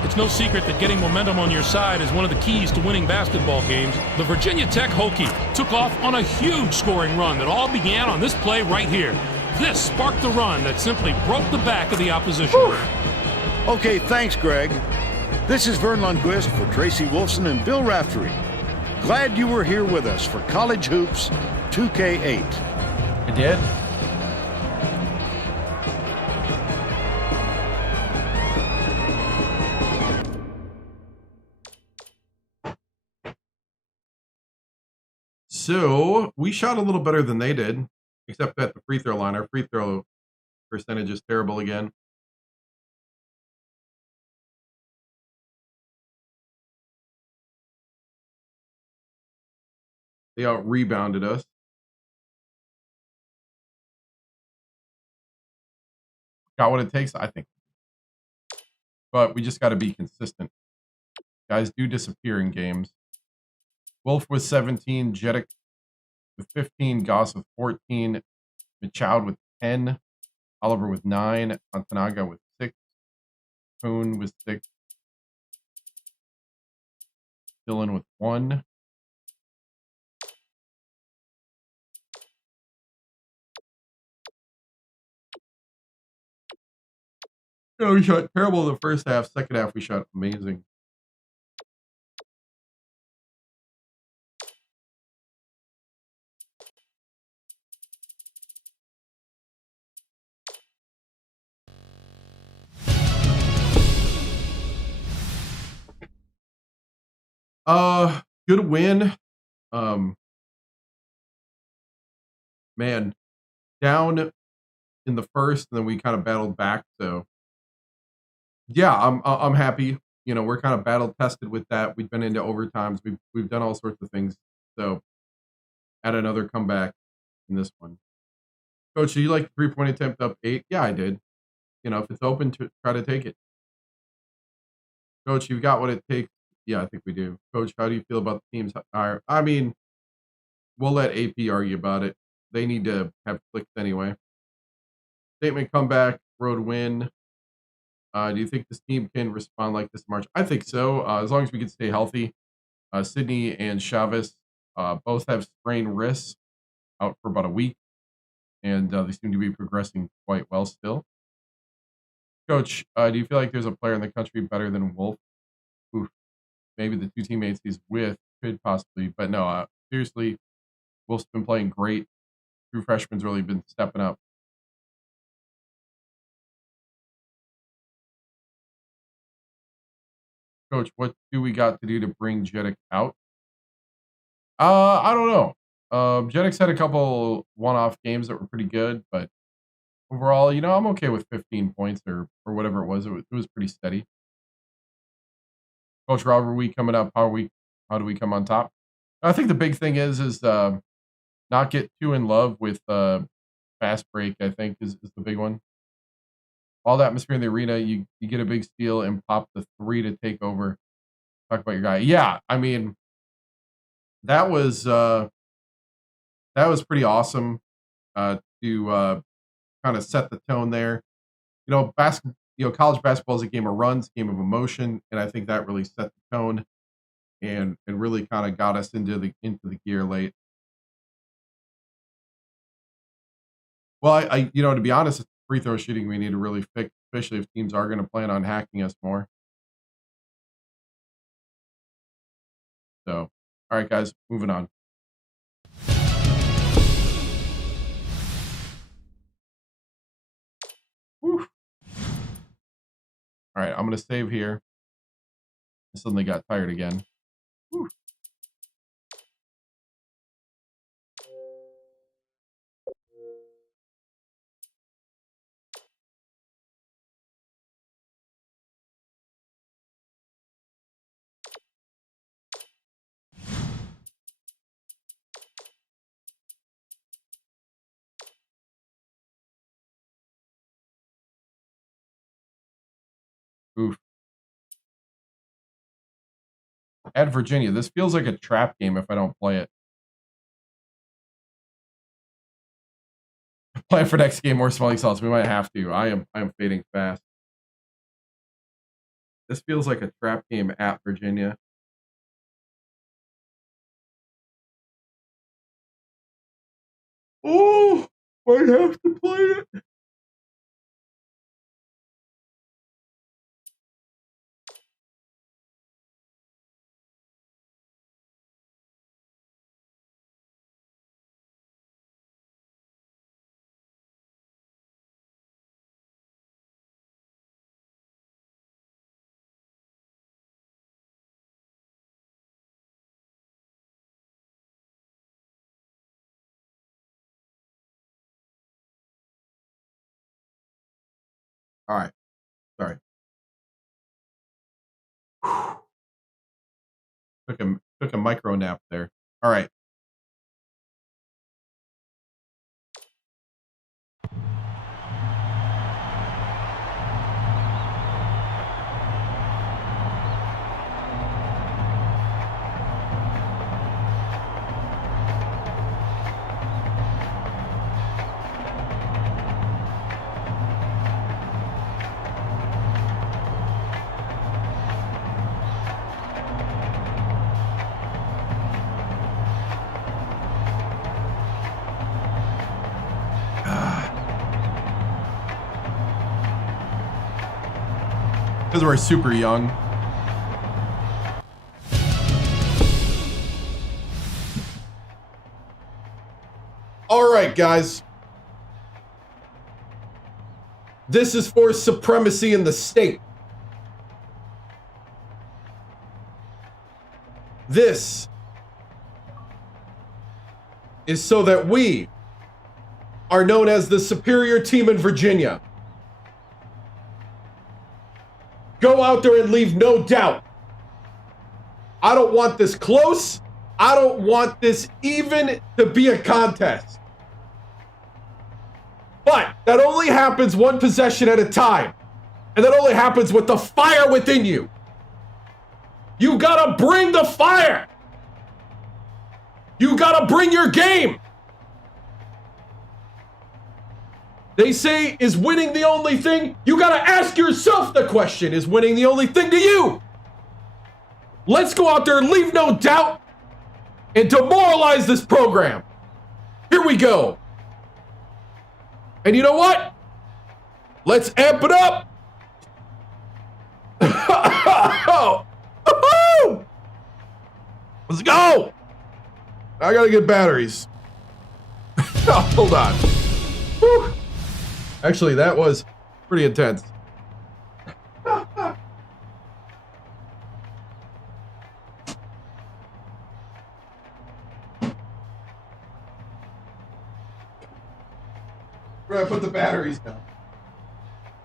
It's no secret that getting momentum on your side is one of the keys to winning basketball games. The Virginia Tech Hokies took off on a huge scoring run that all began on this play right here. This sparked the run that simply broke the back of the opposition. Whew. Okay, thanks, Greg. This is Vern Lundquist for Tracy Wolfson and Bill Raftery. Glad you were here with us for College Hoops 2K8. I did. So we shot a little better than they did, except at the free throw line. Our free throw percentage is terrible again. They out-rebounded us. Got what it takes, I think. But we just got to be consistent. Guys do disappear in games. Wolf with 17, Jeddick with 15, Goss with 14, Michoud with 10, Oliver with 9, Antanaga with 6, Poon with 6, Dylan with 1. Yeah, we shot terrible in the first half. Second half, we shot amazing. Good win. Man, down in the first, and then we kind of battled back. So, yeah, I'm happy. You know, we're kind of battle tested with that. We've been into overtimes. We've done all sorts of things. So, add another comeback in this one. Coach, do you like the 3-point attempt up 8? Yeah, I did. You know, if it's open, to try to take it. Coach, you've got what it takes. Yeah, I think we do. Coach, how do you feel about the teams? I mean, we'll let AP argue about it. They need to have clicks anyway. Statement comeback, road win. Do you think this team can respond like this in March? I think so, as long as we can stay healthy. Sydney and Chavez both have sprained wrists, out for about a week, and they seem to be progressing quite well still. Coach, do you feel like there's a player in the country better than Wolf? Oof. Maybe the two teammates he's with could possibly, but no, seriously, Wolf's been playing great. True freshman's really been stepping up. Coach, what do we got to do to bring Jeddick out? I don't know. Jeddick's had a couple one-off games that were pretty good, but overall, you know, I'm okay with 15 points or whatever it was. It was pretty steady. Coach Robert, week coming up. How do we come on top? I think the big thing is not get too in love with fast break. I think is the big one. All the atmosphere in the arena, you get a big steal and pop the 3 to take over. Talk about your guy. Yeah, I mean, that was pretty awesome to kind of set the tone there. You know, college basketball is a game of runs, game of emotion, and I think that really set the tone and really kind of got us into the gear late. Well, I to be honest, it's free throw shooting we need to really fix, especially if teams are going to plan on hacking us more. So, all right, guys, moving on. Whew. All right, I'm going to save here. I suddenly got tired again. Whew. Oof. At Virginia, this feels like a trap game if I don't play it. Plan for next game more small league salts. We might have to. I am fading fast. This feels like a trap game at Virginia. Oh, might have to play it. All right. Sorry. Took a micro nap there. All right. Because we're super young. All right, guys. This is for supremacy in the state. This is so that we are known as the superior team in Virginia. Go out there and leave no doubt. I don't want this close. I don't want this even to be a contest. But that only happens one possession at a time. And that only happens with the fire within you. You gotta bring the fire. You gotta bring your game. They say, is winning the only thing? You gotta ask yourself the question, is winning the only thing to you? Let's go out there and leave no doubt and demoralize this program. Here we go. And you know what? Let's amp it up. Let's go. I gotta get batteries. Hold on. Whew. Actually, that was pretty intense. Where do I put the batteries now?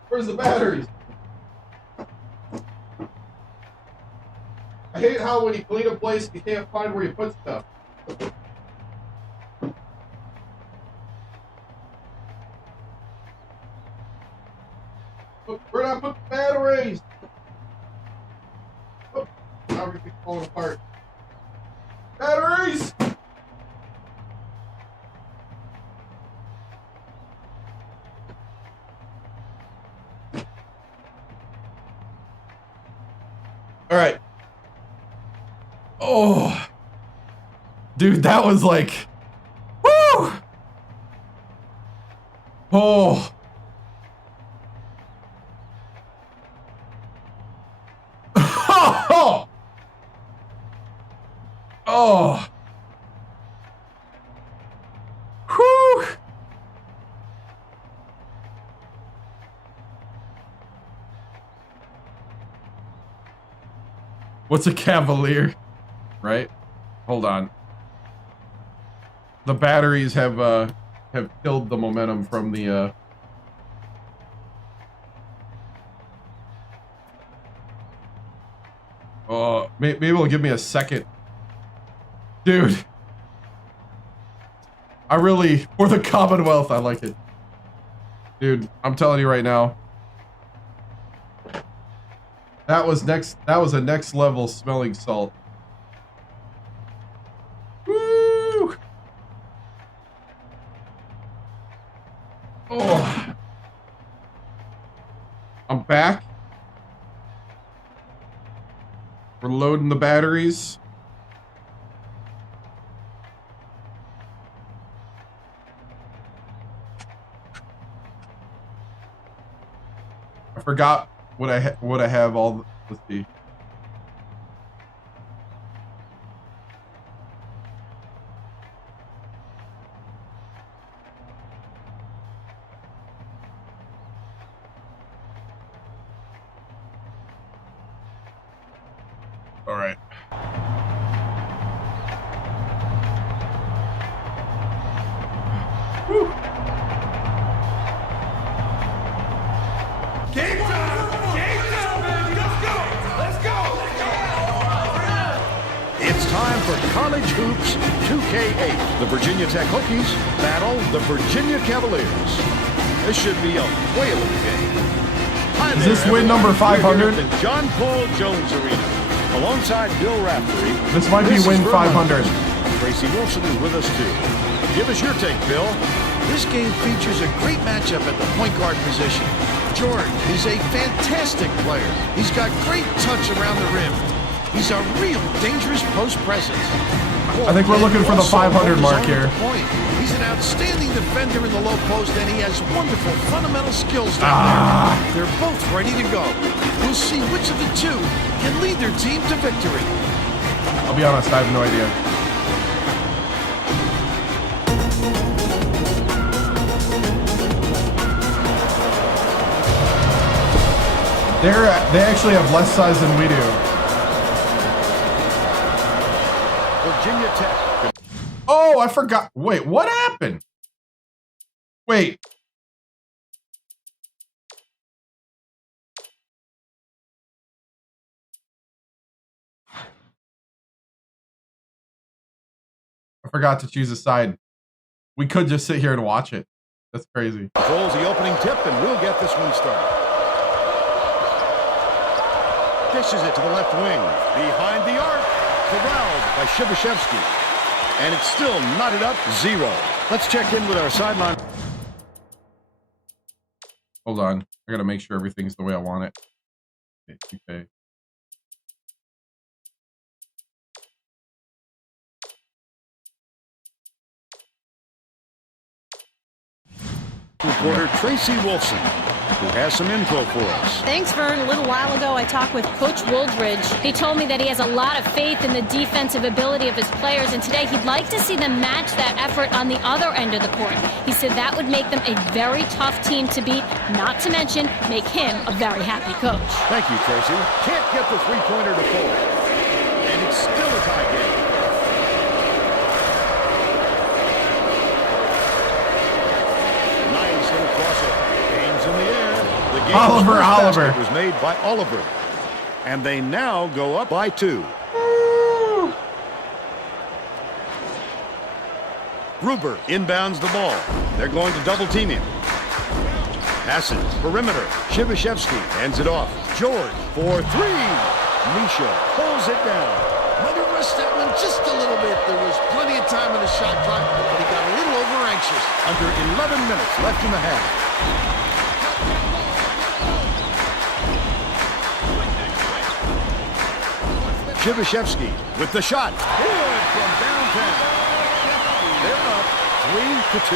Where's the batteries? I hate how when you clean a place, you can't find where you put stuff. Where'd I put the batteries? Oh, now everything's falling apart. Batteries! All right. Oh, dude, that was like, woo! Oh. Oh. Oh. Whew. What's a Cavalier? Right? Hold on. The batteries have killed the momentum from the maybe it'll give me a second. Dude. I really, for the Commonwealth, I like it. Dude, I'm telling you right now. That was a next level smelling salt. Woo! Oh. I'm back. We're loading the batteries. I forgot what I have all. Let's see. All right. Whew. Game time! Game time, baby! Let's go! Let's go! It's time for College Hoops 2K8. The Virginia Tech Hokies battle the Virginia Cavaliers. This should be a whale of a game. Hi Is this win number 500? The John Paul Jones Arena. Alongside Bill Raftery. This might be win 500. Tracy Wilson is with us too. Give us your take, Bill. This game features a great matchup at the point guard position. George is a fantastic player. He's got great touch around the rim. He's a real dangerous post presence. I think we're looking for the 500 mark here. He's an outstanding defender in the low post, and he has wonderful fundamental skills down there. They're both ready to go. We'll see which of the two can lead their team to victory. I'll be honest, I have no idea. They actually have less size than we do. Virginia Tech. Oh, I forgot. Wait, what happened? Wait. I forgot to choose a side. We could just sit here and watch it. That's crazy. Controls the opening tip, and we'll get this one started. Dishes it to the left wing. Behind the arc. Corralled by Shibashevsky. And it's still knotted up 0. Let's check in with our sideline. Hold on. I got to make sure everything's the way I want it. Okay. Reporter Tracy Wilson, who has some info for us. Thanks, Vern. A little while ago, I talked with Coach Wooldridge. He told me that he has a lot of faith in the defensive ability of his players, and today he'd like to see them match that effort on the other end of the court. He said that would make them a very tough team to beat, not to mention make him a very happy coach. Thank you, Tracy. Can't get the three-pointer to fall. And it's still a tie game. Game's in the air. The game Oliver. was made by Oliver. And they now go up by 2. Gruber inbounds the ball. They're going to double team him. Passes, perimeter. Shibashevsky hands it off. George for three. Misha pulls it down. Might have rushed that one just a little bit. There was plenty of time on the shot clock, but he got a little over-anxious. Under 11 minutes left in the half. Shibashevsky with the shot. Good from downtown. They're up 3-2.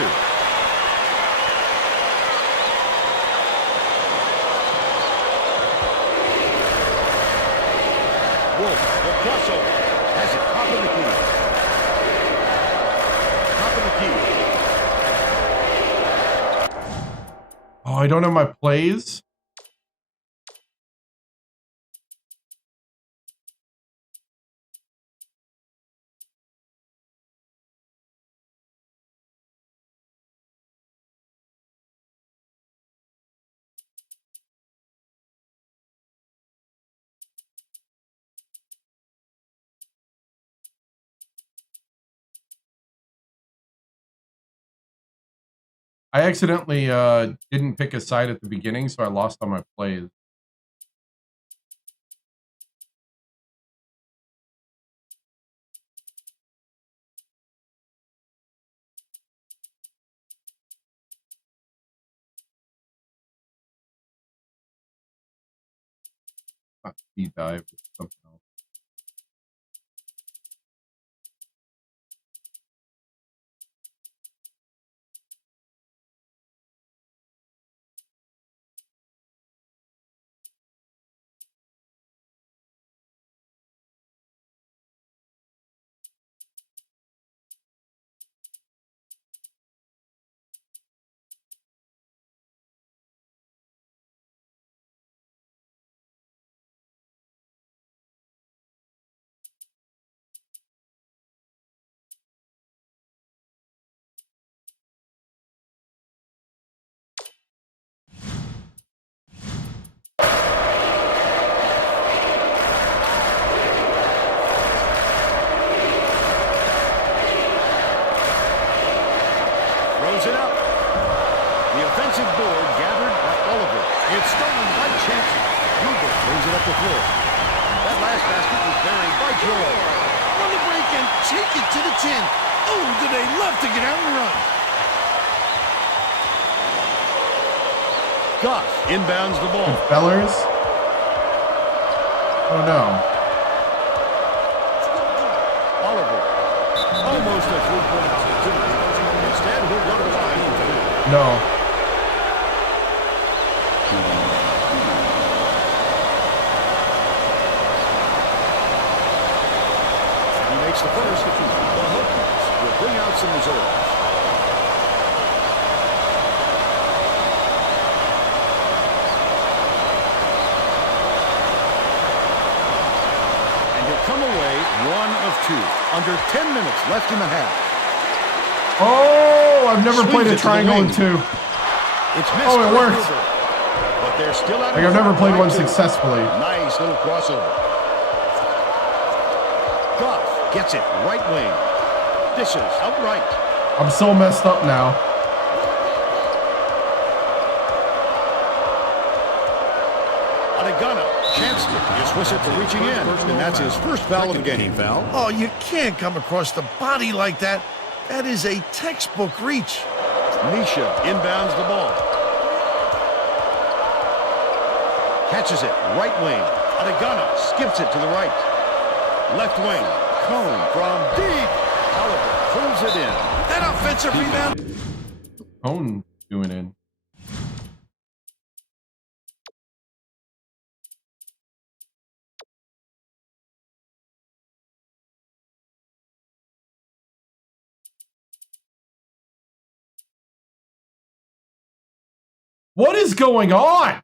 Wolf, the crossover. Has it top of the key. Top of the key. Oh, I don't have my plays. I accidentally didn't pick a side at the beginning, so I lost on my plays. Not deep dive, but something else. Throws it up. The offensive board gathered by Oliver. It's stolen by Chancellor. Gruber brings it up the floor. That last basket was buried by George. On the break and take it to the 10. Oh, do they love to get out and run. Goff inbounds the ball. Fellers. Oh no. Oliver. Almost a three-point opportunity. Instead, he'll go to the line. No. He makes the first. The Hokies will bring out some reserves. And he'll come away 1 of 2. Under 10 minutes left in the half. Oh, I've never played a triangle in 2. It's missed. Oh, it worked. But they're still out. Like I've never played one successfully. Nice little crossover. Goff gets it right wing. Dishes outright. I'm so messed up now. Adegana chanced it. He twists it for reaching in. And that's his first foul of the game. Foul. Oh, you can't come across the body like that. That is a textbook reach. Misha inbounds the ball. Catches it, right wing. Adegana skips it to the right. Left wing. Cone from deep. Oliver pulls it in. That offensive rebound. Cone doing in. What is going on?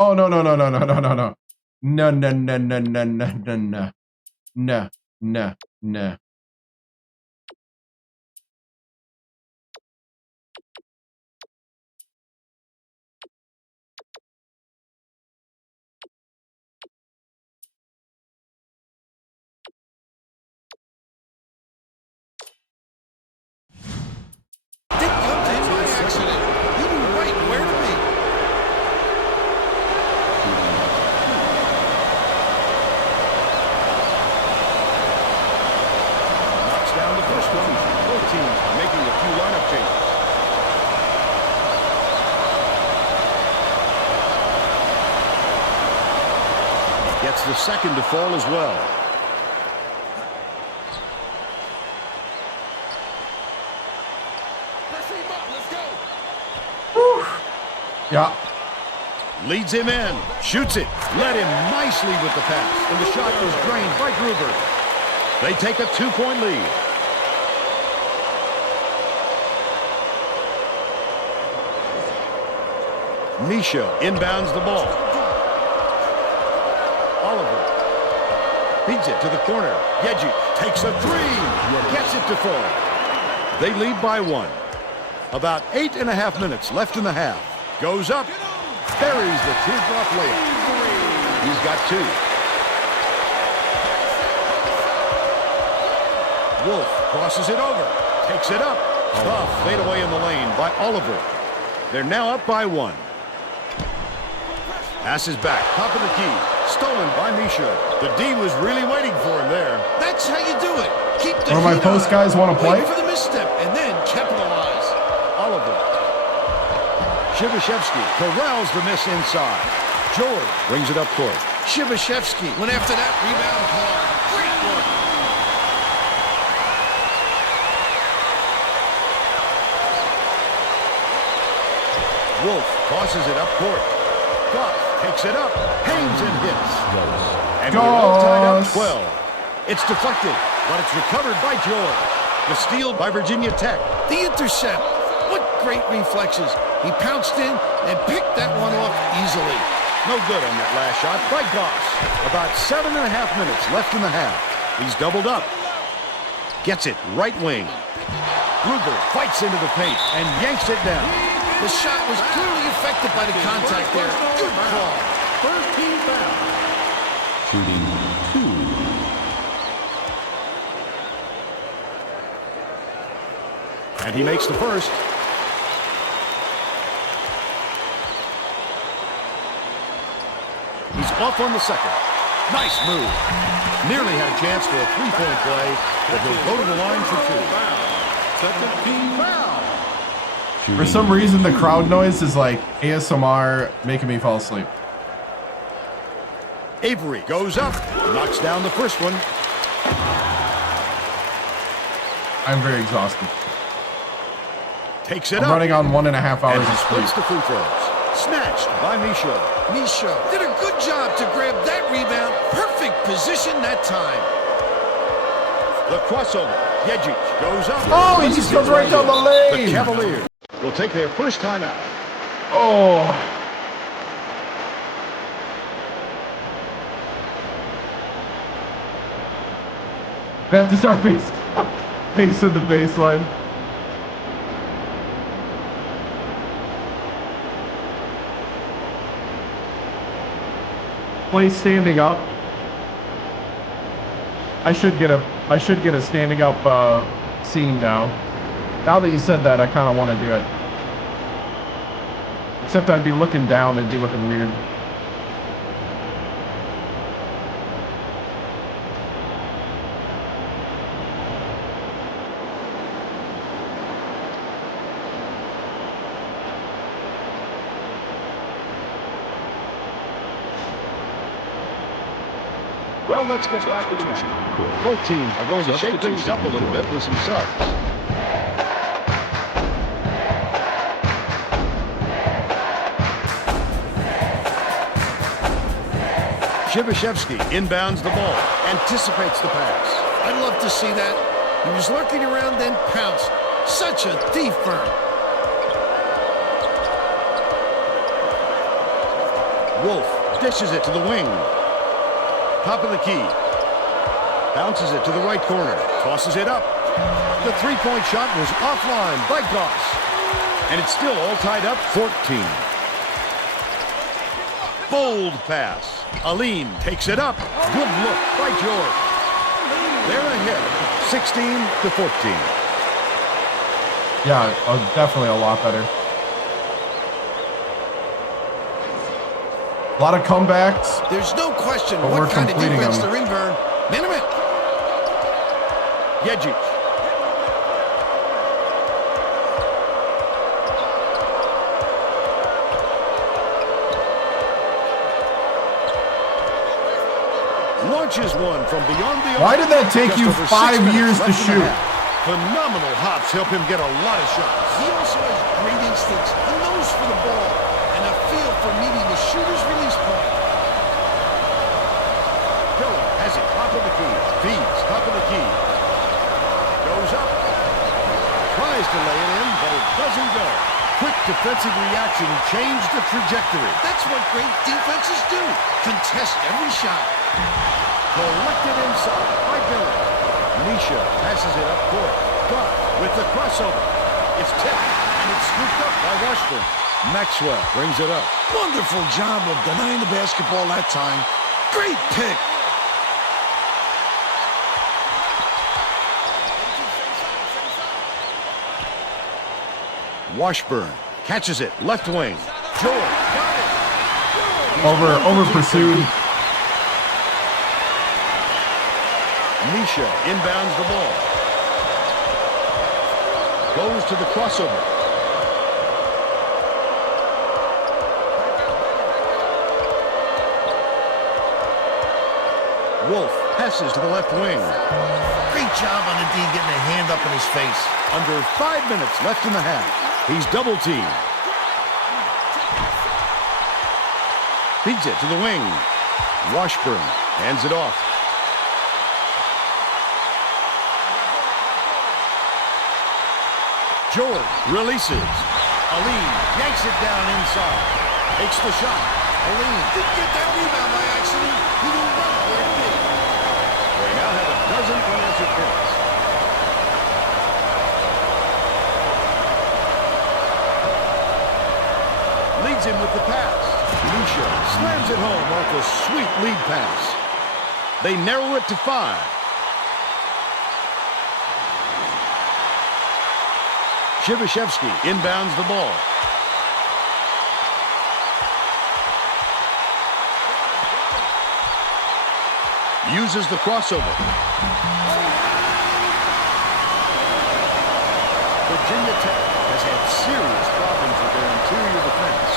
Oh, no, no, no, no, no, no, no, no. No, no, no, no, no, no, no, no. No, no, no. Didn't come to him by accident. He knew right where to be. Knocks down the first one. Both teams are making a few lineup changes. Gets the second to fall as well. Yeah. Leads him in. Shoots it. Led him nicely with the pass. And the shot was drained by Gruber. They take a 2-point lead. Misha inbounds the ball. Oliver feeds it to the corner. Reggie takes a three. Gets it to fall. They lead by 1. About 8.5 minutes left in the half. Goes up. Buries the teardrop layup. He's got 2. Wolf crosses it over. Takes it up. Tough fade away in the lane by Oliver. They're now up by 1. Passes back. Top of the key. Stolen by Misha. The D was really waiting for him there. That's how you do it. Keep the One of my heat post on. guys want to play? Wait for the misstep and then capitalize. Oliver. Shibashevsky corrals the miss inside. George brings it up court. Shibashevsky went after that rebound hard. Great work. Wolf tosses it up court. Goff takes it up. Haynes and hits. And we're all tied up 12. It's deflected, but it's recovered by George. The steal by Virginia Tech. The intercept. What great reflexes. He pounced in and picked that one off easily. No good on that last shot by Goss. About 7.5 minutes left in the half. He's doubled up. Gets it right wing. Gruber fights into the paint and yanks it down. The shot was clearly affected by the contact there. Good call. First team foul. Shooting 2. And he makes the first. He's off on the second. Nice move. Nearly had a chance for a 3-point play, but he'll go to the line for 2. Second team foul. For some reason, the crowd noise is like ASMR making me fall asleep. Avery goes up, knocks down the first one. I'm very exhausted. Takes it I'm up. running on 1.5 hours And he of splits sleep. the free throws. Snatched by Misha. Misha did a good job to grab that rebound. Perfect position that time. The crossover. Yejic goes up. Oh, he just goes right down the lane. The Cavaliers will take their first timeout. Oh. We have to start facing the baseline. Play standing up. I should get a standing up scene now. Now that you said that, I kind of want to do it. Except I'd be looking down and be looking weird. Well, let's get back to the match. Both teams are going to shake things up a little bit with some subs. Shibashevsky inbounds the ball, anticipates the pass. I'd love to see that. He was lurking around, then pounced. Such a thief firm. Wolf dishes it to the wing. Top of the key. Bounces it to the right corner. Tosses it up. The three-point shot was offline by Goss. And it's still all tied up 14. Bold pass. Aline takes it up. Good look by George. They're ahead, 16-14. Yeah, definitely a lot better. A lot of comebacks. There's no question but what kind of defense them. they're in, Vern. Minimum. Yejic. Launches one from beyond the arc. Why did that take you 5 years to shoot? Phenomenal hops help him get a lot of shots. He also has great instincts, a nose for the ball, and a feel for meeting the shooter's release point. Dillon has it top of the key. Feeds top of the key. Goes up. Tries to lay it in, but it doesn't go. Quick defensive reaction changed the trajectory. That's what great defenses do. Contest every shot. Collected inside by Dillon. Misha passes it up court. Goff with the crossover. It's tipped, and it's scooped up by Washburn. Maxwell brings it up. Wonderful job of denying the basketball that time. Great pick. Washburn catches it. Left wing. George got it. Over pursued. Misha inbounds the ball. Goes to the crossover. Wolf passes to the left wing. Great job on the D getting a hand up in his face. Under 5 minutes left in the half. He's double-teamed. Feeds it to the wing. Washburn hands it off. George releases. Aline yanks it down inside. Takes the shot. Aline Didn't get that rebound by accident. He didn't run where it did. They now have a dozen unanswered points. Leads him with the pass. Misha slams it home off a sweet lead pass. They narrow it to 5. Shivashevsky inbounds the ball. Uses the crossover. Virginia Tech has had serious problems with their interior defense,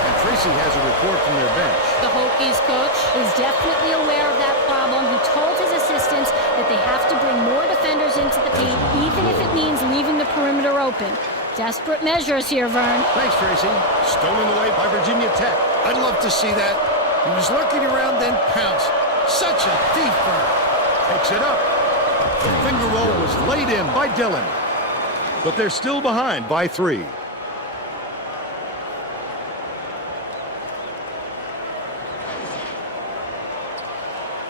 and Tracy has a report from their bench. The Hokies coach is definitely aware of that problem. He told his assistants that they have to bring more defenders into the paint, even if it means leaving the perimeter open. Desperate measures here, Vern. Thanks, Tracy. Stolen away by Virginia Tech. I'd love to see that. He was lurking around, then pounced. Such a deep burn. Takes it up. The finger roll was laid in by Dillon, but they're still behind by 3.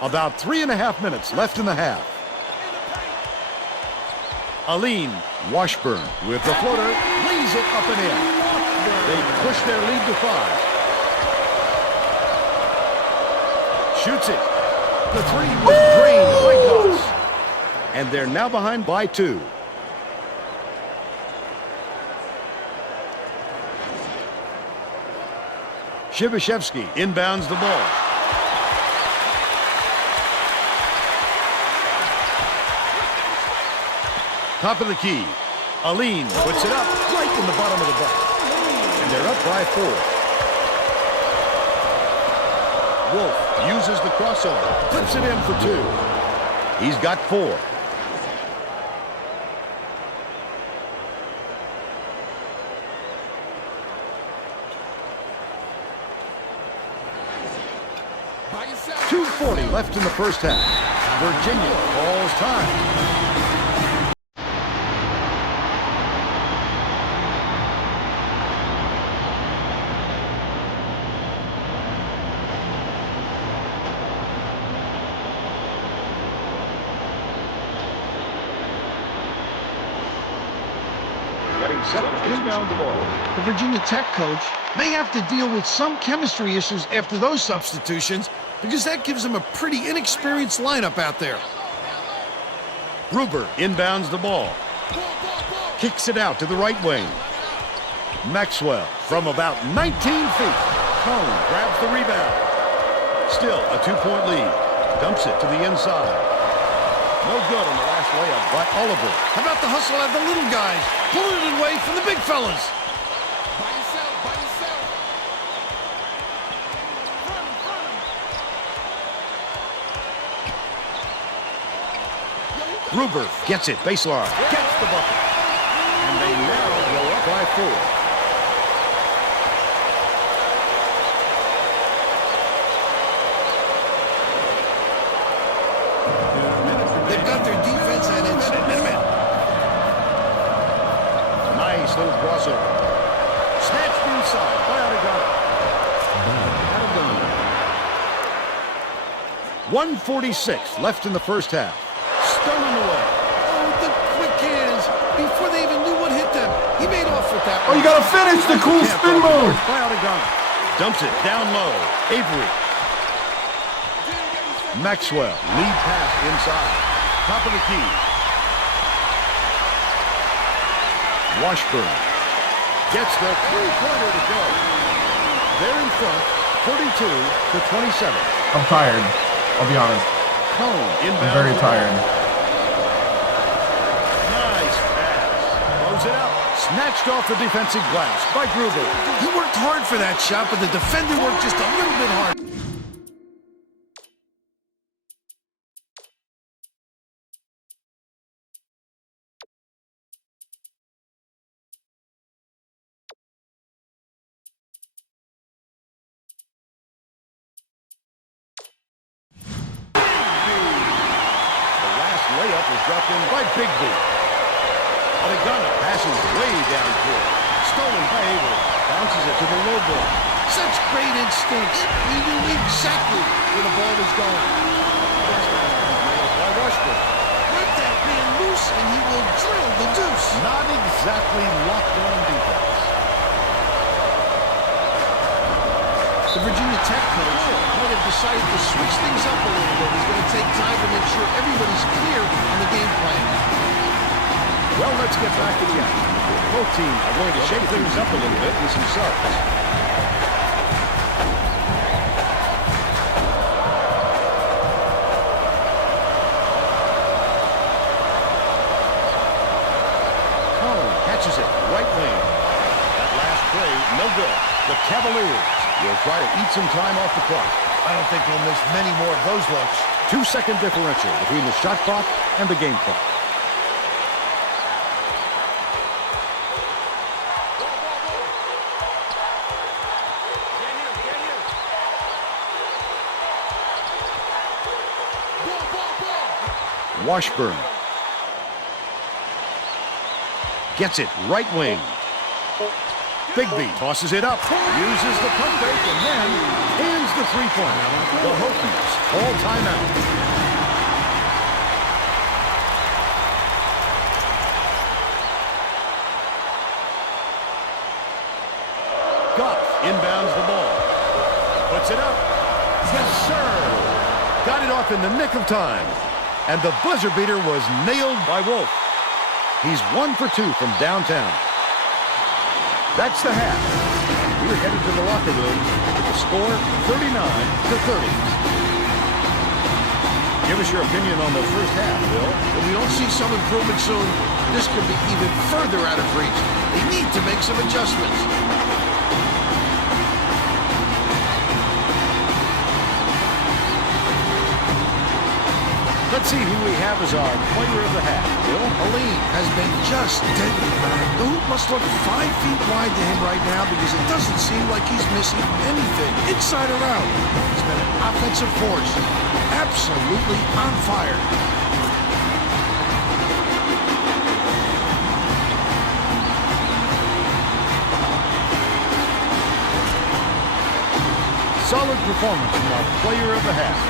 About 3.5 minutes left in the half. Aline Washburn with the floater, lays it up and in. They push their lead to 5. Shoots it. The 3 was drained by Goss. And they're now behind by 2. Shivashevsky inbounds the ball. Top of the key. Aline puts it up right in the bottom of the bucket. And they're up by 4. Wolf uses the crossover. Flips it in for 2. He's got 4. .240 left in the first half. Virginia calls time. set to inbound the ball. The Virginia Tech coach may have to deal with some chemistry issues after those substitutions because that gives them a pretty inexperienced lineup out there. Gruber inbounds the ball. Kicks it out to the right wing. Maxwell from about 19 feet. Cone grabs the rebound. Still a 2-point lead. Dumps it to the inside. No good on the last layup by Oliver. How about the hustle of the little guys? Pulling it away from the big fellas. Gruber gets it, baseline. Gets the bucket. And they now go up by 4. They've got their defense at its limit. Nice little crossover. Snatched inside by Adegana. 1:46 left in the first half. Stolen away. Oh, the quick hands. Before they even knew what hit them. He made off with that. Oh, you gotta finish the cool spin move. By Adegana. Dumps it down low. Avery. Maxwell. Lead pass inside. Top of the key. Washburn. Gets the three-pointer to go. They're in front. 42-27. I'm tired. I'll be honest. Cone inbound. I'm very tired. Nice pass. Close it out. Snatched off the defensive glass by Gruber. He worked hard for that shot, but the defender worked just a little bit hard. Layup was dropped in by Bigby. Adegana passes way down court. Stolen by Avery. Bounces it to the low ball. Such great instincts. He knew exactly where the ball was going. By Washburn. Let that man loose and he will drill the deuce. Not exactly locked on defense. The Virginia Tech coach might have decided to switch things up a little bit. He's going to take time to make sure everybody's clear on the game plan. Well, let's get back to the action. Both teams are going to shake things up a little bit with some subs. Cone catches it, right wing. That last play, no good. The Cavaliers will try to eat some time off the clock. I don't think they'll miss many more of those looks. 2-second differential between the shot clock and the game clock. Washburn gets it, right wing. Bigby tosses it up, uses the pump fake, and then hands the three-pointer. The Hokies call timeout. Goff inbounds the ball. Puts it up. Yes, sir. Got it off in the nick of time. And the buzzer beater was nailed by Wolf. He's 1 for 2 from downtown. That's the half. We're headed to the locker room with the score 39-30. Give us your opinion on the first half, Bill. If we don't see some improvement soon, this could be even further out of reach. They need to make some adjustments. Let's see who we have as our player of the half, Bill. Aline has been just deadly, man. The hoop must look 5 feet wide to him right now because it doesn't seem like he's missing anything, inside or out. He's been an offensive force, absolutely on fire. Solid performance from our player of the half.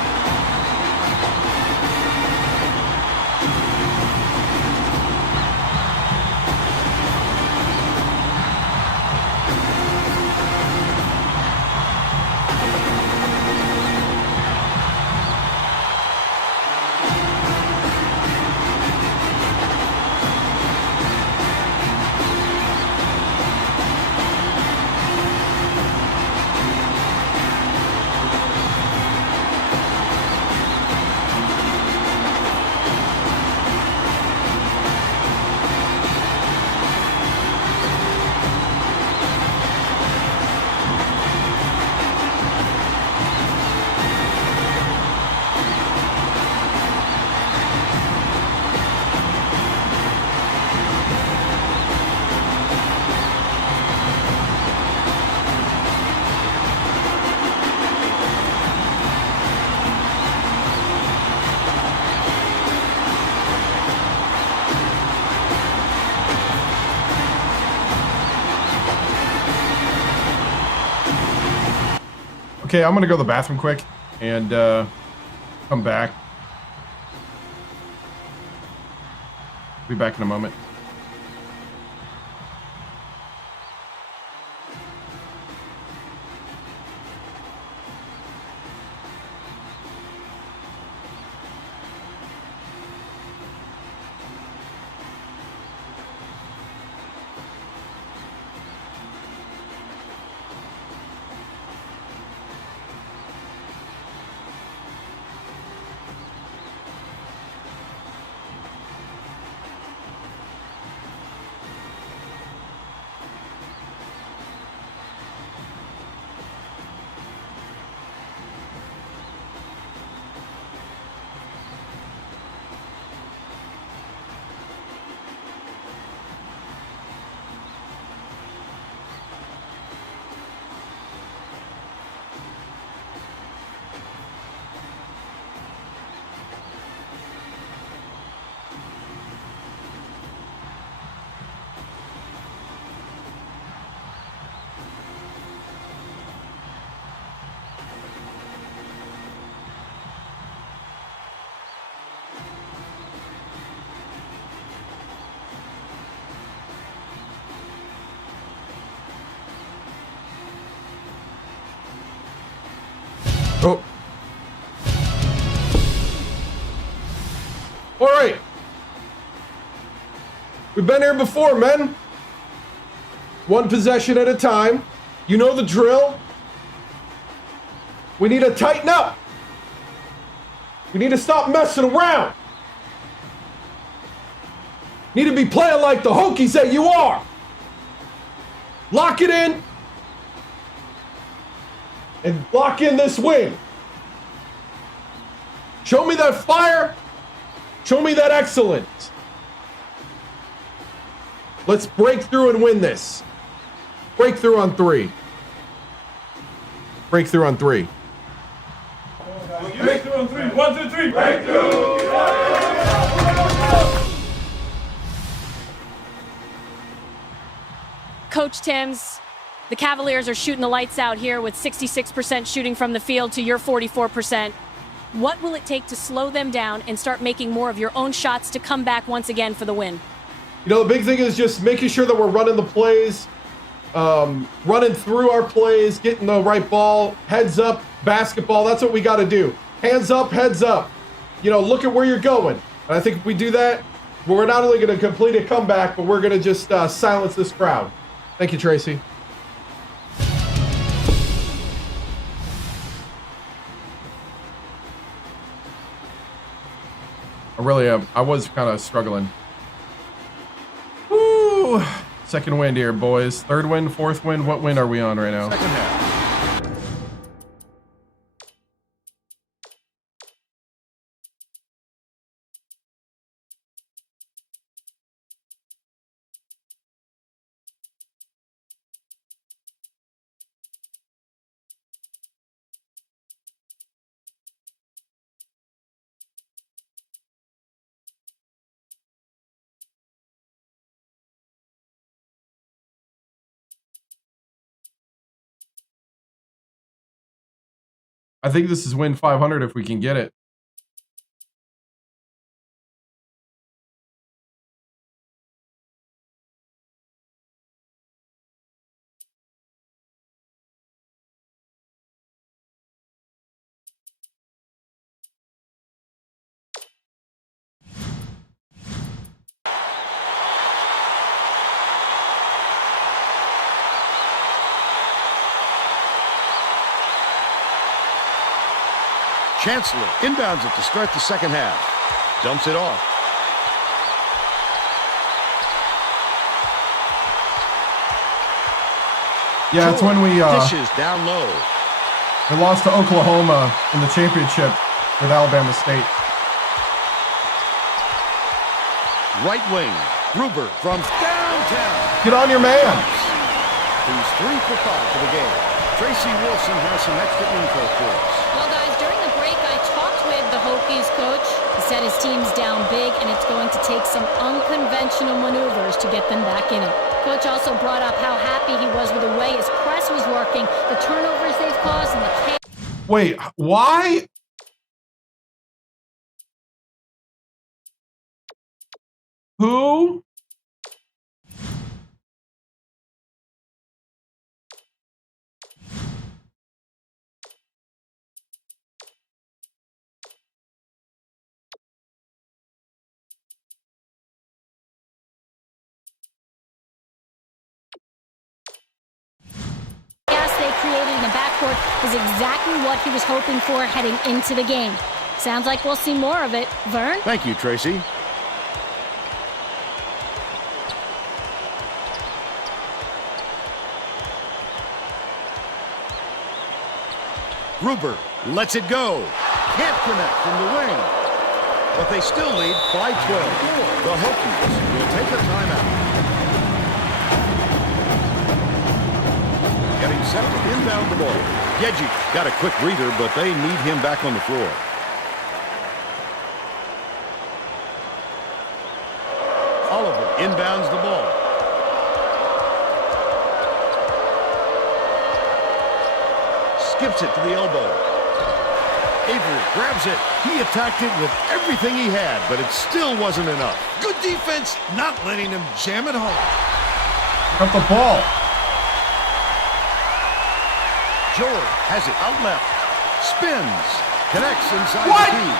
Okay, I'm gonna go to the bathroom quick and come back. Be back in a moment. Oh. All right. We've been here before, men. One possession at a time. You know the drill. We need to tighten up. We need to stop messing around. Need to be playing like the Hokies that you are. Lock it in. And lock in this win. Show me that fire. Show me that excellence. Let's break through and win this. Breakthrough on 3. Breakthrough on 3. Breakthrough on 3. 1, 2, 3. Breakthrough. Coach TImms, the Cavaliers are shooting the lights out here with 66% shooting from the field to your 44%. What will it take to slow them down and start making more of your own shots to come back once again for the win? You know, the big thing is just making sure that we're running the plays, running through our plays, getting the right ball, heads up, basketball. That's what we got to do. Hands up, heads up. You know, look at where you're going. And I think if we do that, we're not only going to complete a comeback, but we're going to just silence this crowd. Thank you, Tracy. I really am. I was kind of struggling. Woo! Second wind here, boys. Third wind, fourth wind. What wind are we on right now? Second half. I think this is win 500 if we can get it. Chancellor inbounds it to start the second half. Dumps it off. Yeah, it's when we dishes down low. We lost to Oklahoma in the championship with Alabama State. Right wing. Gruber from downtown. Get on your man. He's 3 for 5 for the game. Tracy Wilson has some extra info for us. Well, guys, during the break, I talked with the Hokies coach. He said his team's down big, and it's going to take some unconventional maneuvers to get them back in it. Coach also brought up how happy he was with the way his press was working, the turnovers they've caused, and the Wait, why? Who? They created in the backcourt is exactly what he was hoping for heading into the game. Sounds like we'll see more of it. Vern? Thank you, Tracy. Gruber lets it go. Can't connect from the wing. But they still lead by 12. The Hokies will take a timeout. Getting set to inbound the ball. Reggie got a quick breather, but they need him back on the floor. Oliver inbounds the ball. Skips it to the elbow. Avery grabs it. He attacked it with everything he had, but it still wasn't enough. Good defense, not letting him jam it home. Got the ball. George has it out left. Spins. Connects inside What? the key.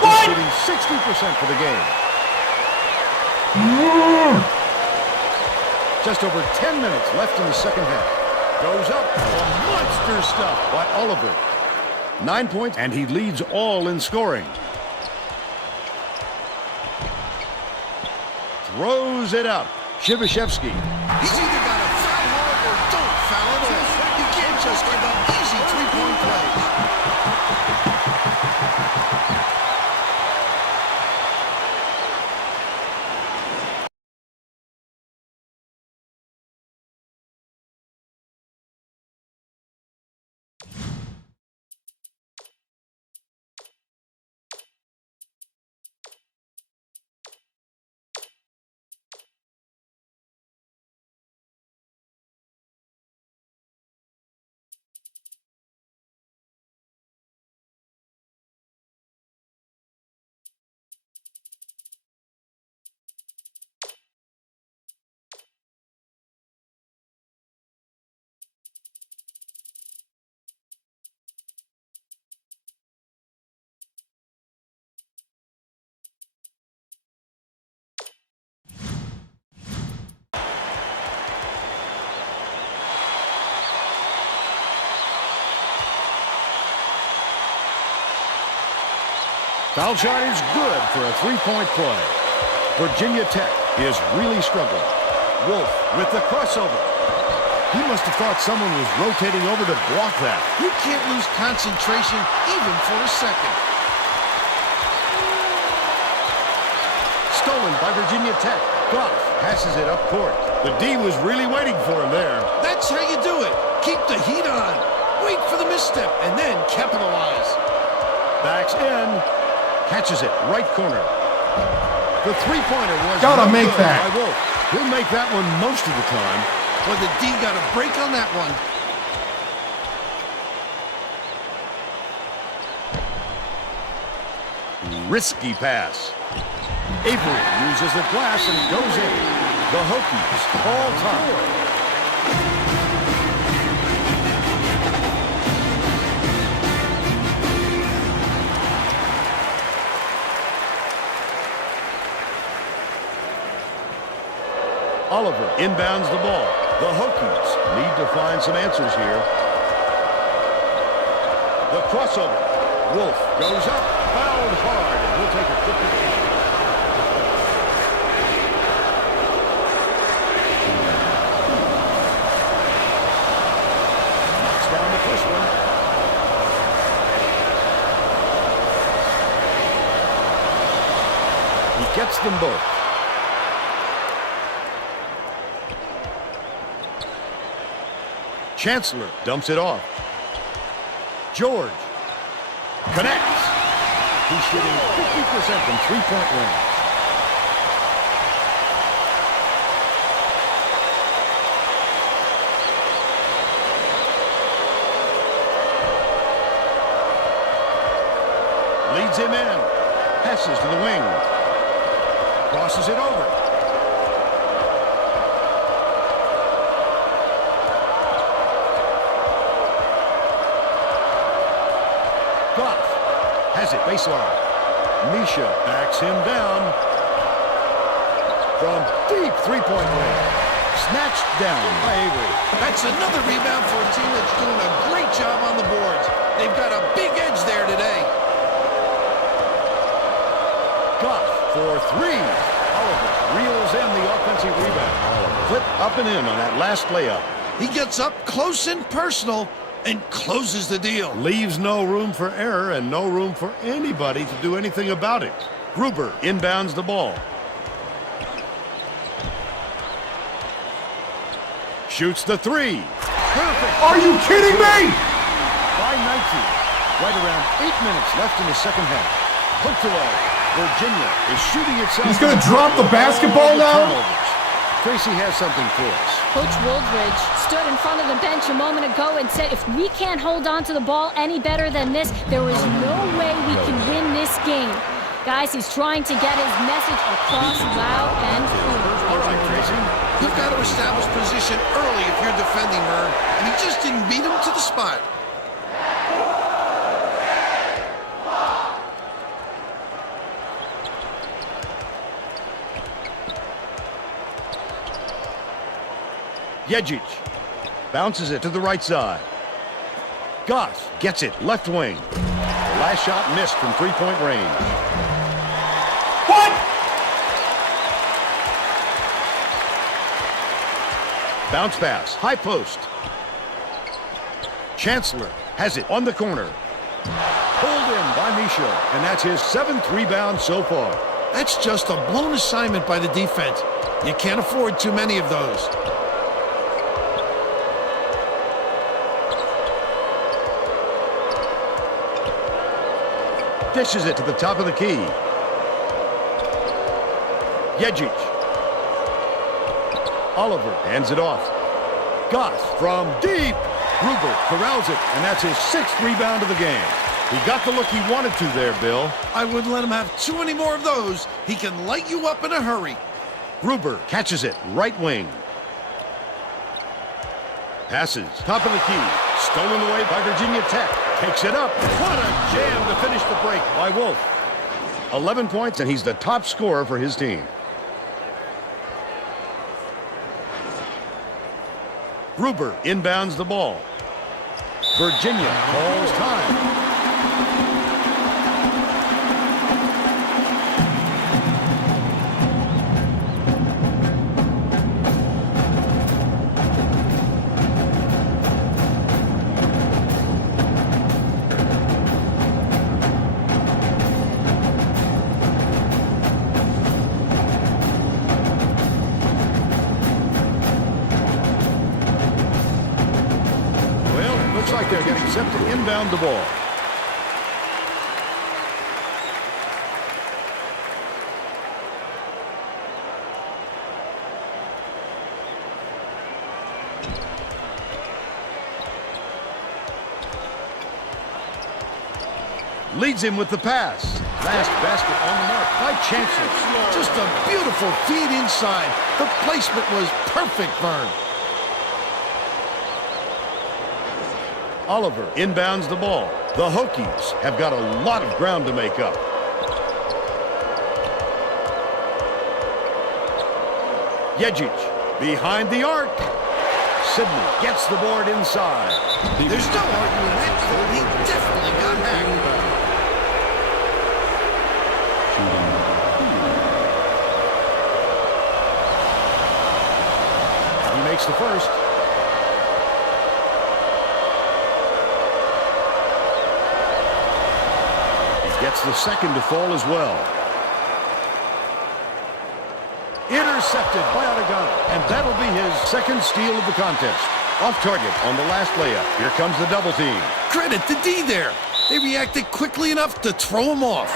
What? Shooting 60% for the game. Just over 10 minutes left in the second half. Goes up. Monster stuff by Oliver. 9 points, and he leads all in scoring. Throws it up. Shibashevsky. He's either got to foul hard or don't foul at all. You can't just give up easy three-point plays. Foul shot is good for a three-point play. Virginia Tech is really struggling. Wolf with the crossover. He must have thought someone was rotating over to block that. You can't lose concentration even for a second. Stolen by Virginia Tech. Goff passes it up court. The D was really waiting for him there. That's how you do it. Keep the heat on. Wait for the misstep and then capitalize. Backs in. Catches it, right corner. The three-pointer was gotta make that. By Wolf. He'll make that one most of the time. Well, the D got a break on that one. Risky pass. Avery uses the glass and it goes in. The Hokies all time. Oliver inbounds the ball. The Hokies need to find some answers here. The crossover. Wolf goes up, fouled hard, and he'll take a quick game. Knocks down the first one. He gets them both. Chancellor dumps it off. George connects. He's shooting 50% from three-point range. Leads him in. Passes to the wing. Crosses it over. Goff has it baseline. Misha backs him down. From deep three-point range. Snatched down by Avery. That's another rebound for a team that's doing a great job on the boards. They've got a big edge there today. Goff for three. Oliver reels in the offensive rebound. Flip up and in on that last layup. He gets up close and personal and closes the deal. Leaves no room for error and no room for anybody to do anything about it. Gruber inbounds the ball. Shoots the three. Perfect. Are you kidding me? By 19. Right around 8 minutes left in the second half. Hooked away. Virginia is shooting itself. He's going to drop the basketball now? Tracy has something for us. Coach Woldridge stood in front of the bench a moment ago and said, if we can't hold on to the ball any better than this, there is no way we can win this game. Guys, he's trying to get his message across loud and clear. All right, Tracy. You've got to establish position early if you're defending Mern, and he just didn't beat him to the spot. Yejic bounces it to the right side. Goff gets it left wing. The last shot missed from three-point range. What? Bounce pass, high post. Chancellor has it on the corner. Pulled in by Misha, and that's his 7th rebound so far. That's just a blown assignment by the defense. You can't afford too many of those. Dishes it to the top of the key. Yejic. Oliver hands it off. Goff from deep. Gruber corrals it, and that's his 6th rebound of the game. He got the look he wanted to there, Bill. I wouldn't let him have too many more of those. He can light you up in a hurry. Gruber catches it, right wing. Passes, top of the key. Stolen away by Virginia Tech. Takes it up. What a jam to finish the break by Wolf. 11 points, and he's the top scorer for his team. Gruber inbounds the ball. Virginia calls time. Looks like they're getting set to inbound the ball. Leads him with the pass. Last basket on the mark by Chancellor. Just a beautiful feed inside. The placement was perfect, Vern. Oliver inbounds the ball. The Hokies have got a lot of ground to make up. Yejic behind the arc. Sidney gets the board inside. There's no arguing that call. He definitely got hacked. He makes the first. Gets the second to fall as well. Intercepted by Oregano, and that'll be his 2nd steal of the contest. Off target on the last layup. Here comes the double team. Credit to D there. They reacted quickly enough to throw him off.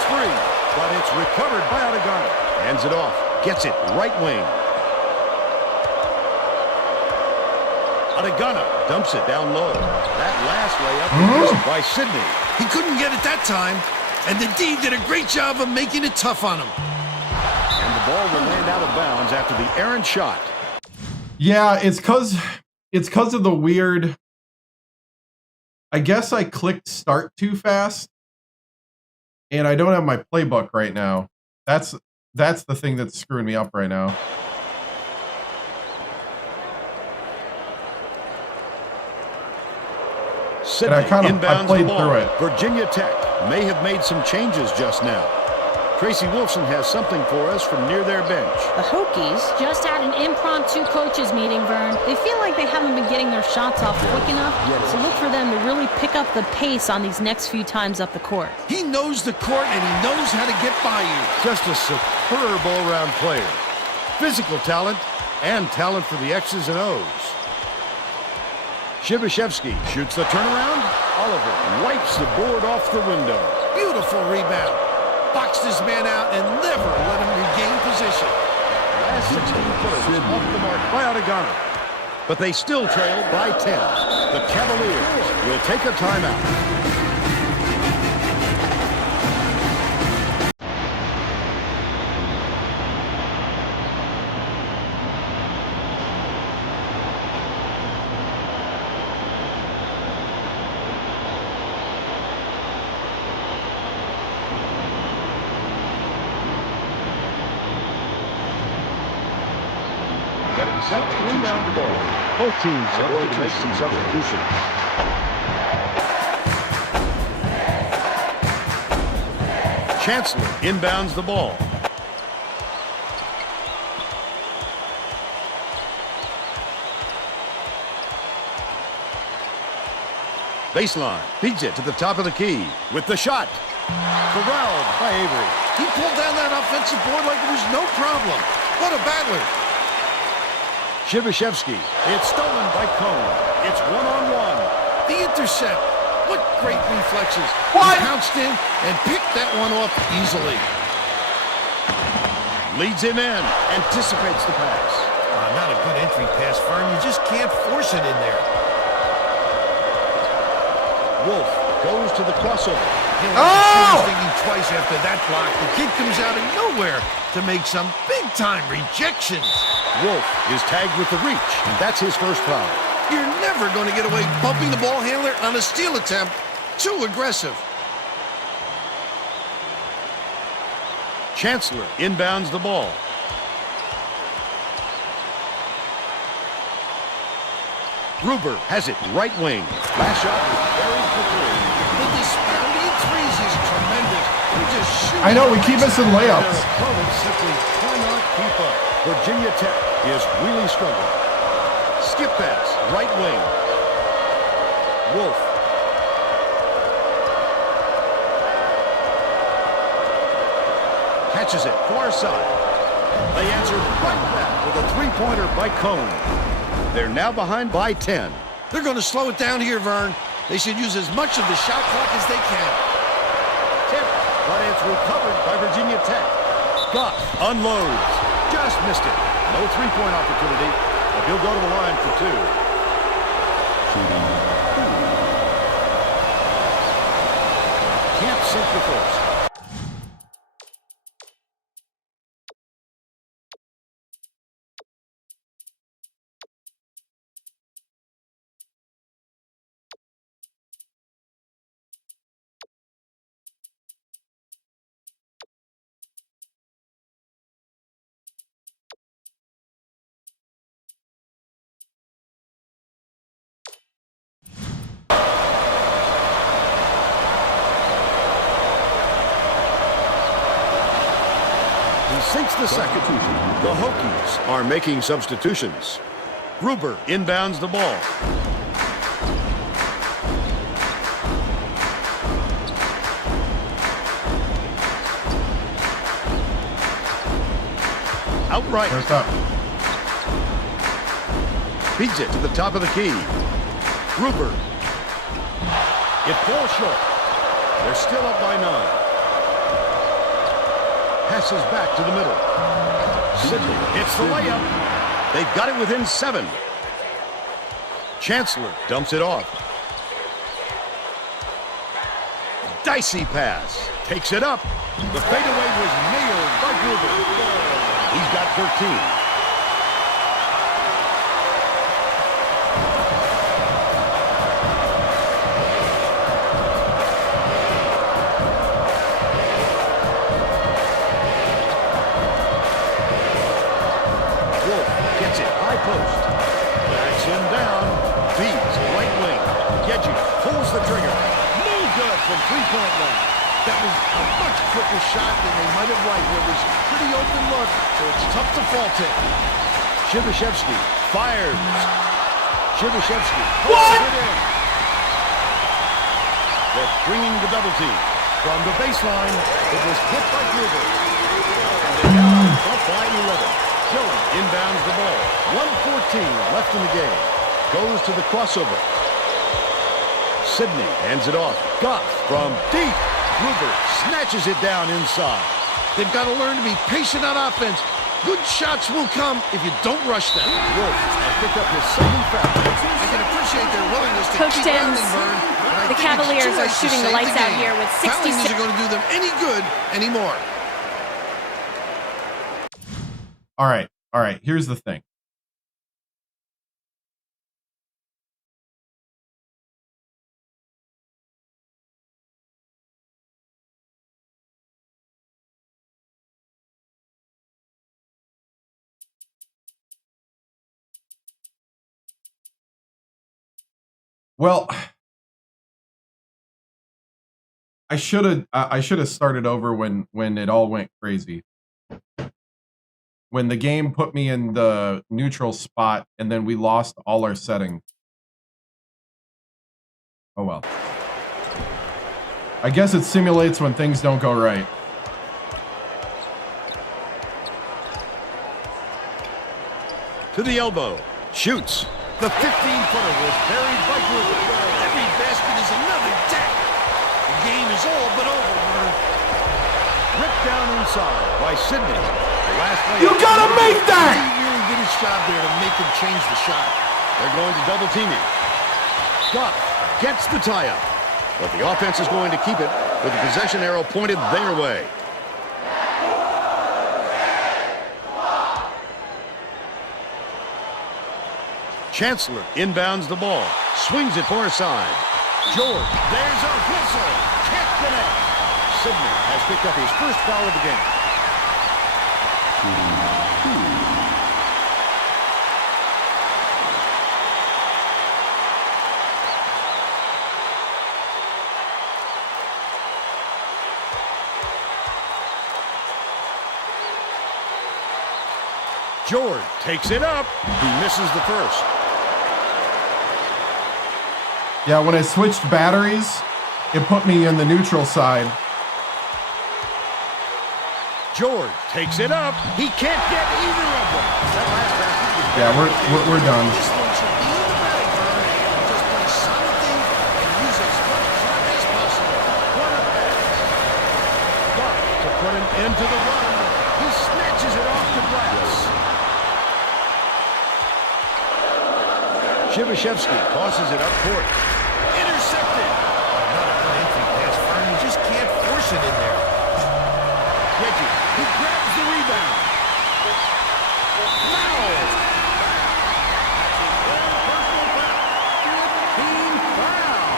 it's free, but it's recovered by Oregano. Hands it off. Gets it right wing. Oregano dumps it down low. That last layup is by Sidney. He couldn't get it that time, and the D did a great job of making it tough on him. And the ball will land out of bounds after the errant shot. Yeah, it's because of the weird. I guess I clicked start too fast, and I don't have my playbook right now. That's the thing that's screwing me up right now. Sydney I played through it. Virginia Tech may have made some changes just now. Tracy Wolfson has something for us from near their bench. The Hokies just had an impromptu coaches meeting, Vern. They feel like they haven't been getting their shots off quick enough, so look for them to really pick up the pace on these next few times up the court. He knows the court, and he knows how to get by you. Just a superb all-around player. Physical talent and talent for the X's and O's. Shibashevsky shoots the turnaround. Oliver wipes the board off the window. Beautiful rebound. Boxed his man out and never let him regain position. Last 16-footers off the mark by Oregano. But they still trail by 10. The Cavaliers will take a timeout. Inbound the ball. Both teams are going to make some substitutions. Chancellor inbounds the ball. Baseline feeds it to the top of the key with the shot. Corralled by Avery. He pulled down that offensive board like it was no problem. What a battler. Shibashevsky. It's stolen by Cone. It's one-on-one. The intercept. What great reflexes. What? He pounced in and picked that one off easily. Leads him in. Anticipates the pass. Not a good entry pass, Fern. You just can't force it in there. Wolf goes to the crossover. Oh! Thinking twice after that block. The kid comes out of nowhere to make some big-time rejections. Wolf is tagged with the reach, and that's his first foul. You're never going to get away bumping the ball handler on a steal attempt. Too aggressive. Chancellor inbounds the ball. Gruber has it right wing. Last shot is buried for three. The disparity in threes is tremendous. I know, we keep missing layups. Their opponents simply cannot keep up. Virginia Tech is really struggling. Skip pass, right wing. Wolf. Catches it, far side. They answered right back with a three-pointer by Cone. They're now behind by 10. They're going to slow it down here, Vern. They should use as much of the shot clock as they can. But it's recovered by Virginia Tech. Scott unloads. Just missed it. No three-point opportunity, but he'll go to the line for two. Can't sink the force. Sinks the second. The Hokies are making substitutions. Gruber inbounds the ball. Outright. First up. Feeds it to the top of the key. Gruber. It falls short. They're still up by 9. passes back to the middle. Sidney hits the layup. They've got it within 7. Chancellor dumps it off. Dicey pass. Takes it up. The fadeaway was nailed by Gruber. He's got 13. Post. Backs him down. Feeds right wing. Reggie pulls the trigger. No good from three-point line. That was a much quicker shot than they might have liked. It was a pretty open look, so it's tough to fault him. Shibashevsky fires. Shibashevsky pulls it in. They're bringing the double team. From the baseline, it was hit by Gruber. And they got up by 11. Jones inbounds the ball. 1:14 left in the game. Goes to the crossover. Sidney hands it off. Goff from deep. Gruber snatches it down inside. They've got to learn to be patient on offense. Good shots will come if you don't rush them. Wolf has picked up his second foul. I can appreciate their willingness to Coach keep TImms, burn. the Cavaliers are shooting the lights out here with 66. Fouling isn't going to do them any good anymore. All right. Here's the thing. Well, I should have started over when it all went crazy. When the game put me in the neutral spot and then we lost all our settings. Oh well. I guess it simulates when things don't go right. To the elbow. Shoots. The 15-footer was buried by Gruber. Every basket is another deck. The game is all but over, Warner. Ripped down inside by Sidney. The last play. You gotta make that! He really did his job there to make him change the shot. They're going to double team him. Goff gets the tie-up. But the offense is going to keep it with the possession arrow pointed their way. Chancellor inbounds the ball. Swings it far side. George, there's a whistle. Can't connect. Sidney has picked up his first foul of the game. George takes it up. He misses the first. Yeah, when I switched batteries, it put me in the neutral side. George takes it up. He can't get either of them. That last basket was Yeah, we're done. This one should be in the bag, Vern. Just play solid things and use as much time as possible. Corner pass. Goff to put an end to the run. He snatches it off the glass. Shibashevsky tosses it up court. Intercepted. Not a good entry pass, Vern. You just can't force it in there. Reggie, he grabs the rebound. Foul. Team foul.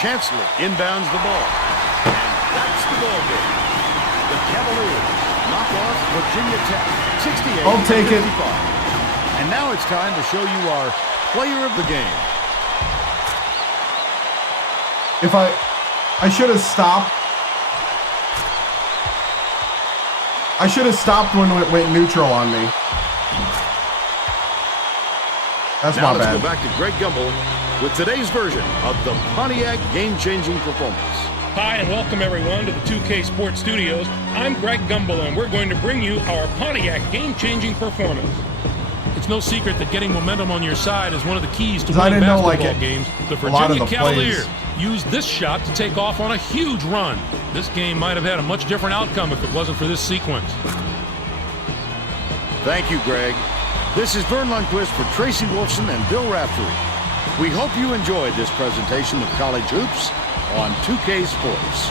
Chancellor inbounds the ball. And that's the ball game. The Cavaliers knock off Virginia Tech. 68. I'll take it. And now it's time to show you our player of the game. If I should have stopped. I should have stopped when it went neutral on me. That's now my bad. Let's go back to Greg Gumbel with today's version of the Pontiac game-changing performance. Hi, and welcome everyone to the 2K Sports Studios. I'm Greg Gumbel, and we're going to bring you our Pontiac game-changing performance. It's no secret that getting momentum on your side is one of the keys to winning basketball games. The Virginia Cavaliers used this shot to take off on a huge run. This game might have had a much different outcome if it wasn't for this sequence. Thank you, Greg. This is Vern Lundquist for Tracy Wolfson and Bill Raftery. We hope you enjoyed this presentation of College Hoops on 2K Sports.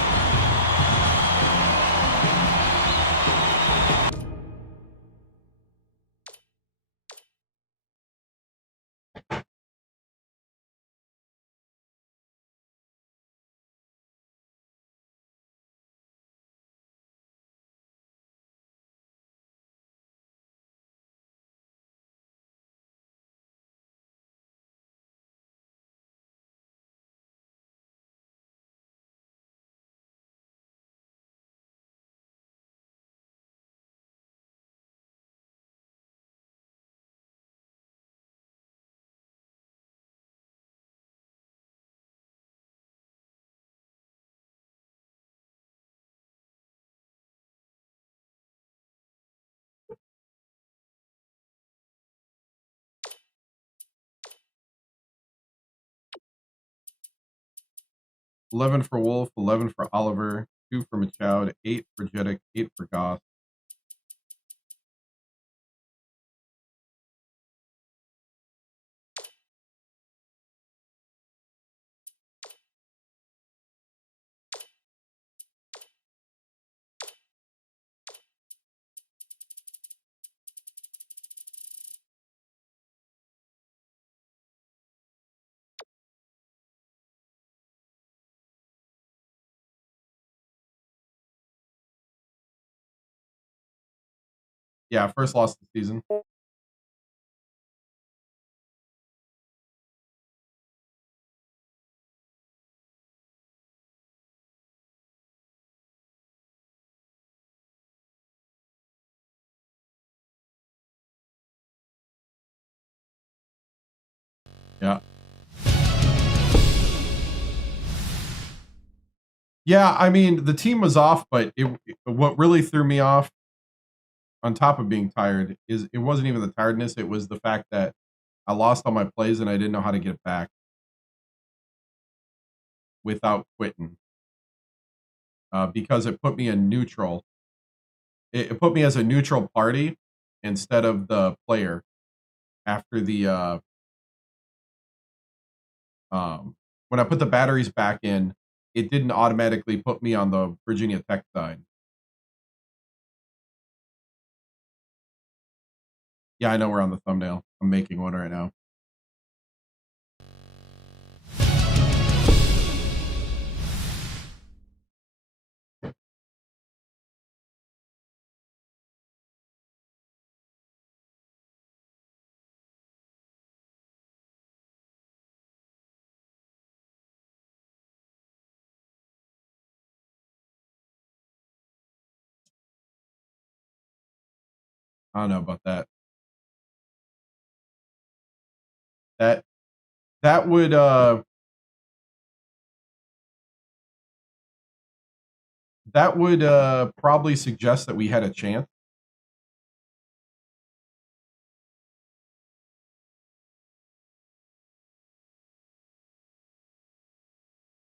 $11 for Wolf, 11 for Oliver, 2 for Machoud, 8 for Jeddick, 8 for Goss. Yeah, first loss of the season. Yeah. Yeah, I mean, the team was off, but what really threw me off, on top of being tired, is it wasn't even the tiredness, it was the fact that I lost all my plays and I didn't know how to get it back without quitting. Because it put me in neutral. It put me as a neutral party instead of the player after the when I put the batteries back in, it didn't automatically put me on the Virginia Tech side. Yeah, I know we're on the thumbnail. I'm making one right now. I don't know about that. That would probably suggest that we had a chance.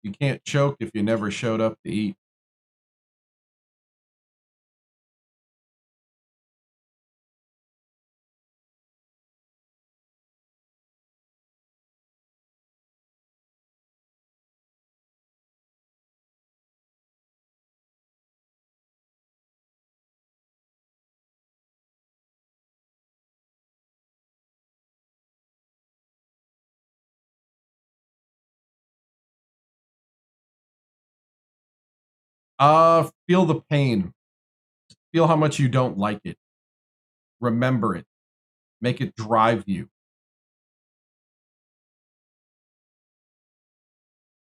You can't choke if you never showed up to eat. Feel the pain. Feel how much you don't like it. Remember it. Make it drive you.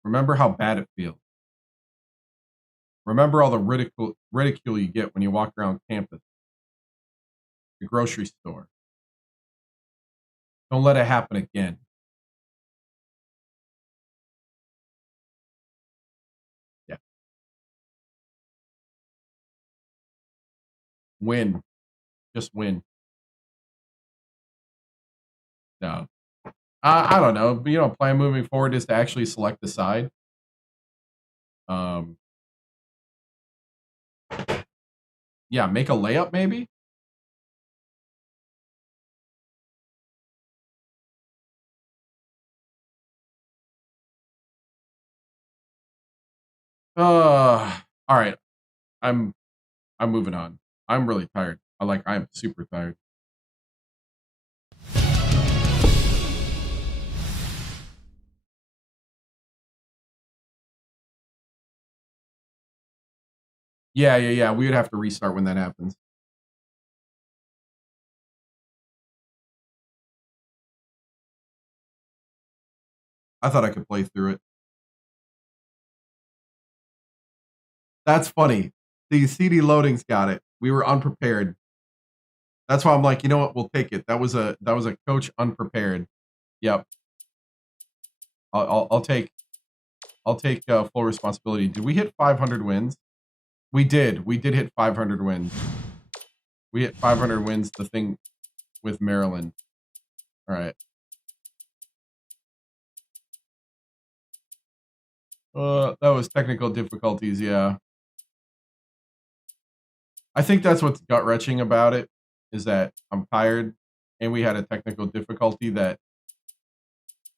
Remember how bad it feels. Remember all the ridicule you get when you walk around campus, the grocery store. Don't let it happen again. Yeah. Win. Just win. No. I don't know. You know, plan moving forward is to actually select the side. Yeah, make a layup maybe? All right. I'm moving on. I'm really tired. I'm super tired. Yeah. We would have to restart when that happens. I thought I could play through it. That's funny. The CD loading's got it. We were unprepared. That's why I'm like, you know what? We'll take it. That was a coach unprepared. Yep. I'll take full responsibility. Did we hit 500 wins? We did. We did hit 500 wins. We hit 500 wins. The thing with Maryland. All right. That was technical difficulties. Yeah. I think that's what's gut-wrenching about it, is that I'm tired and we had a technical difficulty that,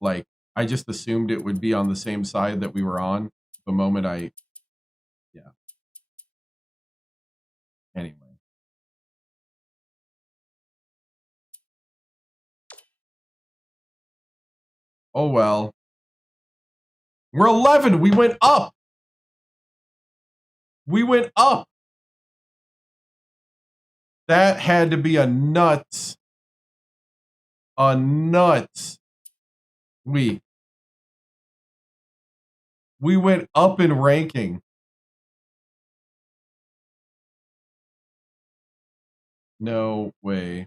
like, I just assumed it would be on the same side that we were on the moment yeah. Anyway. Oh, well. We're 11. We went up. We went up. That had to be a nuts week. We went up in ranking. No way.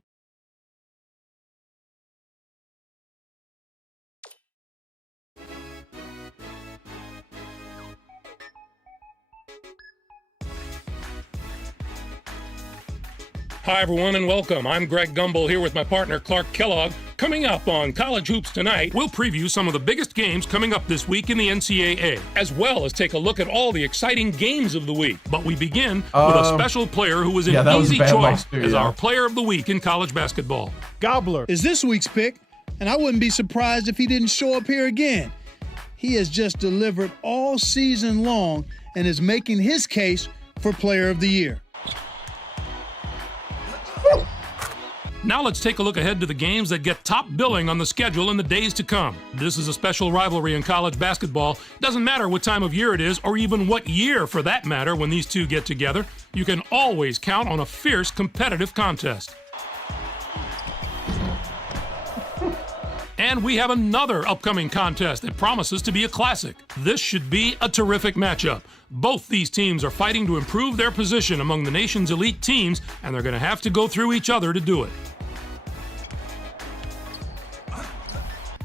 Hi, everyone, and welcome. I'm Greg Gumbel here with my partner, Clark Kellogg. Coming up on College Hoops Tonight, we'll preview some of the biggest games coming up this week in the NCAA, as well as take a look at all the exciting games of the week. But we begin with a special player who was an easy choice as our player of the week in college basketball. Gobbler is this week's pick, and I wouldn't be surprised if he didn't show up here again. He has just delivered all season long and is making his case for player of the year. Now let's take a look ahead to the games that get top billing on the schedule in the days to come. This is a special rivalry in college basketball. It doesn't matter what time of year it is, or even what year for that matter, when these two get together. You can always count on a fierce competitive contest. And we have another upcoming contest that promises to be a classic. This should be a terrific matchup. Both these teams are fighting to improve their position among the nation's elite teams, and they're going to have to go through each other to do it.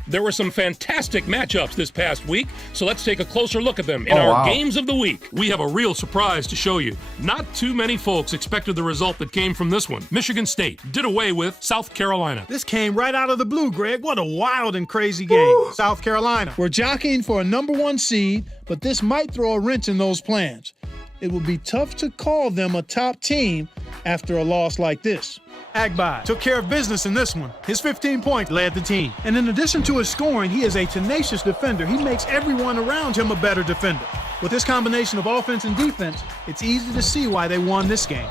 There were some fantastic matchups this past week, so let's take a closer look at them in our Games of the Week. We have a real surprise to show you. Not too many folks expected the result that came from this one. Michigan State did away with South Carolina. This came right out of the blue, Greg. What a wild and crazy game. South Carolina. We're jockeying for a #1 seed, but this might throw a wrench in those plans. It would be tough to call them a top team after a loss like this. Agbai took care of business in this one. His 15 points led the team. And in addition to his scoring, he is a tenacious defender. He makes everyone around him a better defender. With this combination of offense and defense, it's easy to see why they won this game.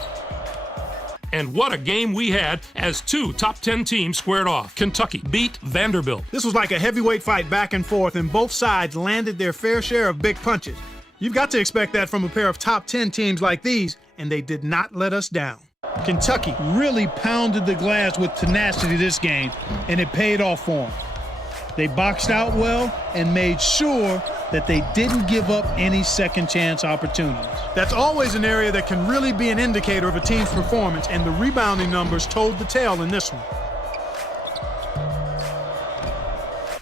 And what a game we had as two top 10 teams squared off. Kentucky beat Vanderbilt. This was like a heavyweight fight back and forth, and both sides landed their fair share of big punches. You've got to expect that from a pair of top 10 teams like these, and they did not let us down. Kentucky really pounded the glass with tenacity this game, and it paid off for them. They boxed out well and made sure that they didn't give up any second chance opportunities. That's always an area that can really be an indicator of a team's performance, and the rebounding numbers told the tale in this one.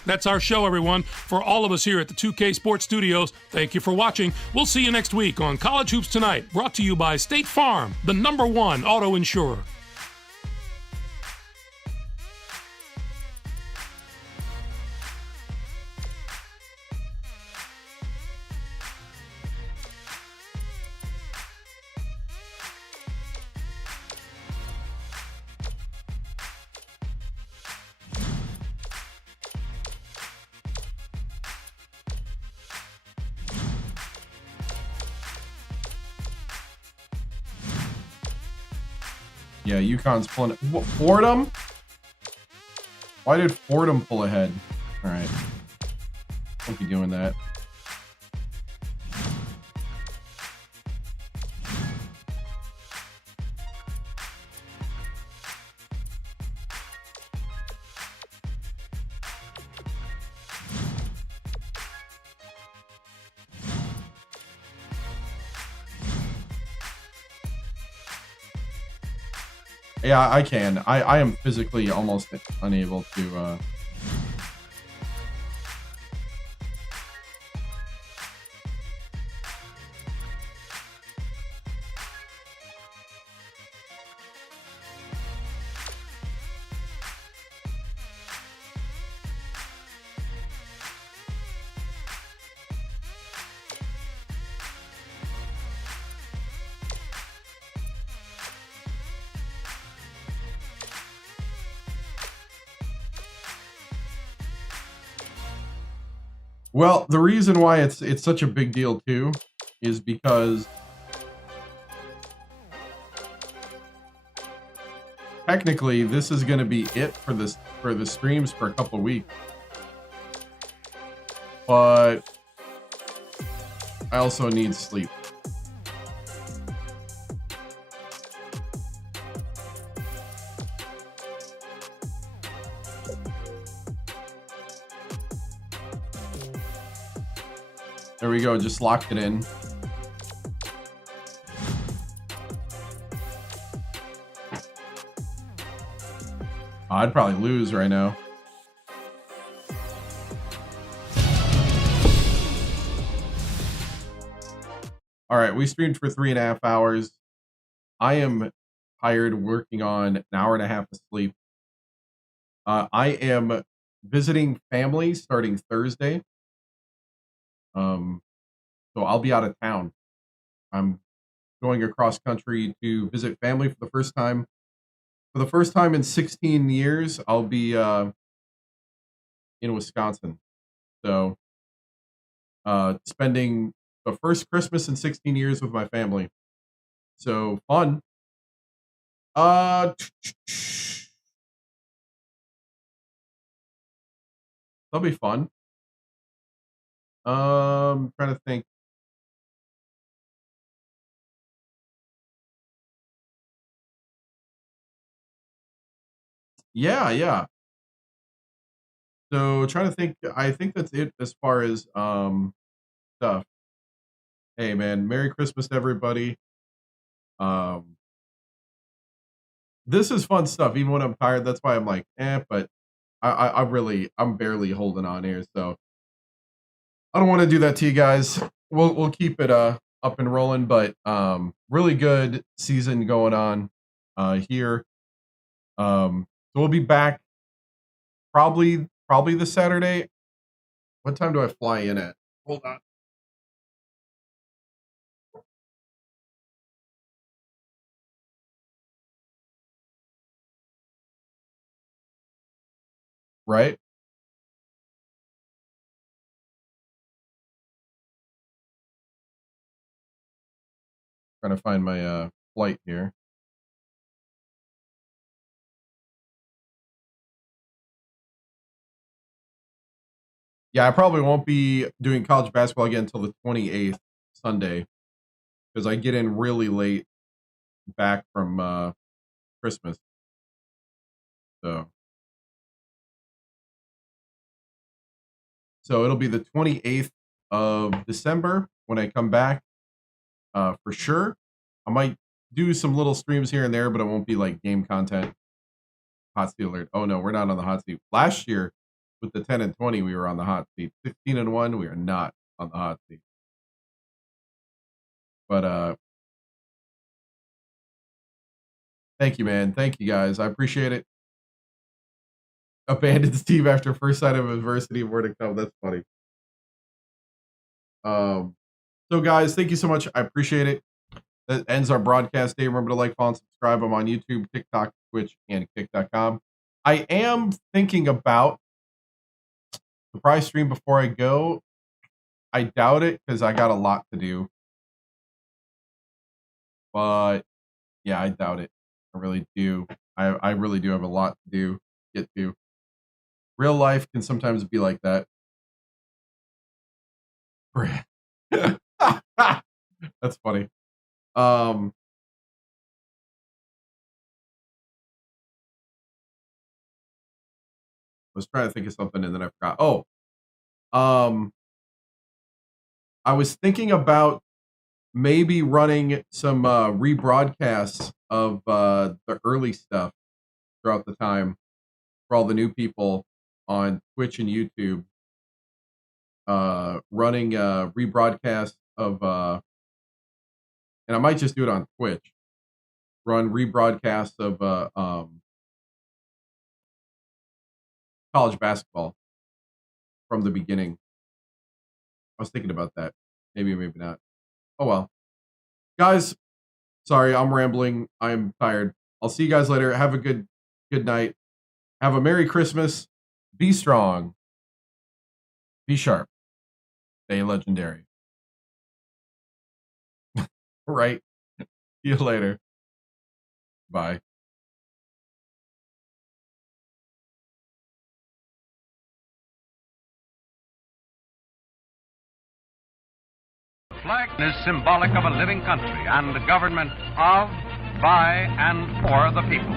That's our show, everyone. For all of us here at the 2K Sports Studios, thank you for watching. We'll see you next week on College Hoops Tonight, brought to you by State Farm, the #1 auto insurer. Yeah, UConn's pulling. What, Fordham? Why did Fordham pull ahead? All right. Don't be doing that. Yeah, I can. I am physically almost unable to. Well, the reason why it's such a big deal too is because technically this is going to be it for the streams for a couple of weeks. But I also need sleep. There we go, just locked it in. I'd probably lose right now. All right, we streamed for 3.5 hours. I am tired, working on an hour and a half of sleep. I am visiting family starting Thursday. So I'll be out of town. I'm going across country to visit family for the first time. For the first time in 16 years, I'll be in Wisconsin. So spending the first Christmas in 16 years with my family. So fun. That'll be fun. Trying to think. Yeah. So trying to think. I think that's it as far as stuff. Hey man, Merry Christmas to everybody. This is fun stuff, even when I'm tired. That's why I'm like, but I'm barely holding on here, so I don't want to do that to you guys. We'll keep it up and rolling, but really good season going on here. So we'll be back probably this Saturday. What time do I fly in at? Hold on. Right? Trying to find my flight here. Yeah, I probably won't be doing college basketball again until the 28th, Sunday, because I get in really late back from Christmas. So it'll be the 28th of December when I come back for sure. I might do some little streams here and there, but it won't be like game content. Hot seat alert. Oh no, we're not on the hot seat. Last year with the 10 and 20, we were on the hot seat. 15 and 1, we are not on the hot seat. But thank you, man. Thank you guys. I appreciate it. Abandoned Steve after first sight of adversity, more to come. That's funny. So guys, thank you so much. I appreciate it. That ends our broadcast day. Remember to like, follow, and subscribe. I'm on YouTube, TikTok, Twitch, and Kick.com. I am thinking about surprise stream before I go. I doubt it because I got a lot to do. But yeah, I doubt it. I really do. I really do have a lot to get to. Real life can sometimes be like that. That's funny. I was trying to think of something and then I forgot. Oh, I was thinking about maybe running some rebroadcasts of the early stuff throughout the time for all the new people on Twitch and YouTube. Running rebroadcasts of, and I might just do it on Twitch. Run rebroadcasts of college basketball from the beginning. I was thinking about that. Maybe, maybe not. Oh well. Guys, sorry, I'm rambling. I'm tired. I'll see you guys later. Have a good night. Have a Merry Christmas. Be strong. Be sharp. Stay legendary. Right. See you later. Bye. Flag is symbolic of a living country and a government of, by, and for the people.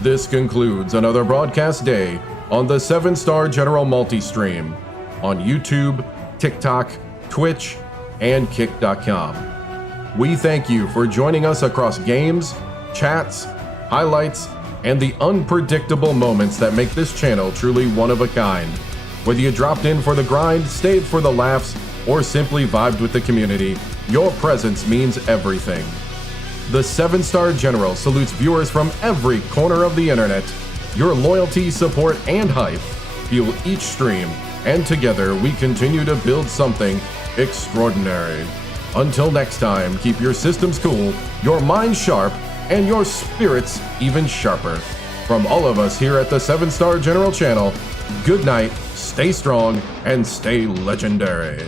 This concludes another broadcast day on the 7-Star General Multi-Stream on YouTube, TikTok, Twitch, and Kick.com. We thank you for joining us across games, chats, highlights, and the unpredictable moments that make this channel truly one of a kind. Whether you dropped in for the grind, stayed for the laughs, or simply vibed with the community, your presence means everything. The 7-Star General salutes viewers from every corner of the internet. Your loyalty, support, and hype fuel each stream, and together we continue to build something extraordinary. Until next time, keep your systems cool, your minds sharp, and your spirits even sharper. From all of us here at the 7-Star General channel, good night, stay strong, and stay legendary.